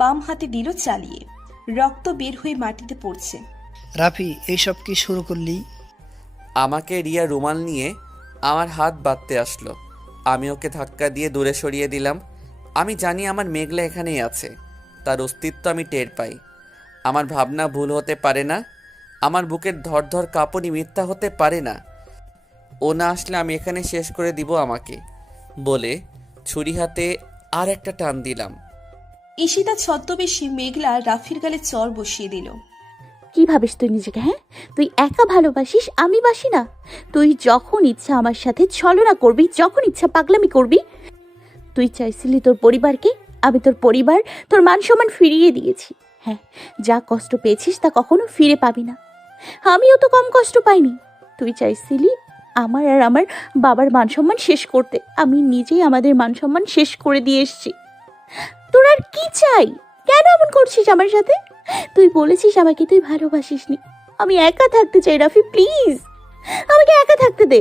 বাম হাতে দিল চালিয়ে। রক্ত বের হয়ে মাটিতে পড়ছে। রাফি, এইসব কি শুরু করলি? আমাকে রিয়া রুমাল নিয়ে আমার হাত বাঁধতে আসলো। আমি ওকে ধাক্কা দিয়ে দূরে সরিয়ে দিলাম। আমি জানি আমার মেঘলা এখানেই আছে, তার অস্তিত্ব আমি টের পাই। আমার ভাবনা ভুল হতে পারে না, আমার বুকের ধরধর কাঁপুনি মিথ্যা হতে পারে না। ও না আসলে আমি এখানে শেষ করে দিব আমাকে, বলে ছুরি হাতে আর একটা টান দিলাম। ঈশিতা ছদ্মবেশী মেঘলা রাফির গালে চর বসিয়ে দিল। কি ভাবিস তুই নিজেকে? হ্যাঁ, তুই একা ভালোবাসিস, আমি বাসি না? তুই যখন ইচ্ছা আমার সাথে ছলনা করবি, যখন ইচ্ছা পাগলামি করবি। তুই চাইছিলি তোর পরিবারকে, আমি তোর পরিবার, তোর মান সম্মান ফিরিয়ে দিয়েছি। হ্যাঁ, যা কষ্ট পেয়েছিস তা কখনো ফিরে পাবি না। আমিও তো কম কষ্ট পাইনি। তুই চাইছিলি আমার আর আমার বাবার মান সম্মান শেষ করতে, আমি নিজেই আমাদের মান সম্মান শেষ করে দিয়ে এসছি। তোর আর কি চাই? কেন এমন করছিস আমার সাথে? তুই বলেছিস আমাকে তুই ভালোবাসিস নি। আমি একা থাকতে চাই রাফি, প্লিজ আমাকে একা থাকতে দে।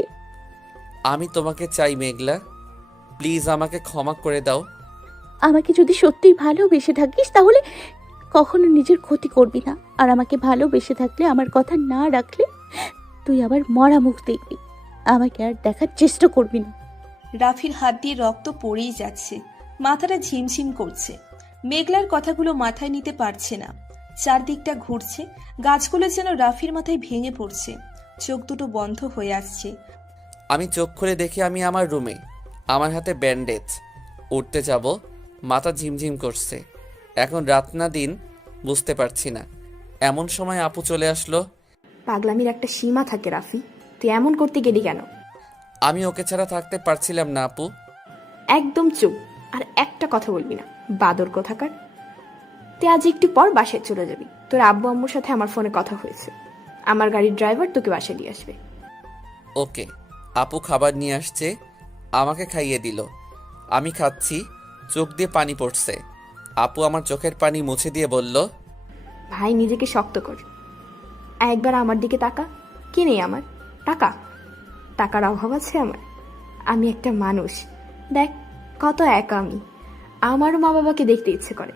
আমি তোমাকে চাই মেঘলা, প্লিজ আমাকে ক্ষমা করে দাও। আমাকে যদি সত্যিই ভালোবেসে থাকিস তাহলে কখনো নিজের ক্ষতি করবি না। আর আমাকে ভালোবেসে থাকলে, আমার কথা না রাখলে তুই আবার মরা মুখ দেখবি, আমাকে আর দেখার চেষ্টা করবি না। রাফির হাত দিয়ে রক্ত পড়েই যাচ্ছে, মাথাটা ঝিমঝিম করছে। মেঘলার কথাগুলো মাথায় নিতে পারছে না। চারদিকটা ঘুরছে, গাছগুলো যেন রাফির মাথায় ভেঙে পড়ছে। চোখ দুটো বন্ধ হয়ে আসছে। আমি চোখ খুলে দেখি আমি আমার রুমে, আমার হাতে ব্যান্ডেজ। উঠতে যাব, মাথা ঝিমঝিম করছে। এখন রাত না দিন বুঝতে পারছি না। এমন সময় আপু চলে আসলো। পাগলামির একটা সীমা থাকে রাফি, তুই এমন করতে গেলি কেন? আমি ওকে ছাড়া থাকতে পারছিলাম না আপু। একদম চুপ, আর একটা কথা বলবি না, বাদর কোথাকার। তুই আজ একটু পর বাসায় চলে যাবি। তোর আব্বু আম্মুর সাথে আমার ফোনে কথা হয়েছে, আমার গাড়ির ড্রাইভার তোকে বাসায় দিয়ে আসবে। ওকে। আপু খাবার নিয়ে আসছে, আমাকে খাইয়ে দিল। আমি খাচ্ছি, চোখ দিয়ে পানি পড়ছে। আপু আমার চোখের পানি মুছে দিয়ে বলল, ভাই নিজেকে শক্ত কর, একবার আমার দিকে তাকা। কি নেই আমার? টাকা? টাকার অভাব আছে আমার? আমি একটা মানুষ, দেখ কত একা আমি। আমারও মা বাবাকে দেখতে ইচ্ছে করে,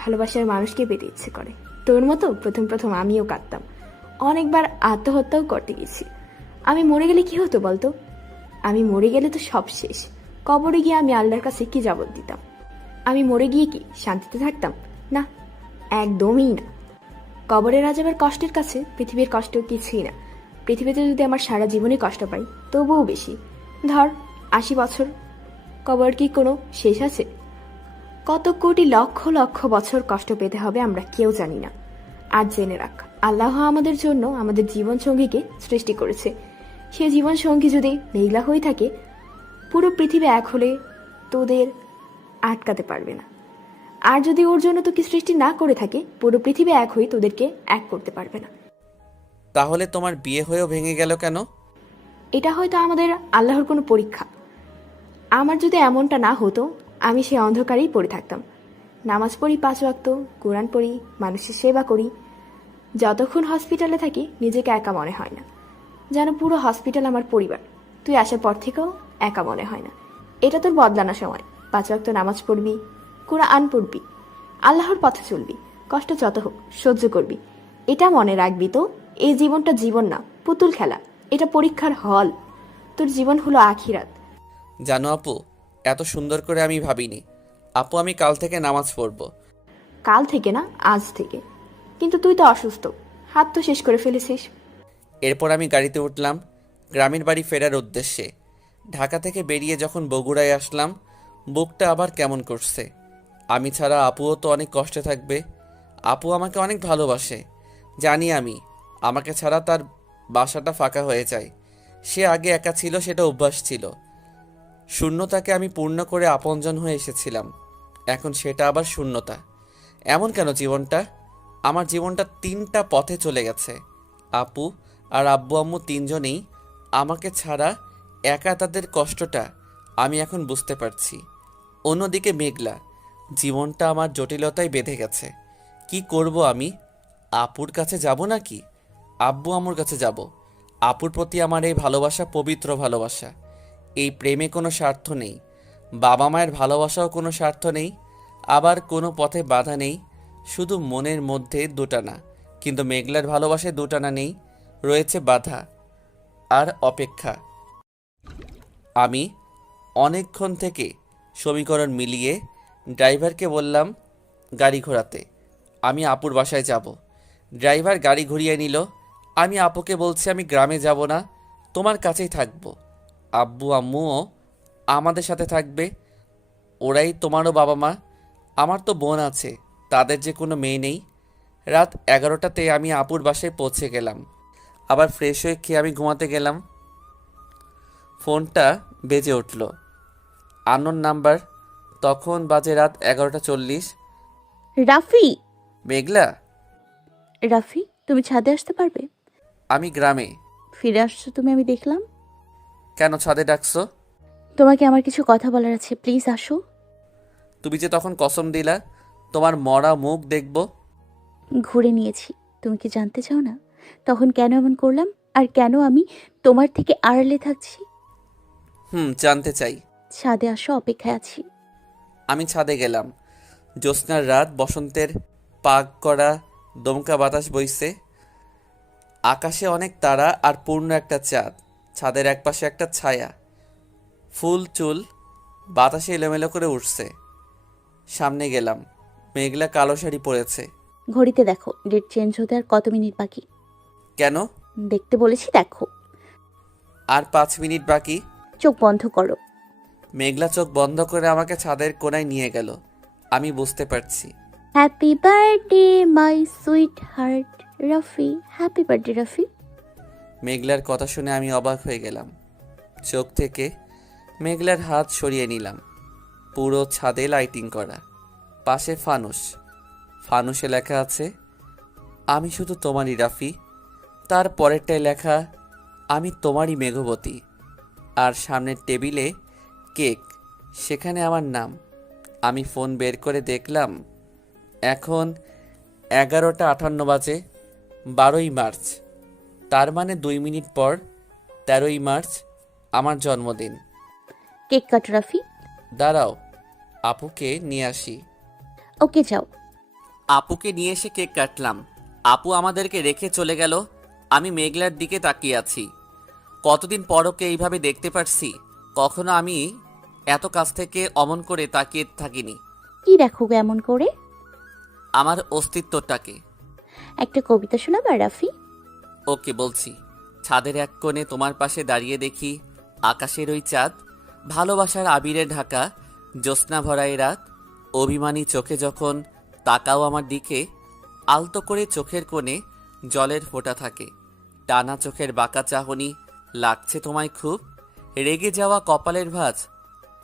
ভালোবাসার মানুষকে পেতে ইচ্ছে করে। তোর মতো প্রথম প্রথম আমিও কাঁদতাম, অনেকবার আত্মহত্যাও করতে গেছি। আমি মরে গেলে কি হতো বলতো? আমি মরে গেলে তো সব শেষ। কবরে গিয়ে আমি আল্লাহর কাছে কি জবাব দিতাম? আমি মরে গিয়ে কি শান্তিতে থাকতাম? না, একদমই না। কবরের আযাবের কষ্টের কাছে পৃথিবীর কষ্ট কিছুই না। পৃথিবীতে যদি আমার সারা জীবনে কষ্ট পাই তবুও বেশি। ধর 80 বছর, কবর কি কোনো শেষ আছে? কত কোটি লক্ষ লক্ষ বছর কষ্ট পেতে হবে আমরা কেউ জানি না। আর জেনে রাখ, আল্লাহ আমাদের জন্য আমাদের জীবন সঙ্গীকে সৃষ্টি করেছে। সে জীবন সঙ্গী যদি মেঘলা হয়ে থাকে, পুরো পৃথিবী এক হলে তোদের আটকাতে পারবে না। আর যদি ওর জন্য তোকে সৃষ্টি না করে থাকে, পুরো পৃথিবী এক হয়ে তোদেরকে এক করতে পারবে না। তাহলে তোমার বিয়ে হয়েও ভেঙে গেল কেন? এটা হয়তো আমাদের আল্লাহর কোনো পরীক্ষা। আমার যদি এমনটা না হতো, আমি সে অন্ধকারেই পড়ে থাকতাম। নামাজ পড়ি 5 ওয়াক্ত, কোরআন পড়ি, মানুষের সেবা করি। যতক্ষণ হসপিটালে থাকি নিজেকে একা মনে হয় না, যেন পুরো হসপিটাল আমার পরিবার। তুই আসার পর থেকেও একা মনে হয় না। এটা তোর বদলানো সময়। 5 ওয়াক্ত নামাজ পড়বি, কোরআন পড়বি, আল্লাহর পথে চলবি, কষ্ট যত হোক সহ্য করবি। এটা মনে রাখবি তো, এই জীবনটা জীবন না, পুতুল খেলা। এটা পরীক্ষার হল। তোর জীবন হলো আখিরাত। জানো আপু, এত সুন্দর করে আমি ভাবিনি। আপু আমি কাল থেকে নামাজ পড়ব। কাল থেকে না, আজ থেকে। কিন্তু তুই তো অসুস্থ, হাত তো শেষ করে ফেলেছিস। এরপর আমি গাড়িতে উঠলাম গ্রামের বাড়ি ফেরার উদ্দেশ্যে। ঢাকা থেকে বেরিয়ে যখন বগুড়ায় আসলাম, বুকটা আবার কেমন করছে। আমি ছাড়া আপুও তো অনেক কষ্টে থাকবে। আপু আমাকে অনেক ভালোবাসে, জানি আমি। আমাকে ছাড়া তার বাসাটা ফাঁকা হয়ে যায়। সে আগে একা ছিল, সেটা অভ্যাস ছিল। শূন্যতাকে আমি পূর্ণ করে আপনজন হয়ে এসেছিলাম, এখন সেটা আবার শূন্যতা। এমন কেন জীবনটা? আমার জীবনটা 3টা পথে চলে গেছে। আপু আর আব্বু আম্মু 3জনেই আমাকে ছাড়া একা, তাদের কষ্টটা আমি এখন বুঝতে পারছি। অন্যদিকে মেঘলা, জীবনটা আমার জটিলতায় বেঁধে গেছে। কি করব আমি? আপুর কাছে যাব নাকি আব্বু আম্মুর কাছে যাব? আপুর প্রতি আমার এই ভালোবাসা পবিত্র ভালোবাসা। এই প্রেমে কোনো স্বার্থ নেই, বাবা মায়ের ভালোবাসাও কোনো স্বার্থ নেই, আবার কোনো পথে বাধা নেই, শুধু মনের মধ্যে দুটানা। কিন্তু মেঘলার ভালোবাসায় দুটানা নেই, রয়েছে বাধা আর অপেক্ষা। আমি অনেকক্ষণ থেকে সমীকরণ মিলিয়ে ড্রাইভারকে বললাম গাড়ি ঘোরাতে, আমি আপুর বাসায় যাব। ড্রাইভার গাড়ি ঘুরিয়ে নিল। আমি আপুকে বলছি আমি গ্রামে যাব না, তোমার কাছেই থাকবো। আব্বু আম্মুও আমাদের সাথে থাকবে, ওরাই তোমারও বাবা মা। আমার তো বোন আছে, তাদের যে কোনো মেয়ে নেই। রাত 11টাতে আমি আপুর বাসায় পৌঁছে গেলাম। আবার ফ্রেশ হয়ে খেয়ে আমি ঘুমাতে গেলাম। ফোনটা বেজে উঠল, আননোন নাম্বার। তখন বাজে রাত 11:40। রাফি, মেঘলা, রাফি তুমি ছাদে আসতে পারবে? আমি গ্রামে। ফিরে আসছো তুমি, আমি দেখলাম। কেন ছাদে ডাকছো? তোমাকে আমার কিছু কথা বলার আছে, প্লিজ আসো। তুমি যে তখন কসম দিলা তোমার মরা মুখ দেখব। ঘুরে নিয়েছি, তুমি কি জানতে চাও না তখন কেন এমন করলাম আর কেন আমি তোমার থেকে আড়ালে থাকছি? জানতে চাই। ছাদে আসো, অপেক্ষায় আছি। আমি ছাদে গেলাম। জ্যোৎস্নার রাত, বসন্তের পাক করা দমকা বাতাস বইছে। আকাশে অনেক তারা আর পূর্ণ একটা চাঁদ। ছাদের একপাশে একটা ছায়া, ফুল চুল বাতাসে এলোমেলো করে উঠছে। সামনে গেলাম, মেঘলা কালো শাড়ি পরেছে। ঘড়িতে দেখো, ডেট চেঞ্জ হতে আর কত মিনিট বাকি। কেন? দেখতে বলেছি, দেখো। আর 5 মিনিট বাকি। চোখ বন্ধ করো। মেঘলা চোখ বন্ধ করে আমাকে ছাদের কোণায় নিয়ে গেল। আমি বুঝতে পারছি। Happy birthday my sweet heart Rafi, happy birthday Rafi. মেঘলার কথা শুনে আমি অবাক হয়ে গেলাম। চোখ থেকে মেঘলার হাত সরিয়ে নিলাম। পুরো ছাদে লাইটিং করা, পাশে ফানুস, ফানুসে লেখা আছে, আমি শুধু তোমারই রাফি। তার পরেরটায় লেখা, আমি তোমারই মেঘবতী। আর সামনের টেবিলে কেক, সেখানে আমার নাম। আমি ফোন বের করে দেখলাম এখন 11:58 বাজে। 12ই মার্চ, তার মানে 2 মিনিট পর 13ই মার্চ আমার জন্মদিন। Cake cut Rafi. দাঁড়াও, আপুকে নিয়ে আসি। ওকে যাও। আপুকে নিয়ে এসে কেক কাটলাম। আপু আমাদেরকে রেখে চলে গেল। আমি মেঘলার দিকে তাকিয়ে আছি। কতদিন পর ওকে এইভাবে দেখতে পারছি। কখনো আমি এত কাছ থেকে অমন করে তাকিয়ে থাকিনি। কি দেখো গো এমন করে? আমার অস্তিত্বটাকে। একটা কবিতা শোনাবা রাফি? ওকে বলছি। ছাদের এক কোণে তোমার পাশে দাঁড়িয়ে দেখি আকাশের ওই চাঁদ, ভালোবাসার আবিরে ঢাকা জ্যোৎস্না ভরা এই রাত। অভিমানী চোখে যখন তাকাও আমার দিকে, আলতো করে চোখের কোণে জলের ফোঁটা থাকে। টানা চোখের বাঁকা চাহনি লাগছে তোমায় খুব। রেগে যাওয়া কপালের ভাঁজ,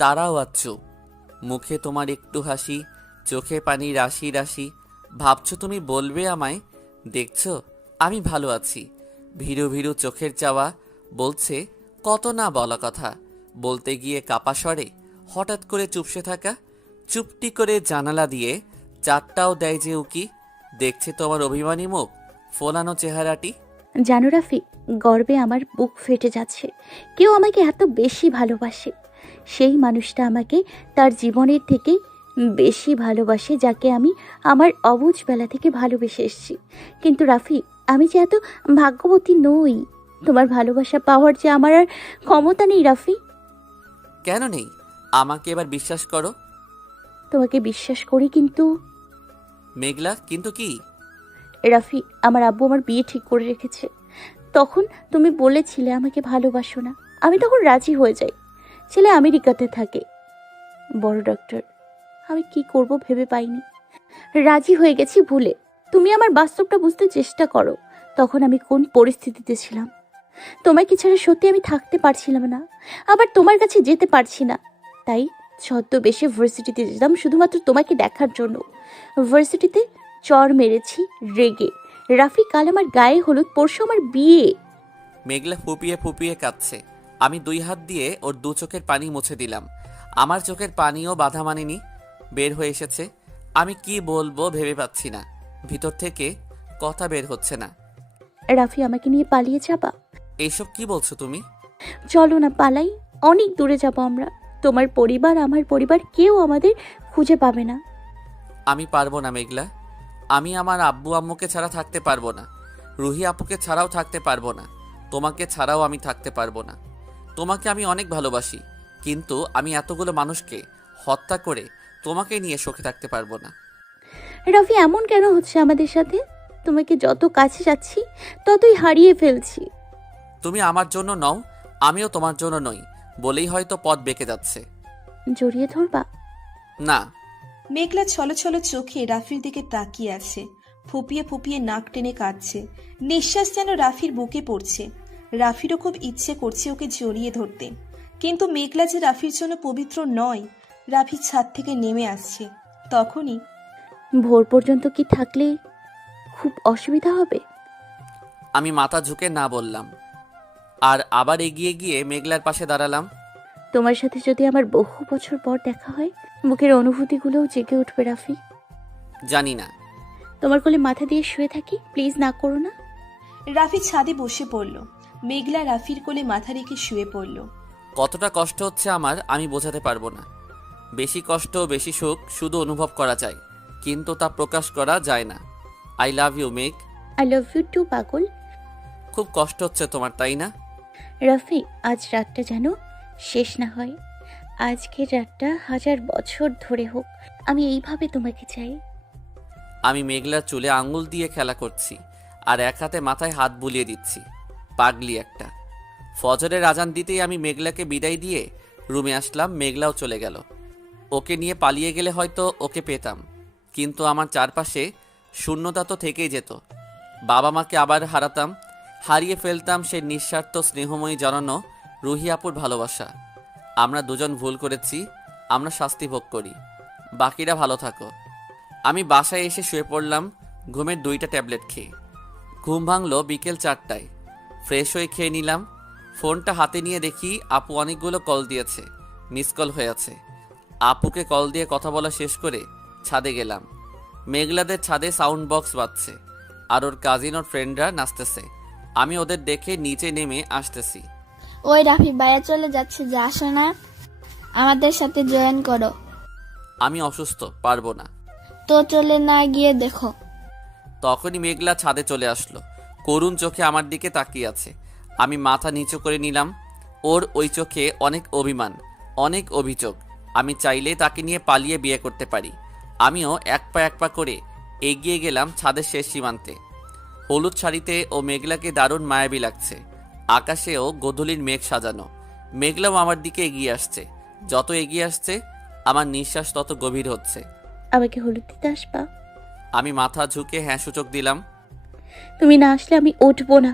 তারাও আচ্ছু। মুখে তোমার একটু হাসি, চোখে পানি রাশি রাশি। ভাবছো তুমি বলবে আমায়, দেখছো আমি ভালো আছি। ভীরু ভীরু চোখের চাওয়া বলছে কত না বলা কথা। বলতে গিয়ে কাপা স্বরে হঠাৎ করে চুপসে থাকা। চুপটি করে জানালা দিয়ে চারটাও দেয় যে উকি। দেখছে তোমার অভিমানী মুখ, ফোলানো চেহারাটি। জানো রাফি, গর্বে আমার বুক ফেটে যাচ্ছে। কেউ আমাকে এত বেশি ভালোবাসে। সেই মানুষটা আমাকে তার জীবনের থেকে বেশি ভালোবাসে, যাকে আমি আমার অবুঝ বেলা থেকে ভালোবেসে এসেছি। কিন্তু রাফি, আমি যে এত ভাগ্যবতী নই। তোমার ভালোবাসা পাওয়ার যে আমার আর ক্ষমতা নেই রাফি। কেন নেই? আমাকে এবার বিশ্বাস করো। তোমাকে বিশ্বাস করি, কিন্তু মেঘলা, কিন্তু কি? রাফি, আমার আব্বু আমার বিয়ে ঠিক করে রেখেছে। তখন তুমি বলেছিলে আমাকে ভালোবাসো না। আমি তখন রাজি হয়ে যাই। ছেলে আমেরিকাতে থাকে, বড় ডক্টর। আমি কি করব ভেবে পাইনি। রাজি হয়ে গেছি ভুলে। তুমি আমার বাস্তবটা বুঝতে চেষ্টা করো। তখন আমি কোন পরিস্থিতিতে ছিলাম। তোমাকে ছাড়া সত্যি আমি থাকতে পারছিলাম না, আবার তোমার কাছে যেতে পারছি না। তাই ছদ্মবেশে ভার্সিটিতে যেতাম শুধুমাত্র তোমাকে দেখার জন্য। ভার্সিটিতে চর মেরেছি রেগে। রাফি, কাল আমার গায়ে হলুদ, পরশু আমার বিয়ে। মেঘলা ফুপিয়ে ফুপিয়ে কাঁদছে। আমি 2 হাত দিয়ে ওর 2 চোখের পানি মুছে দিলাম। আমার চোখের পানিও বাধা মানেনি, বের হয়ে এসেছে। আমি কি বলবো ভেবে পাচ্ছি না। ভিতর থেকে কথা বের হচ্ছে না। রাফি, আমাকে নিয়ে পালিয়ে যাবা? এইসব কি বলছো তুমি? চলো না পালাই। অনেক দূরে যাব আমরা। তোমার পরিবার, আমার পরিবার, কেউ আমাদের খুঁজে পাবে না। আমি পারবো না মেঘলা। আমি আমার আব্বু আম্মুকে ছাড়া থাকতে পারবো না। রুহি আপুকে ছাড়াও থাকতে পারবো না। তোমাকে ছাড়াও আমি থাকতে পারবো না। তোমাকে আমি অনেক ভালোবাসি, কিন্তু আমি এতগুলো মানুষকে হত্যা করে তোমাকে নিয়ে সুখে থাকতে পারবো না। রাফি, এমন কেন হচ্ছে আমাদের সাথে? তোমাকে যত কাছে যাচ্ছি ততই হারিয়ে ফেলছি। তুমি আমার জন্য নও, আমিও তোমার জন্য নই বলেই হয়তো পথ বেঁকে যাচ্ছে। জড়িয়ে ধরবা? না। মেঘলা ছলছল চোখে রাফির দিকে তাকিয়ে আছে। ফুপিয়ে ফুপিয়ে নাক টেনে কাঁদছে। নিঃশ্বাস যেন রাফির বুকে পড়ছে। রাফিরও খুব ইচ্ছে করছে ওকে জড়িয়ে ধরতে, কিন্তু মেঘলা যে রাফির জন্য পবিত্র নয়। রাফি ছাদ থেকে নেমে আসছে। তখনই, ভোর পর্যন্ত কি থাকলে খুব অসুবিধা হবে? আমি মাথা ঝুঁকে না বললাম, আর আবার এগিয়ে গিয়ে মেঘলার পাশে দাঁড়ালাম। তোমার সাথে যদি আমার বহু বছর পর দেখা হয়, বুকের অনুভূতিগুলোও জেগে উঠবে রাফি। জানি না। তোমার কোলে মাথা দিয়ে শুয়ে থাকি, প্লিজ না করো না। রাফি ছাদে বসে পড়ল। মেঘলা রাফির কোলে মাথা রেখে শুয়ে পড়ল। কতটা কষ্ট হচ্ছে আমার আমি বোঝাতে পারবো না। বেশি কষ্ট, বেশি সুখ শুধু অনুভব করা যায়, কিন্তু তা প্রকাশ করা যায় না। আই লাভ ইউ মেঘ। আই লাভ ইউ টু পাগল। খুব কষ্ট হচ্ছে তোমার, তাই না? রাফি, আজ রাতটা যেন শেষ না হয়। আজকের রাতটা 1000 বছর ধরে হোক, আমি এইভাবে তোমাকে চাই। আমি মেঘলার চুলে আঙুল দিয়ে খেলা করছি, আর এক হাতে মাথায় হাত বুলিয়ে দিচ্ছি। পাগলি একটা। ফজরের আজান দিতেই আমি মেঘলাকে বিদায় দিয়ে রুমে আসলাম। মেঘলাও চলে গেল। ওকে নিয়ে পালিয়ে গেলে হয়তো ওকে পেতাম, কিন্তু আমার চারপাশে শূন্যতা তো থেকেই যেত। বাবা মাকে আবার হারাতাম, হারিয়ে ফেলতাম সেই নিঃস্বার্থ স্নেহময়ী জড়ানো রুহি আপুর ভালোবাসা। আমরা দুজন ভুল করেছি, আমরা শাস্তি ভোগ করি, বাকিরা ভালো থাকো। আমি বাসায় এসে শুয়ে পড়লাম ঘুমের 2টা ট্যাবলেট খেয়ে। ঘুম ভাঙলো বিকেল 4টায়। ফ্রেশ হয়ে খেয়ে নিলাম। ফোনটা হাতে নিয়ে দেখি আপু অনেকগুলো কল দিয়েছে, মিস কল হয়ে আছে। আপুকে কল দিয়ে কথা বলা শেষ করে ছাদে গেলাম। মেঘলাদের ছাদে সাউন্ড বক্স বাজছে আর ওর কাজিন ওর ফ্রেন্ডরা নাচতেছে। আমি ওদের দেখে নিচে নেমে আসতেছি। ওই রাফি ভাইয়া চলে যাচ্ছে, যা আসো না, আমাদের সাথে জয়েন করো। আমি অসুস্থ, পারবো না। তো চলে না গিয়ে দেখো। তখনই মেঘলা ছাদে চলে আসলো, করুণ চোখে আমার দিকে তাকিয়ে আছে। আমি মাথা নিচু করে নিলাম। ওর ওই চোখে অনেক অভিমান, অনেক অভিযোগ। আমি চাইলে তাকে নিয়ে পালিয়ে বিয়ে করতে পারি। আমিও এক পা করে এগিয়ে গেলাম ছাদের শেষ সীমান্তে। হলুদ শাড়িতে ও মেঘলাকে দারুণ মায়াবী লাগছে। আকাশেও গোধূলির মেঘ সাজানো। মেঘলাও আমার দিকে এগিয়ে আসছে। যত এগিয়ে আসছে আমার নিঃশ্বাস তত গভীর হচ্ছে। আমাকে হলুদ দিতে আসবা? আমি মাথা ঝুঁকে হ্যাঁ সূচক দিলাম। তুমি না আসলে আমি উঠবো না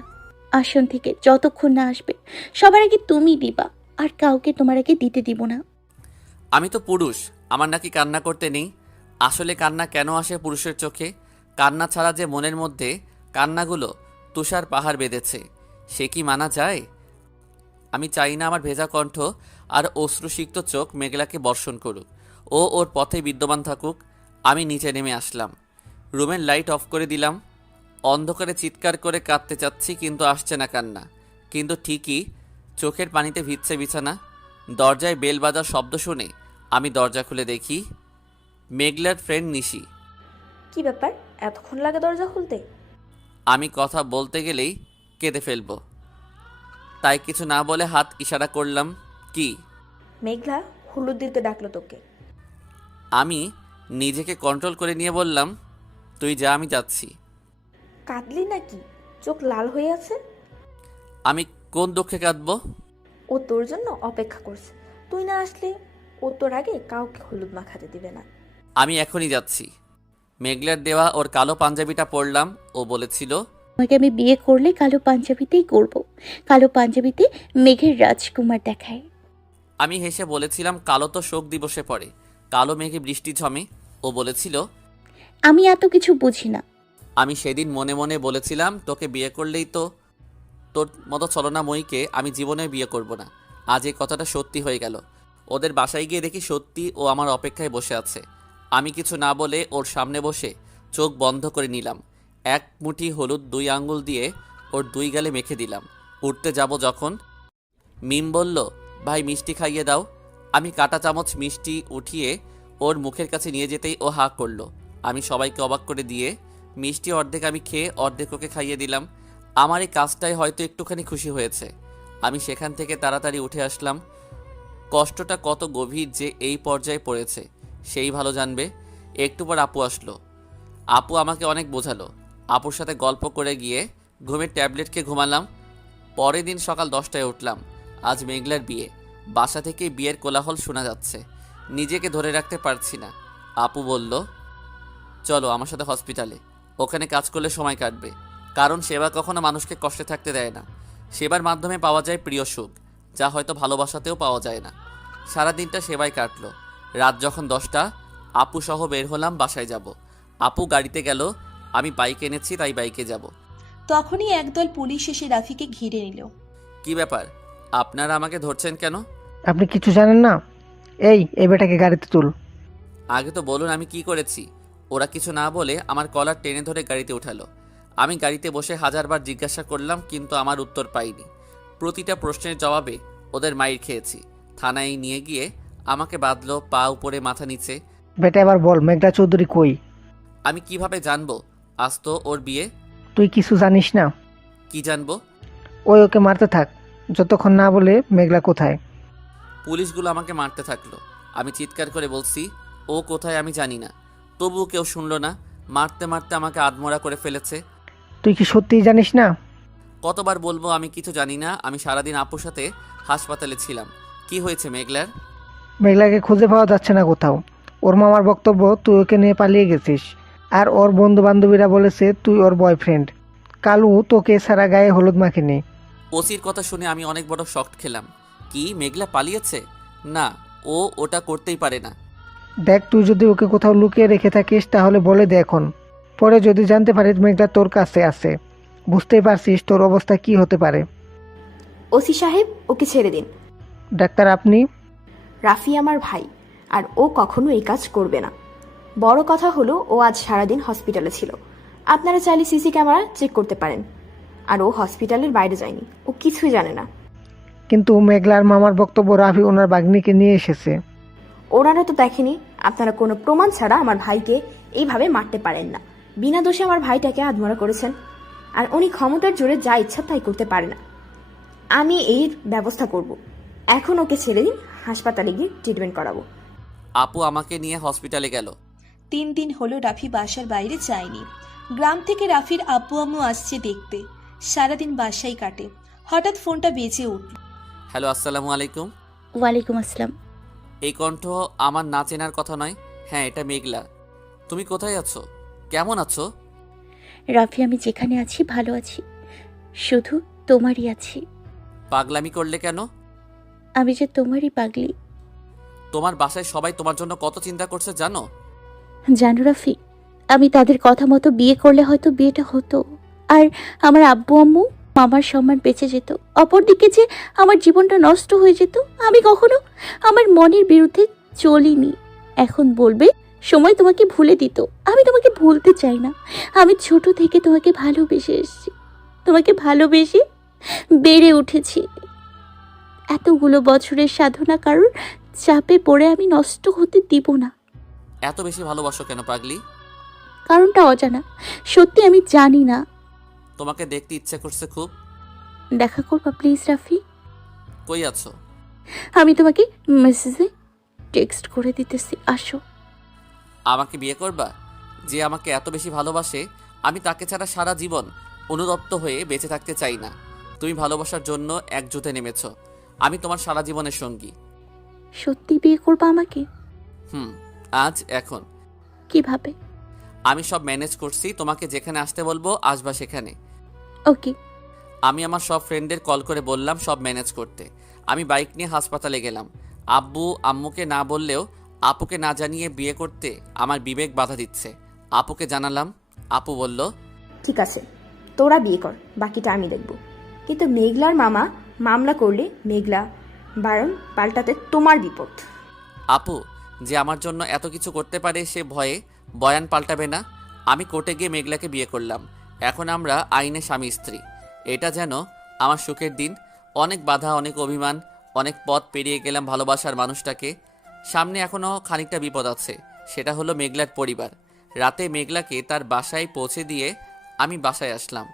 আসন থেকে, যতক্ষণ না আসবে। সবার আগে তুমি দিবা, আর কাউকে তোমার আগে দিতে দিব না। আমি তো পুরুষ, আমার নাকি কান্না করতে নেই? আসলে কান্না কেন আসে পুরুষের চোখে? কান্না ছাড়া যে মনের মধ্যে কান্নাগুলো তুষার পাহাড় বেঁধেছে, সে কি মানা যায়? আমি চাই না আমার ভেজা কণ্ঠ আর অশ্রুসিক্ত চোখ মেঘলাকে বর্ষণ করুক। ও ওর পথে বিদ্যমান থাকুক। আমি নিচে নেমে আসলাম, রুমের লাইট অফ করে দিলাম। অন্ধকারে চিৎকার করে কাঁদতে চাচ্ছি, কিন্তু আসছে না কান্না। কিন্তু ঠিকই চোখের পানিতে ভিজছে বিছানা। দরজায় বেল বাজার শব্দ শুনে আমি দরজা খুলে দেখি মেঘলার ফ্রেন্ড নিশি। কি ব্যাপার, এতক্ষণ লাগে দরজা খুলতে? আমি কথা বলতে গেলেই কেঁদে ফেলবো, তাই কিছু না বলে হাত ইশারা করলাম। কি? মেঘলা হলুদ দিতে ডাকলো তোকে। আমি নিজেকে কন্ট্রোল করে নিয়ে বললাম, তুই যা, আমি যাচ্ছি। কাঁদলি নাকি? চোখ লাল হয়ে আছে। আমি কোন দুঃখে কাঁদবো? ও তোর জন্য অপেক্ষা করছে। তুই না আসলে ও তোর আগে কাউকে হলুদ মাখাতে দিবে না। আমি এখনই যাচ্ছি। মেঘলার দেওয়া ওর কালো পাঞ্জাবিটা পরলাম। ও বলেছিল তোমাকে আমি বিয়ে করলে কালো পাঞ্জাবিতেই করব। কালো পাঞ্জাবিতে মেঘের রাজকুমার দেখায়। আমি হেসে বলেছিলাম, কালো তো শোক দিবসে পড়ে, কালো মেঘে বৃষ্টি ঝমে। ও বলেছিল আমি এত কিছু বুঝি না। আমি সেদিন মনে মনে বলেছিলাম, তোকে বিয়ে করলেই তো তোর মতো ছলনাময়ীকে আমি জীবনে বিয়ে করব না। আজ এই কথাটা সত্যি হয়ে গেল। ওদের বাসায় গিয়ে দেখি সত্যি ও আমার অপেক্ষায় বসে আছে। আমি কিছু না বলে ওর সামনে বসে চোখ বন্ধ করে নিলাম। এক মুঠি হলুদ 2 আঙ্গুল দিয়ে ওর 2 গালে মেখে দিলাম। উঠতে যাব যখন মিম বলল, ভাই মিষ্টি খাইয়ে দাও। আমি কাঁটা চামচ মিষ্টি উঠিয়ে ওর মুখের কাছে নিয়ে যেতেই ও হা করলো। আমি সবাইকে অবাক করে দিয়ে মিষ্টি অর্ধেক আমি খেয়ে অর্ধেক ওকে খাইয়ে দিলাম। আমার এই কাজটাই হয়তো একটুখানি খুশি হয়েছে। আমি সেখান থেকে তাড়াতাড়ি উঠে আসলাম। কষ্টটা কত গভীর যে এই পর্যায়ে পড়েছে সেই ভালো জানবে। একটু পর আপু আসলো। আপু আমাকে অনেক বোঝালো। আপুর সাথে গল্প করে গিয়ে ঘুমের ট্যাবলেট খেয়ে ঘুমালাম। পরের দিন সকাল 10টায় উঠলাম। আজ মেঘলার বিয়ে। বাসা থেকে বিয়ের কোলাহল শোনা যাচ্ছে। নিজেকে ধরে রাখতে পারছি না। আপু বলল, চলো আমার সাথে হসপিটালে, ওখানে কাজ করলে সময় কাটবে। কারণ সেবা কখনো মানুষকে কষ্টে থাকতে দেয় না। সেবার মাধ্যমে পাওয়া যায় প্রিয় সুখ, যা হয়তো ভালোবাসাতেও পাওয়া যায় না। সারাদিনটা সেবায় কাটলো। রাত যখন 10টা, আপু সহ বের হলাম বাসায় যাব। আপু গাড়িতে গেল, আমি বাইক এনেছি তাই বাইকে যাব। তখনই একদল পুলিশ এসে রাফিকে ঘিরে নিল। কি ব্যাপার, আপনারা আমাকে ধরছেন কেন? আপনি কিছু জানেন না? এই বেটাকে গাড়িতে তুল। আগে তো বলুন আমি কি করেছি। ওরা কিছু না বলে আমার কলার টেনে ধরে গাড়িতে উঠালো। আমি গাড়িতে বসে 1000বার জিজ্ঞাসা করলাম, কিন্তু আমার উত্তর পাইনি। প্রতিটা প্রশ্নের জবাবে ওদের মাইর খেয়েছি। থানায় নিয়ে গিয়ে আমাকে বাঁধলো, পা উপরে মাথা নিচে। বেটা এবার বল, মেঘলা চৌধুরী কই? আমি কিভাবে জানবো? আজ তো ওর বিয়ে। তুই কিছু জানিস না? কি জানবো? ওকে মারতে থাক যতক্ষণ না বলে মেঘলা কোথায়। পুলিশগুলো আমাকে মারতে থাকলো। আমি চিৎকার করে বলছি, ও কোথায় আমি জানি না। তবুও কেউ শুনলো না। মারতে মারতে আমাকে আধমরা করে ফেলেছে। তুই কি সত্যিই জানিস না? কতবার বলবো আমি কিছু জানি না। আমি সারাদিন আপুর সাথে হাসপাতালে ছিলাম। কি হয়েছে মেঘলার? মেঘলাকে খুঁজে পাওয়া যাচ্ছে না কোথাও। ওর মামার বক্তব্য তুই ওকে নিয়ে পালিয়ে গেছিস, আর ওর বন্ধু বান্ধবীরা বলেছে তুই ওর বয়ফ্রেন্ড। কালু তোকে সারা গায়ে হলুদ মাখেনি। ওসির কথা শুনে আমি অনেক বড় শক খেলাম। কি মেঘলা পালিয়েছে? না, ও ওটা করতেই পারে না। দেখ, তুই যদি ওকে কোথাও লুকিয়ে রেখে থাকিস তাহলে বলে দে এখন। পরে যদি জানতে পারিস মেঘলা তোর কাছে আছে, বুঝতেই পারছিস তোর অবস্থা কি হতে পারে। ওসি সাহেব, ওকে ছেড়ে দিন। ডাক্তার আপনি? রাফি আমার ভাই, আর ও কখনো এই কাজ করবে না। বড় কথা হলো ও আজ সারাদিন হসপিটালে ছিল। আপনারা চাইলে সিসি ক্যামেরা চেক করতে পারেন। আর ও হসপিটালের বাইরে যায়নি, ও কিছুই জানে না। কিন্তু মেঘলার মামার বক্তব্য রাফি ওনার বাগ্নিকে নিয়ে এসেছে। ওনারা তো দেখেনি। আপনারা কোনো প্রমাণ ছাড়া আমার ভাইকে এইভাবে মারতে পারেন না। বিনা দোষে আমার ভাইটাকে আধমরা করেছেন, আর উনি ক্ষমতার জোরে যা ইচ্ছা তাই করতে পারে না। আমি এর ব্যবস্থা করব। এখন ওকে ছেড়ে দিন, হাসপাতালে গিয়ে ট্রিটমেন্ট করাবো। আপু আমাকে নিয়ে হসপিটালে গেল। 3 দিন হলো রাফি বাসার বাইরে যায়নি। গ্রাম থেকে রাফির আব্বু আম্মু আসছে দেখতে। সারাদিন বাসায় কাটে। হঠাৎ ফোনটা বেজে উঠল। হ্যালো, আসসালামু আলাইকুম। ওয়ালাইকুম আসসালাম। এই কণ্ঠ আমার না চেনার কথা নয়। হ্যাঁ, এটা মেঘলা। তুমি কোথায় আছো? কেমন আছো? রাফি, আমি যেখানে আছি ভালো আছি, শুধু তোমারই আছি। পাগলামি করলে কেন? আমি যে তোমারই পাগলি। তোমার বাসায় সবাই তোমার জন্য কত চিন্তা করছে জানো? জানো রাফি, আমি তাদের কথা মতো বিয়ে করলে হয়তো বিয়েটা হতো, আর আমার আব্বু আম্মু মামার সম্মান বেঁচে যেত। অপরদিকে যে আমার জীবনটা নষ্ট হয়ে যেত। আমি কখনো আমার মনের বিরুদ্ধে চলিনি। এখন বলবে সময় তোমাকে ভুলে দিত। আমি তোমাকে ভুলতে চাই না। আমি ছোট থেকে তোমাকে ভালোবেসে এসেছি, তোমাকে ভালোবেসে বেড়ে উঠেছি। এতগুলো বছরের সাধনা কারোর চাপে পড়ে আমি নষ্ট হতে দিব না। এত বেশি ভালোবাসো কেন পাগলি? কারণটা অজানা, সত্যি আমি জানি না। তোমাকে দেখতে ইচ্ছে করছে খুব। দেখা করবা প্লিজ রাফি? কই আছো? আমি তোমাকে মেসেজে টেক্সট করে দিতেছি, আসো। আমাকে বিয়ে করবা? যে আমাকে এত বেশি ভালোবাসে, আমি তাকে ছাড়া সারা জীবন অনুতপ্ত হয়ে বেঁচে থাকতে চাই না। তুমি ভালোবাসার জন্য এক যুদ্ধে নেমেছো, আমি তোমার সারা জীবনের সঙ্গী। সত্যি বিয়ে করবা আমাকে? আজ, এখন। কিভাবে? আমি সব ম্যানেজ করছি। তোমাকে যেখানে আসতে বলবো আসবা সেখানে। ওকে। আমি আমার সব ফ্রেন্ডদের কল করে বললাম সব ম্যানেজ করতে। আমি বাইক নিয়ে হাসপাতালে গেলাম। আব্বু আম্মুকে না বললেও আপুকে না জানিয়ে বিয়ে করতে আমার বিবেক বাধা দিচ্ছে। আপুকে জানালাম। আপু বলল, ঠিক আছে, তোরা বিয়ে কর, বাকিটা আমি দেখব। কিন্তু মেঘলার মামা মামলা করলে মেঘলা বারণ পাল্টাতে তোমার বিপদ। আপু যে আমার জন্য এত কিছু করতে পারে, সে ভয়ে বয়ান পাল্টাবে না। আমি কোর্টে গিয়ে মেঘলাকে বিয়ে করলাম। এখন আমরা আইনে স্বামী স্ত্রী। এটা যেন আমার সুখের দিন। অনেক বাধা, অনেক অভিমান, অনেক পথ পেরিয়ে গেলাম ভালোবাসার মানুষটাকে। সামনে এখনও খানিকটা বিপদ আছে, সেটা হলো মেঘলার পরিবার। রাতে মেঘলাকে তার বাসায় পৌঁছে দিয়ে আমি বাসায় আসলাম।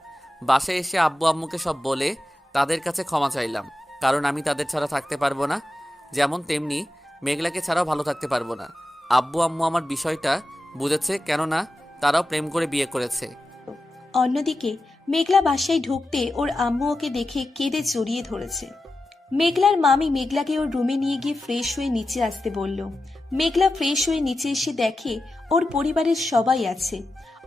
বাসায় এসে আব্বু আম্মুকে সব বলে তাদের কাছে ক্ষমা চাইলাম, কারণ আমি তাদের ছাড়া থাকতে পারবো না, যেমন তেমনি মেঘলাকে ছাড়াও ভালো থাকতে পারবো না। আব্বু আম্মু আমার বিষয়টা বুঝেছে, কেননা তারাও প্রেম করে বিয়ে করেছে। অন্যদিকে মেঘলা বাসায় ঢুকতে ওর আম্মু ওকে দেখে কেঁদে জড়িয়ে ধরেছে। মেঘলার মামি মেঘলাকে ওর রুমে নিয়ে গিয়ে ফ্রেশ হয়ে নিচে আসতে বলল। মেঘলা ফ্রেশ হয়ে নিচে এসে দেখে ওর পরিবারের সবাই আছে।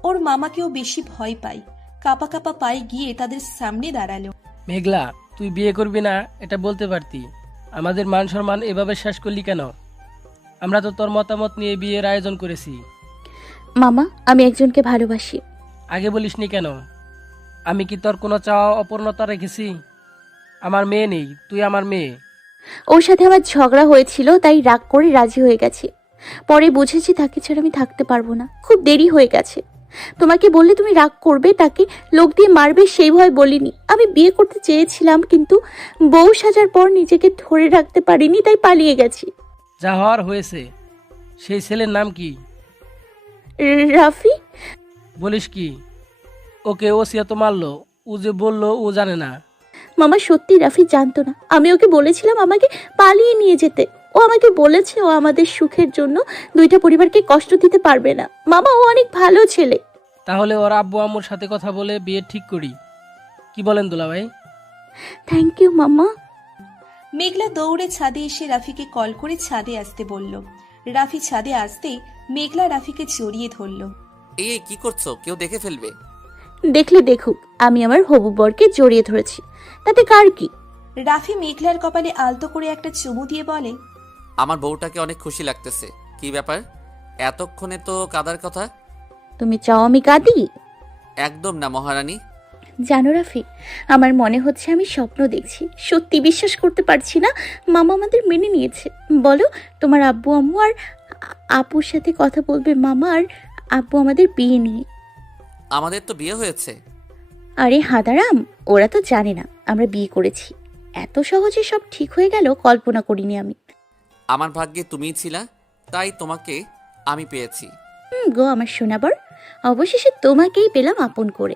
ওর মামাকেও বেশি ভয় পায়। কাপা কাপা পায়ে গিয়ে তাদের সামনে দাঁড়ালো। মেঘলা, তুই বিয়ে করবি না এটা বলতে পারতি। আমাদের মান সম্মান এভাবে শেষ করলি কেন? আমরা তো তোর মতামত নিয়ে বিয়ের আয়োজন করেছি। মামা, আমি একজনকে ভালোবাসি। আগে বলিসনি কেন? আমি কি তোর কোনো চাওয়া অপূর্ণতা রেখেছি? আমার মেয়ে নেই, তুই আমার মেয়ে। ওর সাথে আমার ঝগড়া হয়েছিল, তাই রাগ করে রাজি হয়ে গেছি। পরে বুঝেছি তাকে ছাড়া আমি থাকতে পারবো না। খুব দেরি হয়ে গেছে। তোমাকে বললে তুমি রাগ করবে, তাকে লোক দিয়ে মারবে, সেই ভয় বলিনি। আমি বিয়ে করতে চেয়েছিলাম, কিন্তু বউ সাজার পর নিজেকে ধরে রাখতে পারিনি, তাই পালিয়ে গেছি। যা হওয়ার হয়েছে। সেই ছেলের নাম কি? রাফি। বলিস কি? ওকে ওসিয়া তো মারলো, ও যে বললো ও জানে না। মামা, সত্যি রাফি জানতো না। আমি ওকে বলেছিলাম আমাকে পালিয়ে নিয়ে যেতে। ও আমাকে বলেছে ও আমাদের সুখের জন্য দুইটা পরিবারকে কষ্ট দিতে পারবে না। মামা, ও অনেক ভালো ছেলে। তাহলে ওর আব্বু আম্মুর সাথে কথা বলে বিয়ে ঠিক করি, কি বলেন দুলাভাই? থ্যাংক ইউ মামা। মেঘলা দৌড়ে ছাদে এসে রাফিকে কল করে ছাদে আসতে বলল। রাফি ছাদে আসতেই মেঘলা রাফিকে জড়িয়ে ধরল। এই কি করছো? কেউ দেখে ফেলবে। দেখলে দেখুক, আমি আমার হবু বরকে জড়িয়ে ধরেছি, তাতে কার কি? রাফি মেঘলার কপালে আলতো করে একটা চুমু দিয়ে বলে, আমার বউটাকে অনেক খুশি লাগতেছে, কি ব্যাপার, এতক্ষণে তো কাদার কথা? তুমি চাও আমি কাঁদি? একদম না মহারানী। জানো রাফি, আমার মনে হচ্ছে আমি স্বপ্ন দেখছি। সত্যি বিশ্বাস করতে পারছি না মামা আমাদের মেনে নিয়েছে। বলো, তোমার আব্বু আম্মু আর আপুর সাথে কথা বলবে মামা আর আব্বু আমাদের বিয়ে নিয়ে। আমাদের তো বিয়ে হয়েছে। আরে হাদারাম, ওরা তো জানে না আমরা বিয়ে করেছি। এত সহজে সব ঠিক হয়ে গেল কল্পনা করিনি আমি। আমার ভাগ্যে তুমিই ছিলা, তাই তোমাকে আমি পেয়েছি। গো আমার শোনাবার, অবশেষে তোমাকেই পেলাম আপন করে।